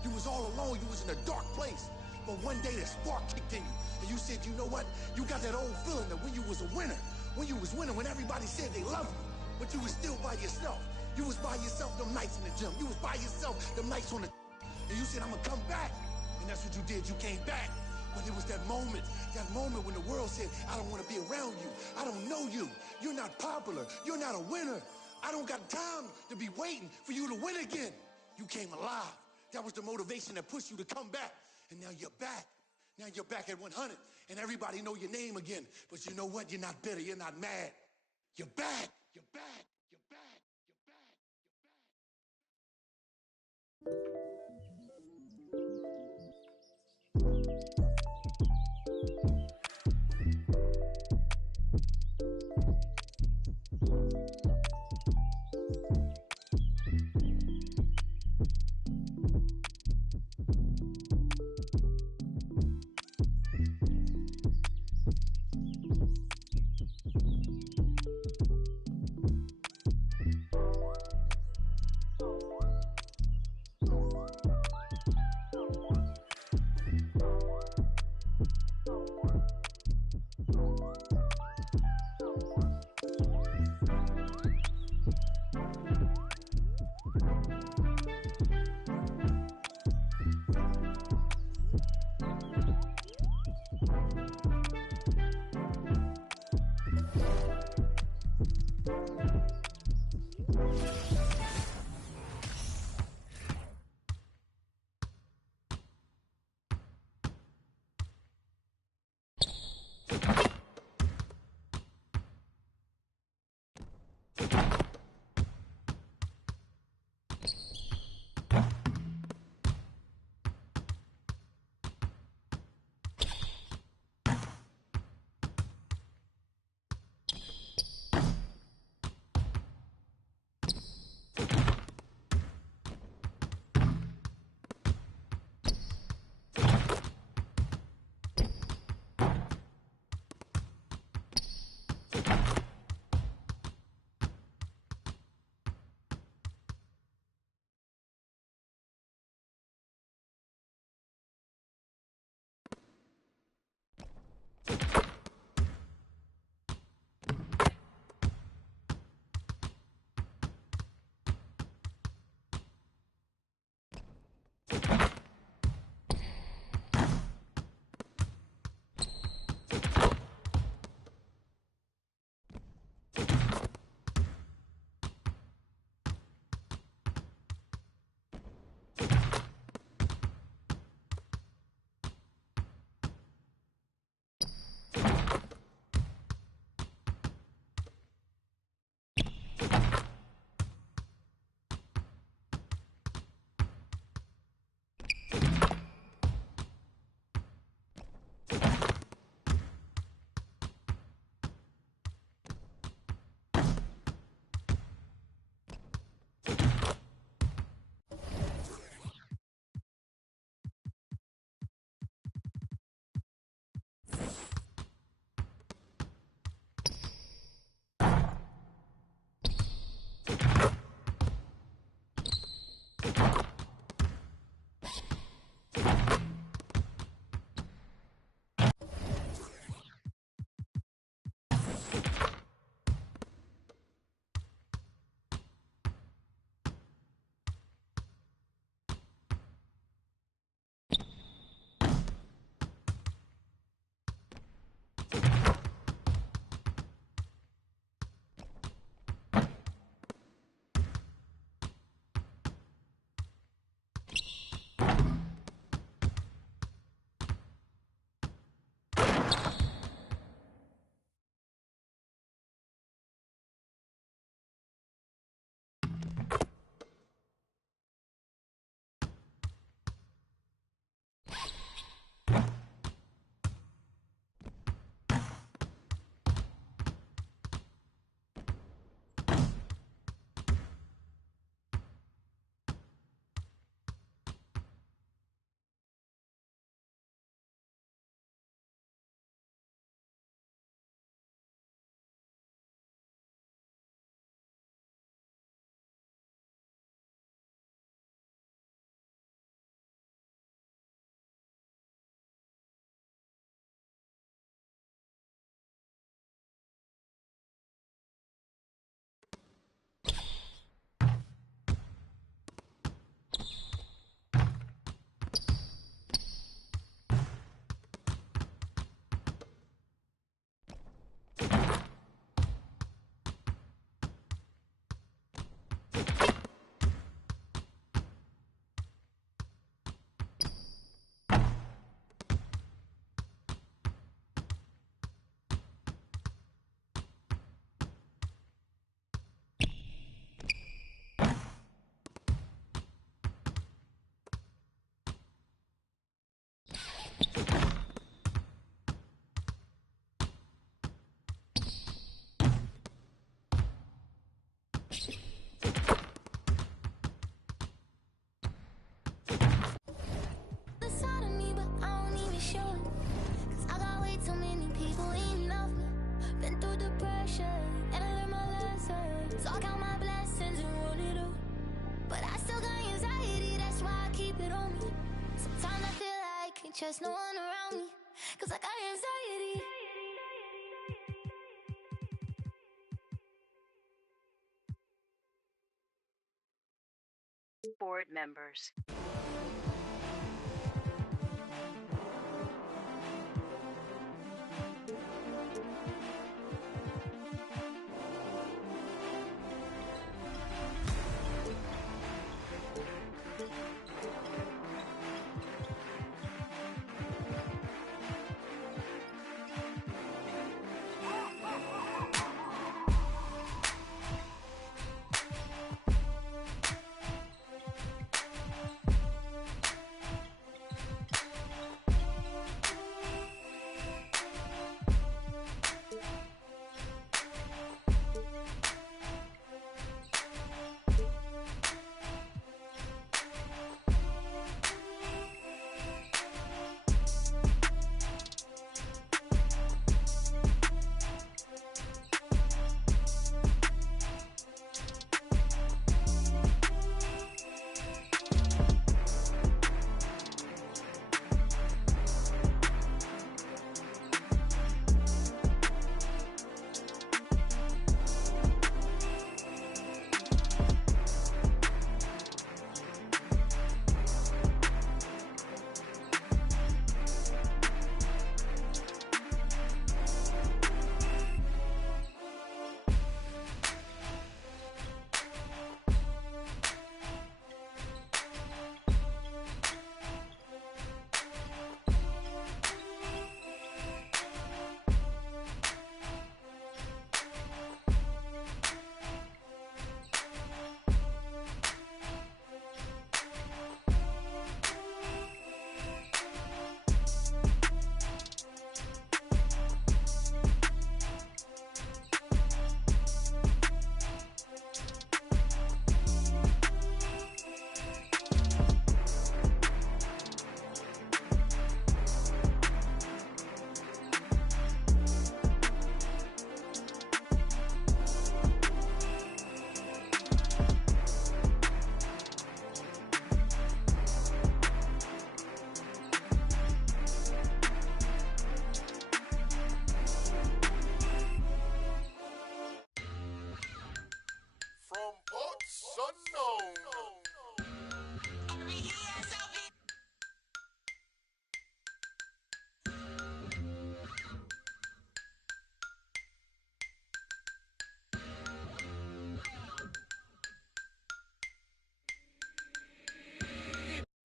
You was all alone. You was in a dark place. But one day that spark kicked in you, and you said, you know what? You got that old feeling that when you was a winner, when you was winning, when everybody said they love you, but you was still by yourself. You was by yourself them nights in the gym. You was by yourself them nights on the... And you said, I'm gonna come back. And that's what you did. You came back. But it was that moment when the world said, I don't want to be around you. I don't know you. You're not popular. You're not a winner. I don't got time to be waiting for you to win again. You came alive. That was the motivation that pushed you to come back. And now you're back. Now you're back at 100. And everybody know your name again. But you know what? You're not bitter. You're not mad. You're back. You're back. Sometimes I feel like I can't trust no one around me, 'cause I got anxiety. Board members.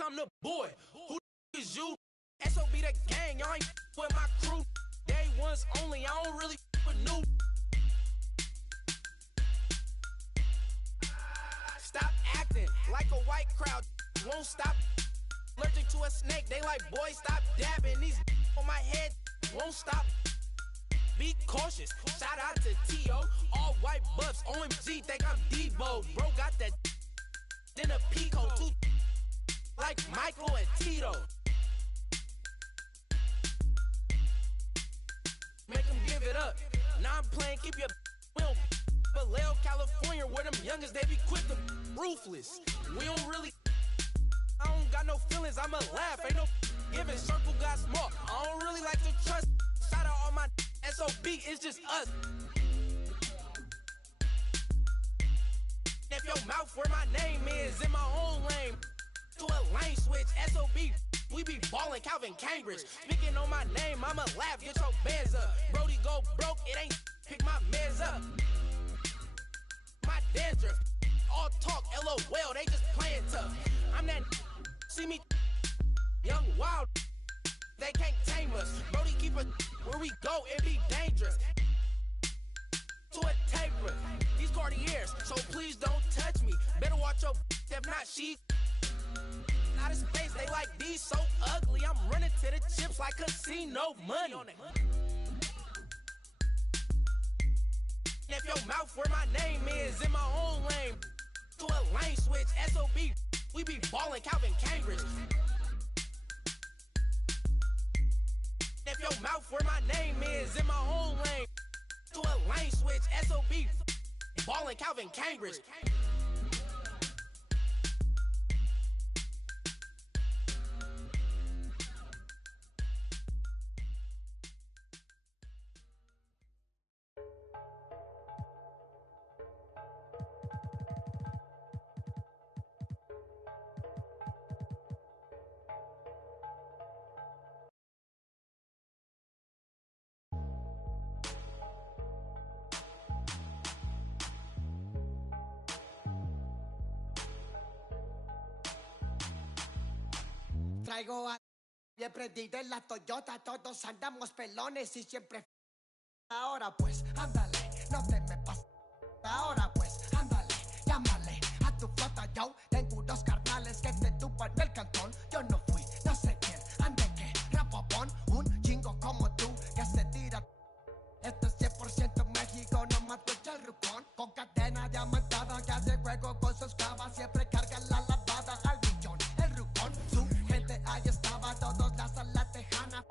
I'm the boy. Who is you? SOB the gang. Y'all ain't with my crew. Day ones only. I don't really with new. Stop acting like a white crowd. Won't stop. Allergic to a snake. They like, boy, stop dabbing. These on my head won't stop. Be cautious. Shout out to T.O. All white buffs. OMG, think I'm Debo. Bro got that then a Pico. Two like Michael and Tito. Make them give it up. Now I'm playing, keep your will. Vallejo, California, where them youngest, they be quick to ruthless. We don't really, I don't got no feelings, I'ma laugh. Ain't no giving, circle got small. I don't really like to trust. Shout out all my SOB, it's just us. If your mouth where my name is, in my own lane. To a lane switch, SOB, we be ballin' Calvin Cambridge. Speaking on my name, I'ma laugh, get your bands up. Brody go broke, it ain't pick my mans up. My dandruff, all talk, LOL, they just playin' tough. I'm that, see me, young wild, they can't tame us. Brody keep it, where we go, it be dangerous. To a taper, these Cartiers, so please don't touch me. Better watch your, if not she. Out of space, they like these so ugly. I'm running to the chips like casino money. If your mouth where my name is, in my own lane. To a lane switch, SOB, we be ballin' Calvin Cambridge. If your mouth where my name is, in my own lane. To a lane switch, SOB, ballin' Calvin Cambridge. traigo a... Bien prendida en la Toyota, todos andamos pelones y siempre... Ahora pues, ándale, no te me pases. Ahora pues, ándale, llámale a tu flota, yo. Tengo unos carnales que te tupan el cantón. Yo no fui, no sé quién, ande que rapopón. Un chingo como tú que se tira. Esto es 100% México, no mato el rucón. Con cadena diamantada que hace juego con sus clavas. Siempre carga la lavada al millón. El rucón, su gente ahí estaba, todos las a la tejana.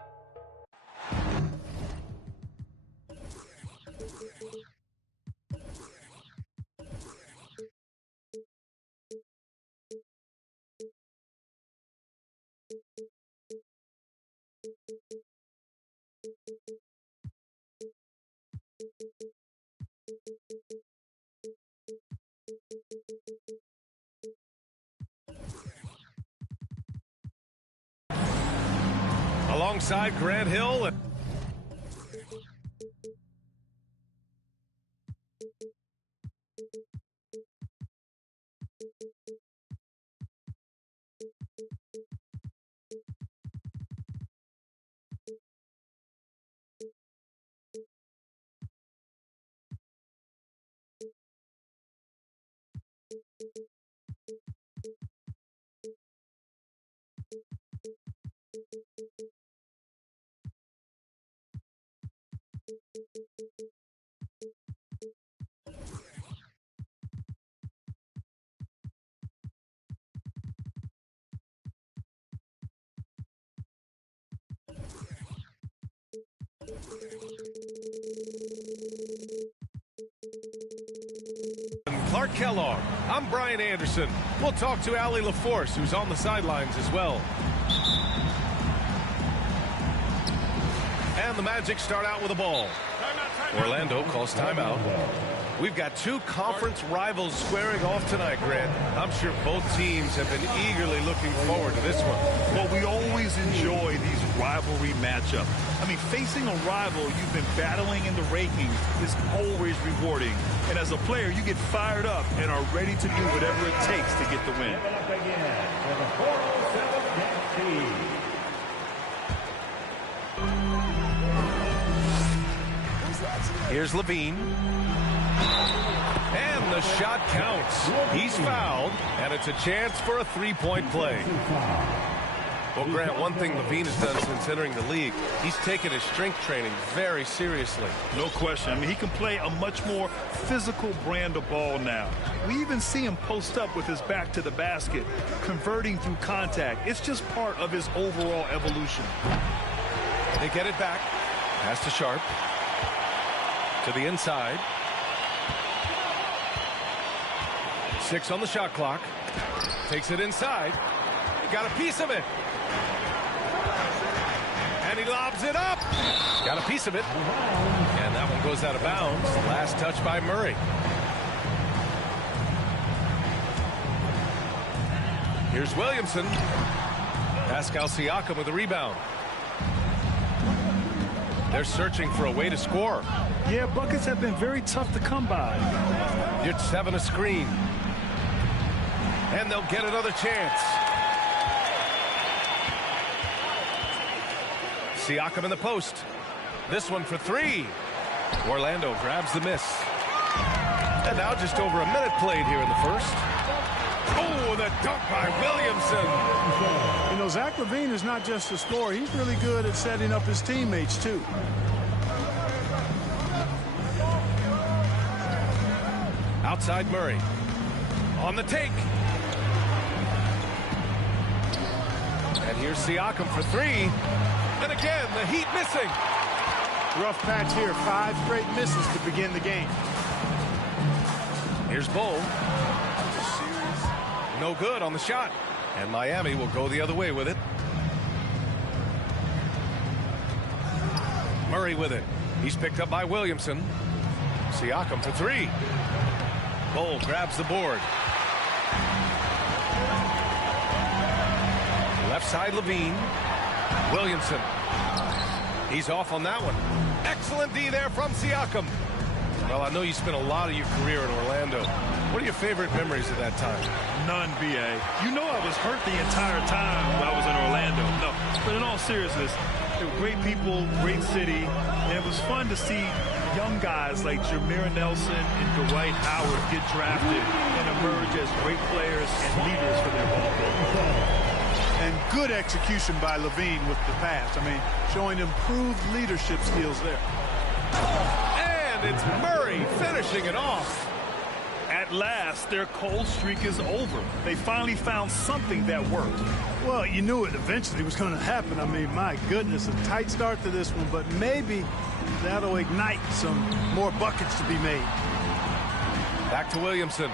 Alongside Grant Hill. Clark Kellogg. I'm Brian Anderson. We'll talk to Allie LaForce, who's on the sidelines as well. And the Magic start out with a ball. Orlando calls timeout. We've got two conference rivals squaring off tonight, Grant. I'm sure both teams have been eagerly looking forward to this one. Well, we always enjoy these rivalry matchups. I mean, facing a rival you've been battling in the rankings is always rewarding. And as a player, you get fired up and are ready to do whatever it takes to get the win. Here's Levine. And the shot counts. He's fouled, and it's a chance for a three-point play. Well, Grant, one thing Levine has done since entering the league, he's taken his strength training very seriously. No question. I mean, he can play a much more physical brand of ball now. We even see him post up with his back to the basket, converting through contact. It's just part of his overall evolution. They get it back. Pass to Sharp. To the inside. 6 on the shot clock. Takes it inside. Got a piece of it. And he lobs it up. Got a piece of it. And that one goes out of bounds. Last touch by Murray. Here's Williamson. Pascal Siakam with the rebound. They're searching for a way to score. Yeah, buckets have been very tough to come by. It's 7 a screen. And they'll get another chance. Siakam in the post. This one for 3. Orlando grabs the miss. And now just over a minute played here in the first. Oh, the dunk by Williamson. You know, Zach LaVine is not just a scorer. He's really good at setting up his teammates, too. Outside Murray. On the take. And here's Siakam for 3. And again, the Heat missing. Rough patch here. 5 straight misses to begin the game. Here's Bull. No good on the shot. And Miami will go the other way with it. Murray with it. He's picked up by Williamson. Siakam for 3. Bull grabs the board. Left side Levine. Williamson. He's off on that one. Excellent D there from Siakam. Well, I know you spent a lot of your career in Orlando. What are your favorite memories of that time? None, B.A. You know I was hurt the entire time I was in Orlando. No, but in all seriousness, they were great people, great city, and it was fun to see young guys like Jameer Nelson and Dwight Howard get drafted and emerge as great players and leaders for their ball club. And good execution by Levine with the pass. I mean, showing improved leadership skills there. And it's Murray finishing it off. At last, their cold streak is over. They finally found something that worked. Well, you knew it eventually was going to happen. I mean, my goodness, a tight start to this one, but maybe that'll ignite some more buckets to be made. Back to Williamson.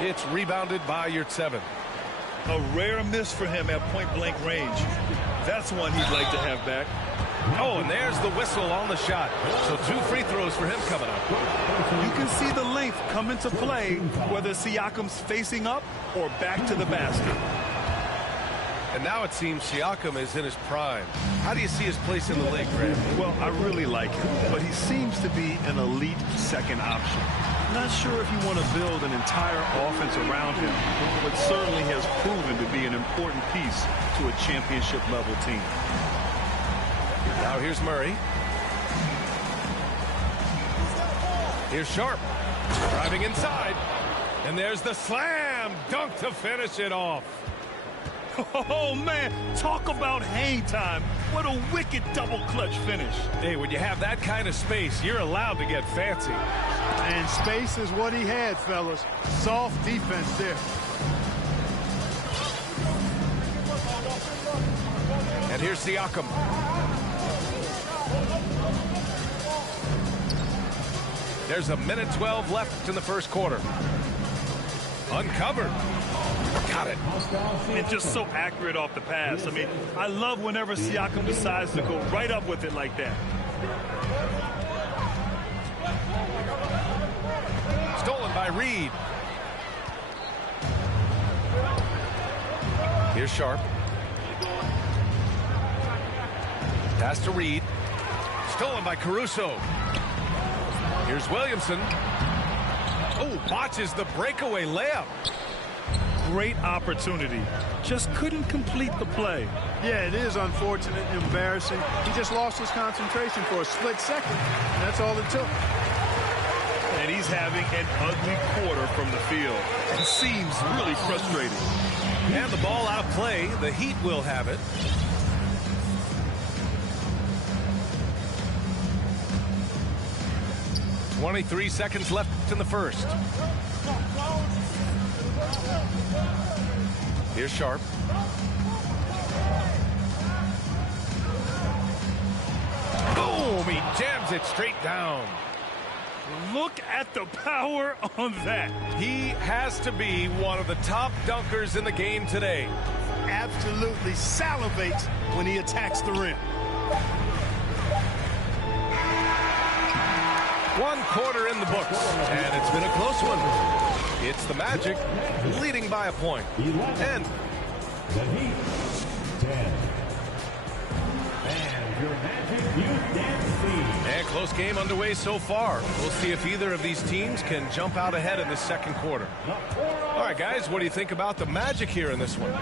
It's rebounded by Yurtseven. A rare miss for him at point-blank range. That's one he'd like to have back. Oh, and there's the whistle on the shot. So 2 free throws for him coming up. You can see the length come into play, whether Siakam's facing up or back to the basket. And now it seems Siakam is in his prime. How do you see his place in the league, Graham? Well, I really like him, but he seems to be an elite second option. Not sure if you want to build an entire offense around him, but certainly has proven to be an important piece to a championship-level team. Now here's Murray. Here's Sharp. Driving inside. And there's the slam dunk to finish it off. Oh, man, talk about hang time. What a wicked double clutch finish. Hey, when you have that kind of space, you're allowed to get fancy. And space is what he had, fellas. Soft defense there. And here's Siakam. There's a minute 12 left in the first quarter. Uncovered. Got it. And just so accurate off the pass. I mean, I love whenever Siakam decides to go right up with it like that. Stolen by Reed. Here's Sharp. Pass to Reed. Stolen by Caruso. Here's Williamson. Oh, botches the breakaway layup. Great opportunity. Just couldn't complete the play. Yeah, it is unfortunate, embarrassing. He just lost his concentration for a split second. That's all it took. And he's having an ugly quarter from the field. He seems really frustrated. And the ball out of play. The Heat will have it. .23 seconds left in the first. Here's Sharp. Boom! He jams it straight down. Look at the power on that. He has to be one of the top dunkers in the game today. Absolutely salivates when he attacks the rim. 1 quarter in the books, and it's been a close one. It's the Magic leading by a point. And the Heat 10. And your Magic Youth Dance Team. And close game underway so far. We'll see if either of these teams can jump out ahead in the second quarter. All right, guys, what do you think about the Magic here in this one?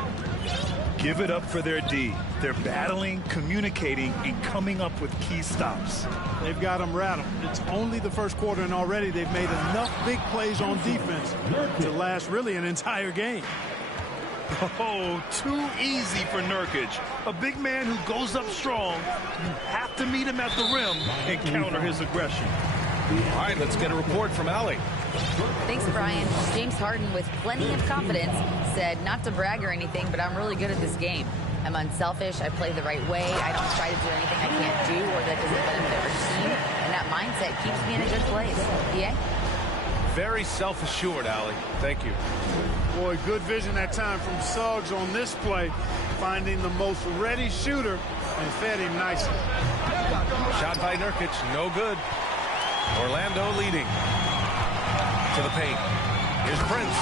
Give it up for their D. They're battling, communicating, and coming up with key stops. They've got them rattled. It's only the first quarter, and already they've made enough big plays on defense to last really an entire game. Oh, too easy for Nurkic. A big man who goes up strong. You have to meet him at the rim and counter his aggression. All right, let's get a report from Allie. Thanks, Brian. James Harden, with plenty of confidence, said not to brag or anything, but I'm really good at this game. I'm unselfish. I play the right way. I don't try to do anything I can't do or that doesn't benefit our team. And that mindset keeps me in a good place. Yeah? Very self-assured, Allie. Thank you. Boy, good vision that time from Suggs on this play, finding the most ready shooter and fed him nicely. Shot by Nurkic, no good. Orlando leading. To the paint. Here's Prince.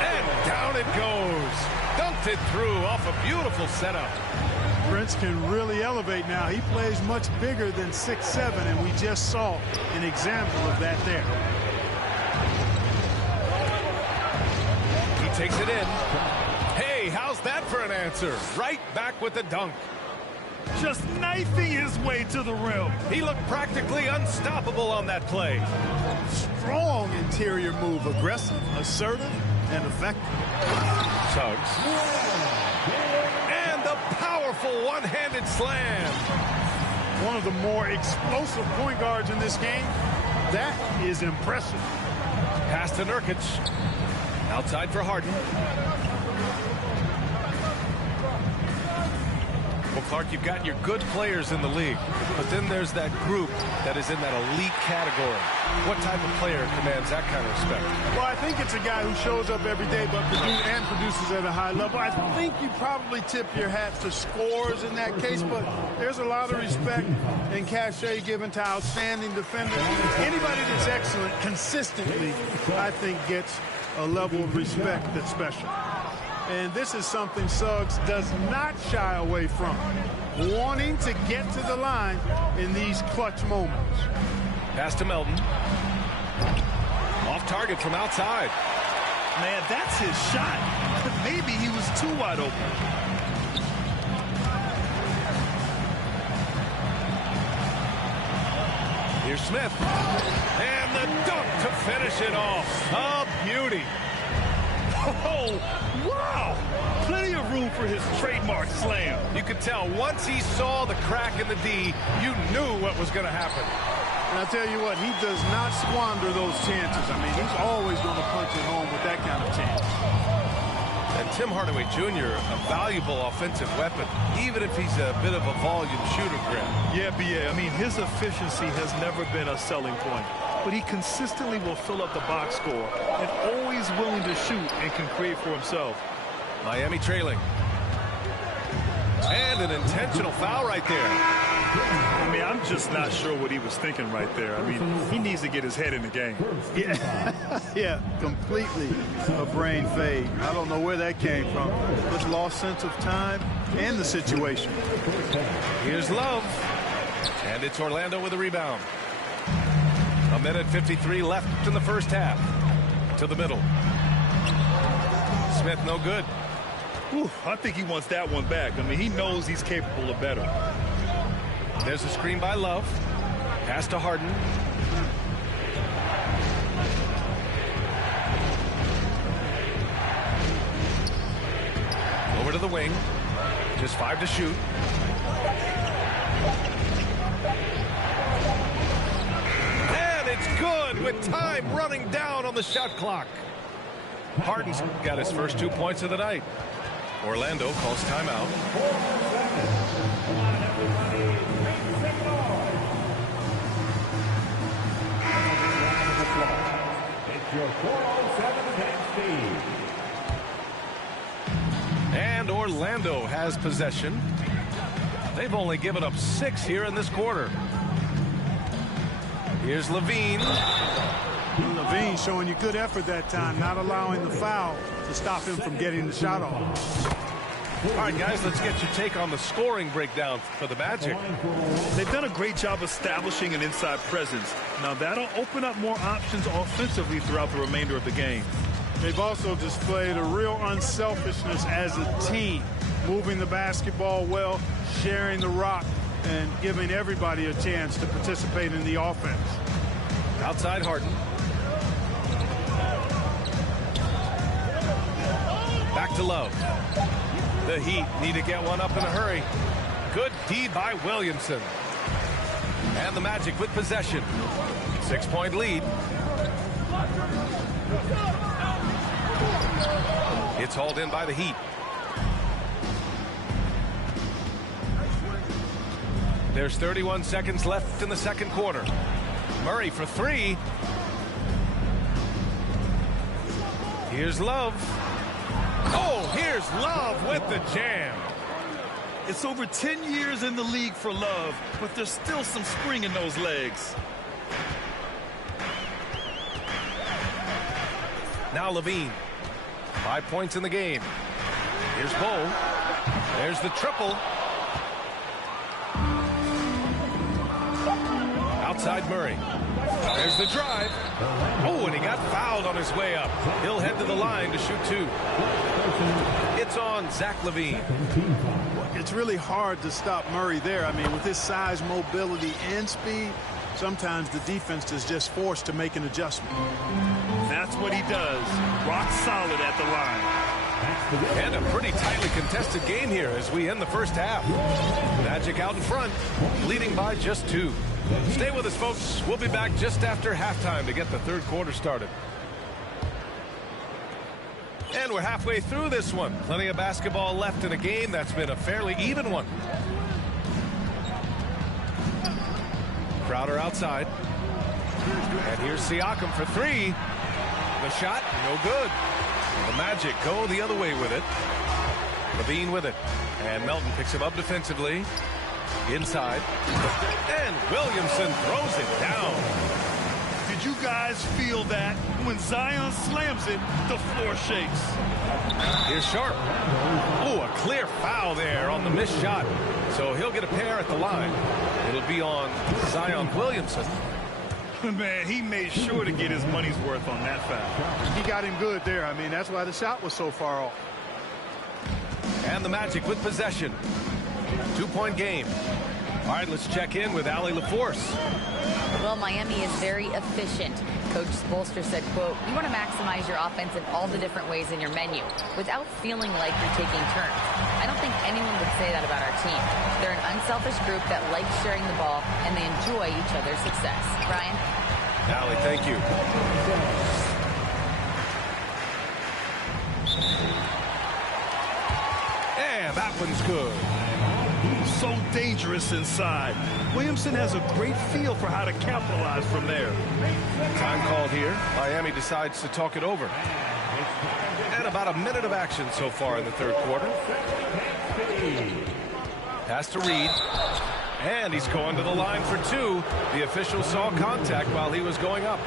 And down it goes. Dunked it through off a beautiful setup. Prince can really elevate now. He plays much bigger than 6'7", and we just saw an example of that there. He takes it in. Hey, how's that for an answer? Right back with the dunk. Just knifing his way to the rim. He looked practically unstoppable on that play. Strong interior move, aggressive, assertive, and effective. Tugs. And the powerful one-handed slam. One of the more explosive point guards in this game. That is impressive. Pass to Nurkic. Outside for Harden. Well, Clark, you've got your good players in the league, but then there's that group that is in that elite category. What type of player commands that kind of respect? Well, I think it's a guy who shows up every day but produces at a high level. I think you probably tip your hat to scores in that case, but there's a lot of respect and cachet given to outstanding defenders. Anybody that's excellent consistently, I think, gets a level of respect that's special. And this is something Suggs does not shy away from, wanting to get to the line in these clutch moments. Pass to Melton. Off target from outside. Man, that's his shot. But maybe he was too wide open. Here's Smith. And the dunk to finish it off. A beauty. Oh, wow! Plenty of room for his trademark slam. You could tell once he saw the crack in the D, you knew what was going to happen. And I tell you what, he does not squander those chances. I mean, he's always going to punch it home with that kind of chance. And Tim Hardaway Jr., a valuable offensive weapon, even if he's a bit of a volume shooter, Graham. Yeah, B.A. I mean, his efficiency has never been a selling point, but he consistently will fill up the box score and always willing to shoot and can create for himself. Miami trailing. And an intentional foul right there. I mean, I'm just not sure what he was thinking right there. I mean, he needs to get his head in the game. Yeah, completely a brain fade. I don't know where that came from. Just lost sense of time and the situation. Here's Love. And it's Orlando with a rebound. 1:53 left in the first half. To the middle. Smith no good. Ooh, I think he wants that one back. I mean, he knows he's capable of better. There's a screen by Love. Pass to Harden. Over to the wing. Just 5 to shoot. And it's good with time running down on the shot clock. Harden's got his first 2 points of the night. Orlando calls timeout. It's your 407 speed. And Orlando has possession. They've only given up 6 here in this quarter. Here's Levine. Levine showing you good effort that time, not allowing the foul to stop him from getting the shot off. All right, guys, let's get your take on the scoring breakdown for the Magic. They've done a great job establishing an inside presence. Now, that'll open up more options offensively throughout the remainder of the game. They've also displayed a real unselfishness as a team, moving the basketball well, sharing the rock, and giving everybody a chance to participate in the offense. Outside Harden. Back to Love. The Heat need to get one up in a hurry. Good D by Williamson. And the Magic with possession. 6-point lead. It's hauled in by the Heat. There's 31 seconds left in the second quarter. Murray for 3. Here's Love. Oh, here's Love with the jam. It's over 10 years in the league for Love, but there's still some spring in those legs. Now Levine. 5 points in the game. Here's Bowl. There's the triple. Outside Murray. There's the drive. Oh, and he got fouled on his way up. He'll head to the line to shoot 2. It's on Zach LaVine. It's really hard to stop Murray there. I mean, with his size, mobility, and speed, sometimes the defense is just forced to make an adjustment. That's what he does. Rock solid at the line. And a pretty tightly contested game here as we end the first half. Magic out in front, leading by just 2. Stay with us, folks. We'll be back just after halftime to get the third quarter started. And we're halfway through this one. Plenty of basketball left in a game that's been a fairly even one. Crowder outside. And here's Siakam for 3. The shot, no good. The Magic go the other way with it. LaVine with it. And Melton picks him up defensively. Inside. And Williamson throws it down. Did you guys feel that? When Zion slams it, the floor shakes. Here's Sharp. Oh, a clear foul there on the missed shot. So he'll get a pair at the line. It'll be on Zion Williamson. Man, he made sure to get his money's worth on that foul. He got him good there. I mean, that's why the shot was so far off. And the Magic with possession. 2-point game. All right, let's check in with Allie LaForce. Well, Miami is very efficient. Coach Spoelstra said, quote, "You want to maximize your offense in all the different ways in your menu without feeling like you're taking turns." I don't think anyone would say that about our team. They're an unselfish group that likes sharing the ball, and they enjoy each other's success. Brian? Allie, thank you. And that one's good. So dangerous inside. Williamson has a great feel for how to capitalize from there. Time called here. Miami decides to talk it over. And about a minute of action so far in the third quarter. Pass to Reed. And he's going to the line for 2. The official saw contact while he was going up.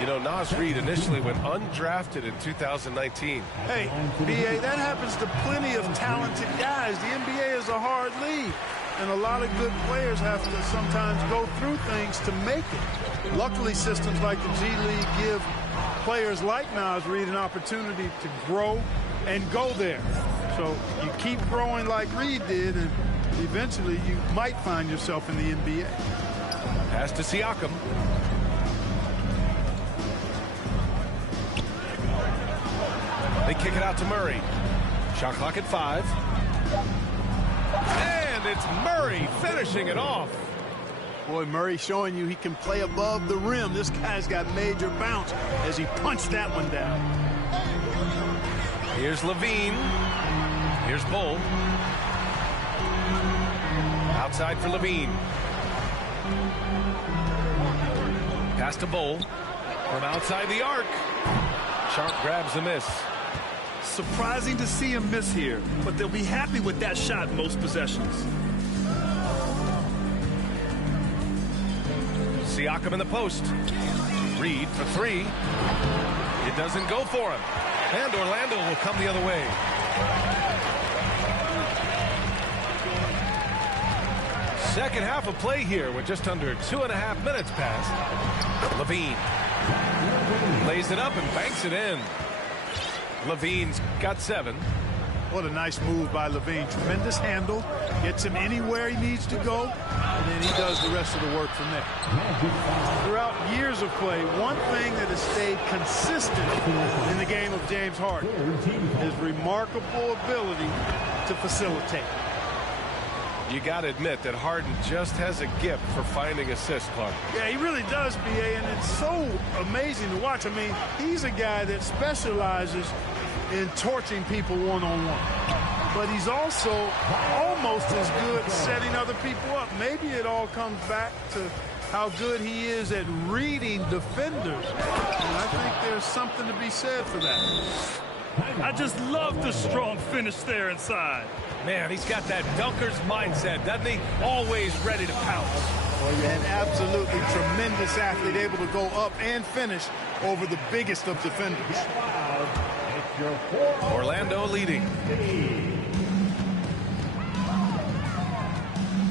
You know, Naz Reid initially went undrafted in 2019. Hey, B.A., that happens to plenty of talented guys. The NBA is a hard league, and a lot of good players have to sometimes go through things to make it. Luckily, systems like the G League give players like Naz Reid an opportunity to grow and go there. So you keep growing like Reid did, and eventually you might find yourself in the NBA. Pass to Siakam. They kick it out to Murray. Shot clock at 5. And it's Murray finishing it off. Boy, Murray showing you he can play above the rim. This guy's got major bounce as he punched that one down. Here's LaVine. Here's Bull. Outside for LaVine. Pass to Bull. From outside the arc. Sharp grabs the miss. Surprising to see him miss here, but they'll be happy with that shot most possessions. Siakam in the post. Reed for 3. It doesn't go for him. And Orlando will come the other way. Second half of play here with just under 2.5 minutes passed. LaVine lays it up and banks it in. LaVine's got 7. What a nice move by LaVine. Tremendous handle. Gets him anywhere he needs to go, and then he does the rest of the work from there. Throughout years of play, one thing that has stayed consistent in the game of James Harden is remarkable ability to facilitate. You got to admit that Harden just has a gift for finding assists, Clark. Yeah, he really does, B.A., and it's so amazing to watch. I mean, he's a guy that specializes in torching people one-on-one. But he's also almost as good setting other people up. Maybe it all comes back to how good he is at reading defenders. And I think there's something to be said for that. I just love the strong finish there inside. Man, he's got that dunker's mindset, doesn't he? Always ready to pounce. Well, yeah, an absolutely tremendous athlete, able to go up and finish over the biggest of defenders. Orlando leading.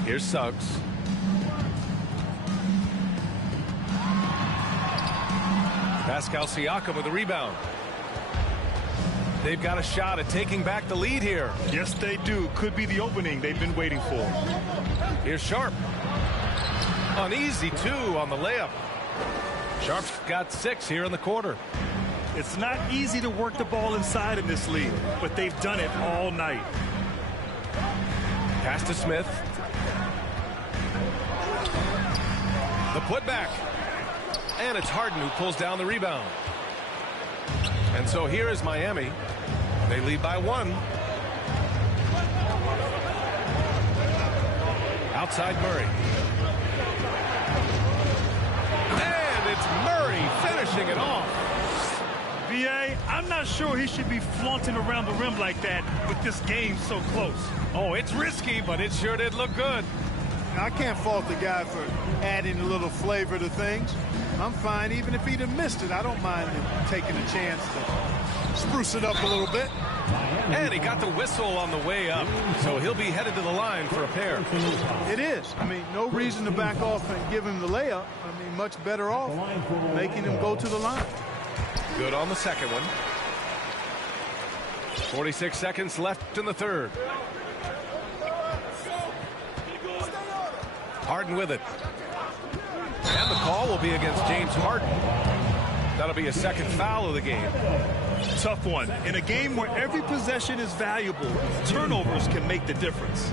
Here's Suggs. Pascal Siakam with the rebound. They've got a shot at taking back the lead here. Yes, they do. Could be the opening they've been waiting for. Here's Sharp. An easy 2 on the layup. Sharp's got 6 here in the quarter. It's not easy to work the ball inside in this league, but they've done it all night. Pass to Smith. The putback. And it's Harden who pulls down the rebound. And so here is Miami. They lead by 1. Outside Murray. And it's Murray finishing it off. VA, I'm not sure he should be flaunting around the rim like that with this game so close. Oh, it's risky, but it sure did look good. I can't fault the guy for adding a little flavor to things. I'm fine. Even if he'd have missed it, I don't mind him taking a chance to spruce it up a little bit. And he got the whistle on the way up, so he'll be headed to the line for a pair. It is. I mean, no reason to back off and give him the layup. I mean, much better off making him go to the line. Good on the second one. 46 seconds left in the third. Harden with it. And the call will be against James Harden. That'll be a second foul of the game. Tough one. In a game where every possession is valuable, turnovers can make the difference.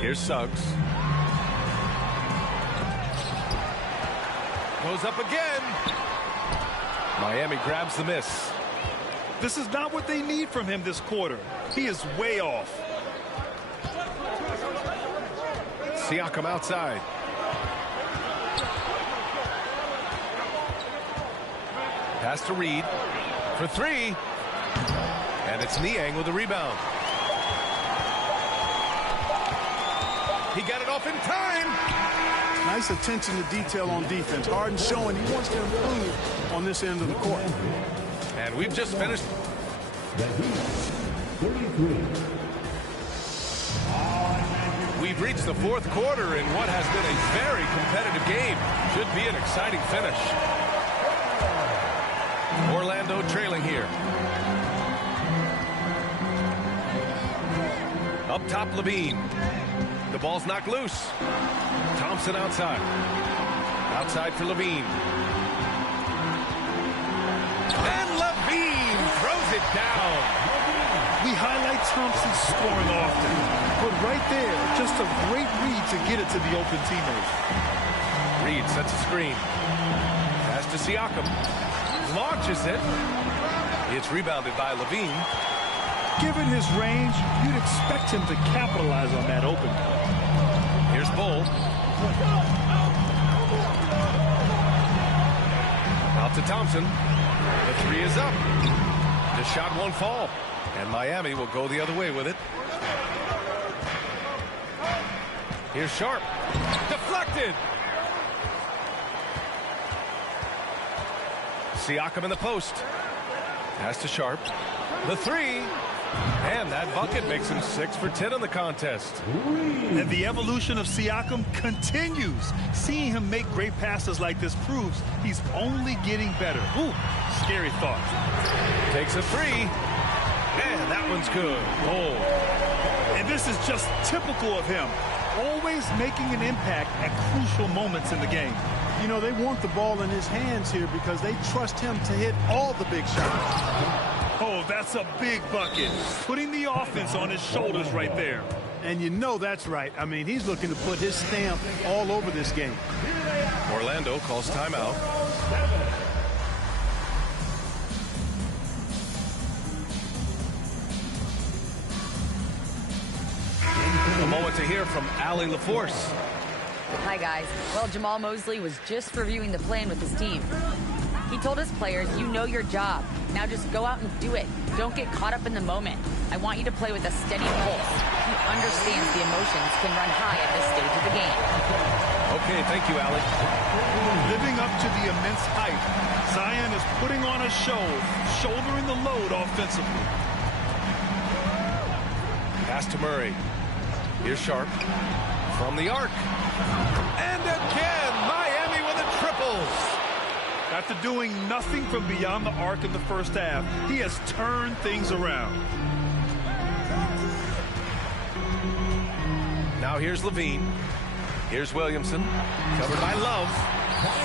Here's Suggs. Goes up again. Miami grabs the miss. This is not what they need from him this quarter. He is way off. Siakam outside. Pass to Reed for 3. And it's Niang with the rebound. He got it off in time. Nice attention to detail on defense. Harden showing he wants to improve on this end of the court. And we've just finished. 33. We've reached the fourth quarter in what has been a very competitive game. Should be an exciting finish. Orlando trailing here. Up top, Levine. The ball's knocked loose. Thompson outside. Outside for Levine. And Levine throws it down. We highlight Thompson's scoring often, but right there, just a great read to get it to the open teammate. Reed sets a screen. Pass to Siakam. Launches it. It's rebounded by Levine. Given his range, you'd expect him to capitalize on that opening. Here's Bull. Out to Thompson. The 3 is up. The shot won't fall. And Miami will go the other way with it. Here's Sharp. Deflected. Siakam in the post. Pass to Sharp. The 3. And that bucket makes him 6 for 10 in the contest. And the evolution of Siakam continues. Seeing him make great passes like this proves he's only getting better. Ooh, scary thought. Takes a 3. And that one's good. Oh. And this is just typical of him. Always making an impact at crucial moments in the game. You know, they want the ball in his hands here because they trust him to hit all the big shots. Oh, that's a big bucket. Putting the offense on his shoulders right there. And you know that's right. I mean, he's looking to put his stamp all over this game. Orlando calls timeout. A moment to hear from Allie LaForce. Hi, guys. Well, Jamal Mosley was just reviewing the plan with his team. He told his players, you know your job. Now just go out and do it. Don't get caught up in the moment. I want you to play with a steady pulse. He understands the emotions can run high at this stage of the game. Okay, thank you, Allie. Living up to the immense hype, Zion is putting on a show, shouldering the load offensively. Pass to Murray. Here's Sharp from the arc. And again, Miami After doing nothing from beyond the arc in the first half, he has turned things around. Now here's Levine. Here's Williamson. Covered by Love.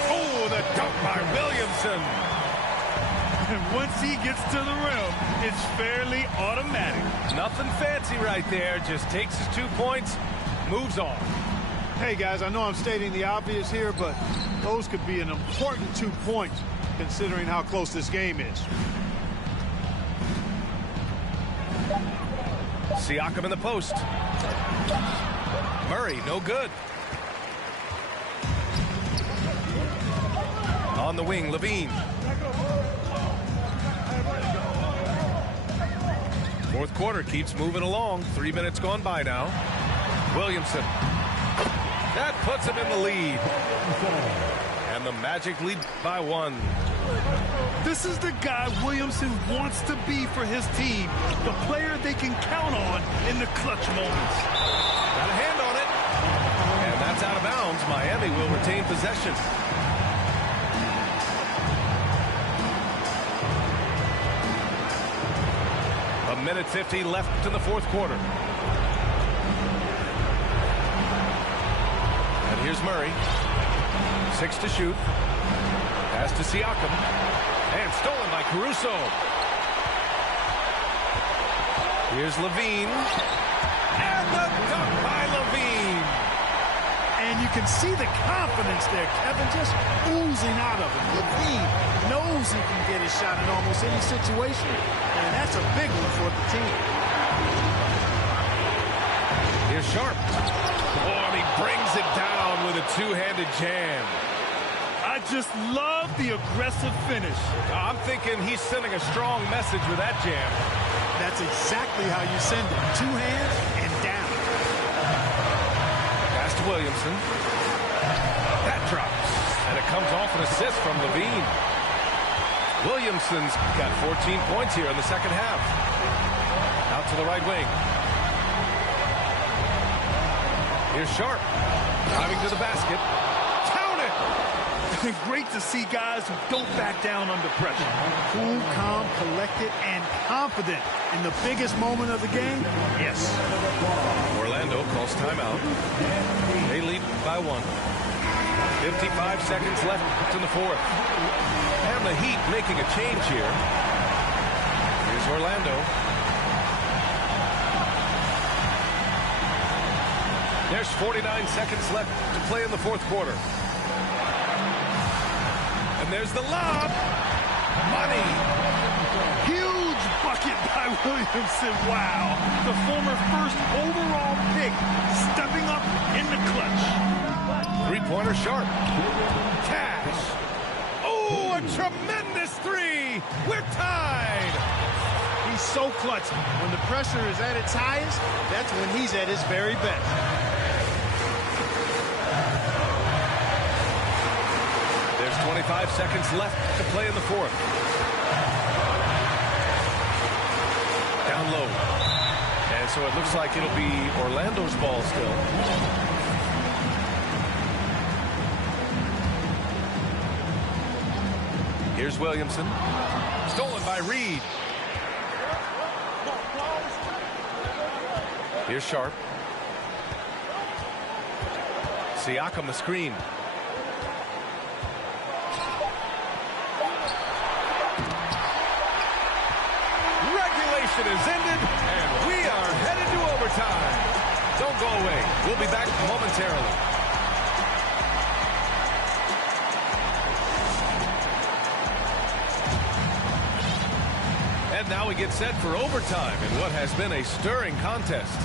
Oh, the dunk by Williamson. And once he gets to the rim, it's fairly automatic. Nothing fancy right there. Just takes his 2 points, moves on. Hey, guys, I know I'm stating the obvious here, but those could be an important 2 points considering how close this game is. Siakam in the post. Murray, no good. On the wing, Levine. Fourth quarter keeps moving along. 3 minutes gone by now. Williamson. That puts him in the lead. And the Magic lead by 1. This is the guy Williamson wants to be for his team. The player they can count on in the clutch moments. Got a hand on it. And that's out of bounds. Miami will retain possession. A minute 50 left in the fourth quarter. And here's Murray. 6 to shoot. Pass to Siakam. And stolen by Caruso. Here's Levine. And the dunk by Levine. And you can see the confidence there, Kevin, just oozing out of him. Levine knows he can get his shot in almost any situation, and that's a big one for the team. Here's Sharp. Oh, and he brings it down with a two-handed jam. I just love the aggressive finish. I'm thinking he's sending a strong message with that jam. That's exactly how you send it. 2 hands and down. Pass to Williamson. That drops. And it comes off an assist from Levine. Williamson's got 14 points here in the second half. Out to the right wing. Here's Sharp. Driving to the basket. Count it! Great to see guys who don't back down under pressure. Cool, calm, collected, and confident in the biggest moment of the game. Yes. Orlando calls timeout. They lead by 1. 55 seconds left in the fourth. And the Heat making a change here. Here's Orlando. There's 49 seconds left to play in the fourth quarter. And there's the lob. Money. Huge bucket by Williamson. Wow. The former first overall pick stepping up in the clutch. Three-pointer Sharp. Cash. Oh, a tremendous three. We're tied. He's so clutch. When the pressure is at its highest, that's when he's at his very best. There's 25 seconds left to play in the fourth. Down low. And so it looks like it'll be Orlando's ball still. Here's Williamson. Stolen by Reed. Here's Sharp. Siakam the screen. Regulation is ended, and we are headed to overtime. Don't go away. We'll be back momentarily. And now we get set for overtime in what has been a stirring contest.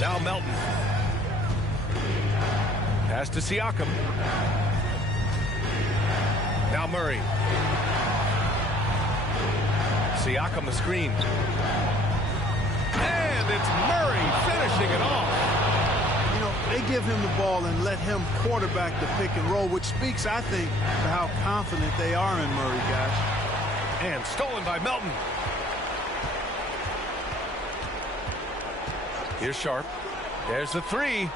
Now Melton. Pass to Siakam. Now Murray. Siakam the screen. And it's Murray finishing it off. You know, they give him the ball and let him quarterback the pick and roll, which speaks, I think, to how confident they are in Murray, guys. And stolen by Melton. Here's Sharp. There's the three.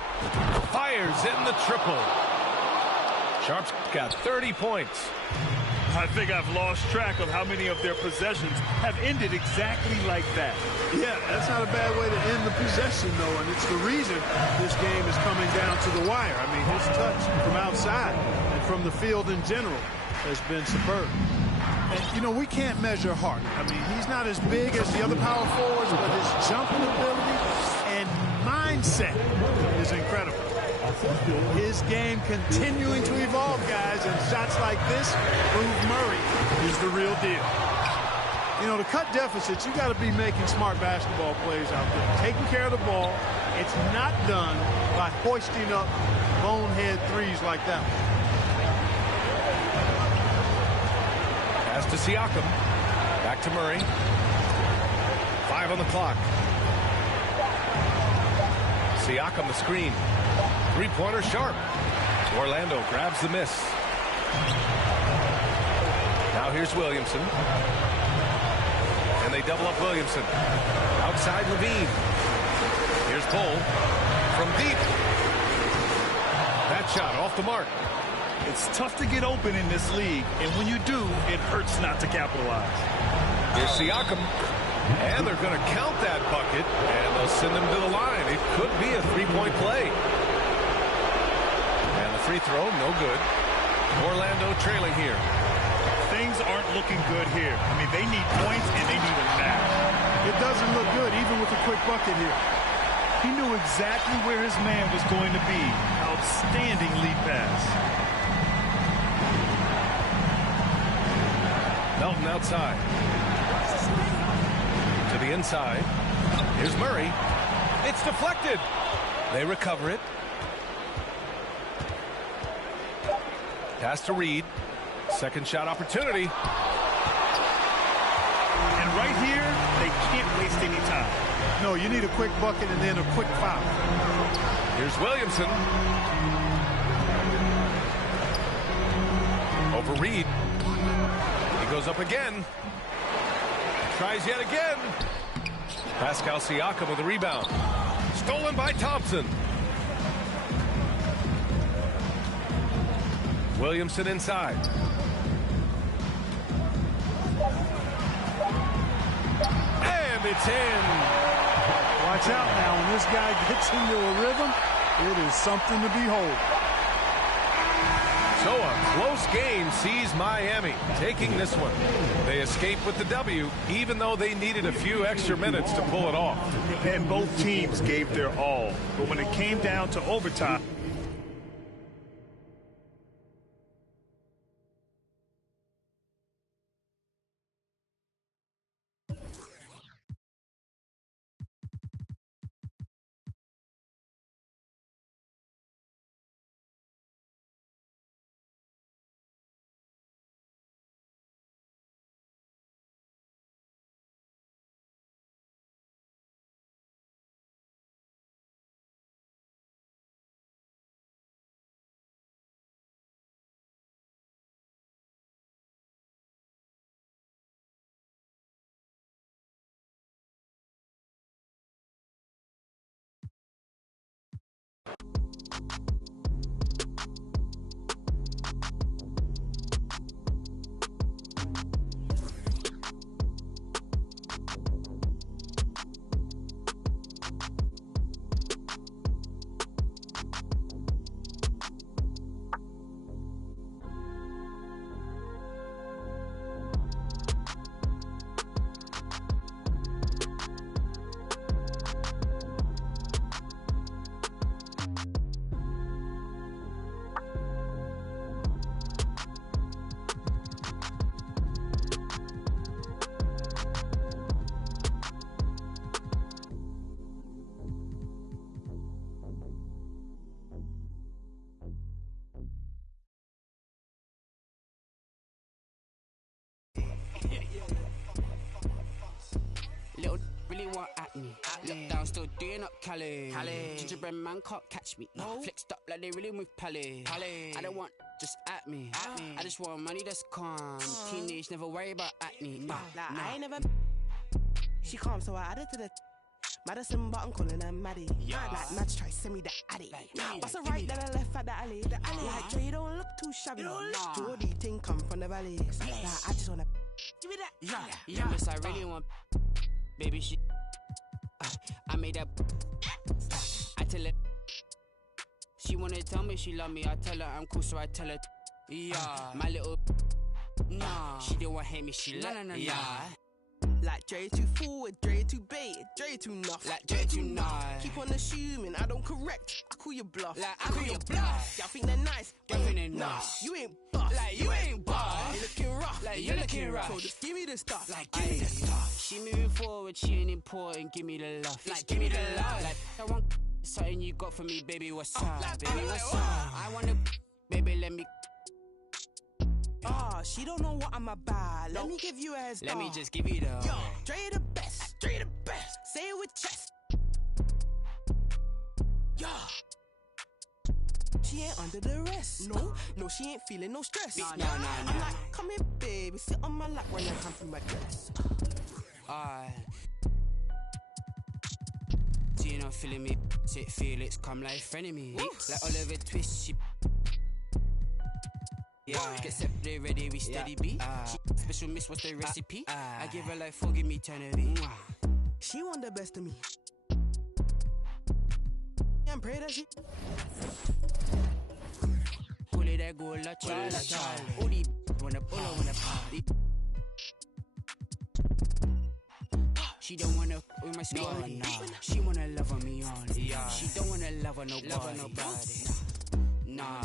Fires in the triple. Sharps got 30 points. I think I've lost track of how many of their possessions have ended exactly like that. Yeah, that's not a bad way to end the possession, though, and it's the reason this game is coming down to the wire. I mean, his touch from outside and from the field in general has been superb. And, you know, we can't measure Hart. I mean, he's not as big as the other power forwards, but his jumping ability and mindset is incredible. His game continuing to evolve, guys, and shots like this prove Murray is the real deal. You know, to cut deficits, you got to be making smart basketball plays out there, taking care of the ball. It's not done by hoisting up bonehead threes like that one. Pass to Siakam. Back to Murray. 5 on the clock. Siakam the screen. Three-pointer Sharp. Orlando grabs the miss. Now here's Williamson. And they double up Williamson. Outside Levine. Here's Bull from deep. That shot off the mark. It's tough to get open in this league, and when you do, it hurts not to capitalize. Here's Siakam. And they're going to count that bucket, and they'll send him to the line. It could be a three-point play. And the free throw, no good. Orlando trailing here. Things aren't looking good here. I mean, they need points, and they need them now. It doesn't look good, even with a quick bucket here. He knew exactly where his man was going to be. Outstanding lead pass. Melton outside. To the inside. Here's Murray. It's deflected. They recover it. Pass to Reed. Second shot opportunity. And right here, they can't waste any time. No, you need a quick bucket and then a quick foul. Here's Williamson. Over Reed. He goes up again. Tries yet again. Pascal Siakam with a rebound. Stolen by Thompson. Williamson inside. And it's in. Watch out now. When this guy gets into a rhythm, it is something to behold. So a close game sees Miami taking this one. They escape with the W, even though they needed a few extra minutes to pull it off. And both teams gave their all. But when it came down to overtime, Little really want at me. Look down, still doing up Cali. Gingerbread man can't catch me. Flexed up like they really move Pally. I don't want just at me. I just want money that's calm. Teenage, never worry about acne. I ain't never. She calm, so I added to the. Madison, but I'm calling her Maddie. Yeah. Like Mads try send me the addy. Like, What's a right, then I left at the alley. The alley, like Dre, don't look too shabby. Jordy thing come from the valleys. Like, I just wanna give me that. Yeah, miss, I really want baby she. I made that. I tell her. She wanna tell me she love me. I tell her I'm cool, so I tell her. Yeah, my little. Nah, she don't want hate me. She like. Yeah. Like Dre too forward, Dre too bait, Dre too nuff. Like Dre too nice. Keep on assuming I don't correct. I call you bluff. Like I call you bluff. Y'all think they're nice, Y'all think they're nice. You ain't buff. Like you ain't buff. You looking rough. Like you looking rough. So just give me the stuff. Like give me the stuff. She moving forward, she ain't important. Give me the love. Like give me the love. Like I want something you got for me, baby. What's up? Like, Baby, what's up? I wanna, baby, let me. She don't know what I'm about. Let me give you a head start. Let me just give you the. Yo, Dre the best. Dre the best. Say it with chest. Yeah. She ain't under the rest. No, she ain't feeling no stress. Nah. I'm like, come here, baby. Sit on my lap when I come through my dress. So you know, feeling me. Sit Felix, come like friend of me. Like Oliver Twist, she. Yeah, get separate, ready, we steady beat. She special miss, what's the recipe? I give her like 4, give me 10 of it. She want the best of me. And pray that she. Pull it, that go, la child. All these wanna party. She don't wanna with my squad, nah. She wanna love on me only. Yeah. She don't wanna love on nobody. Nah.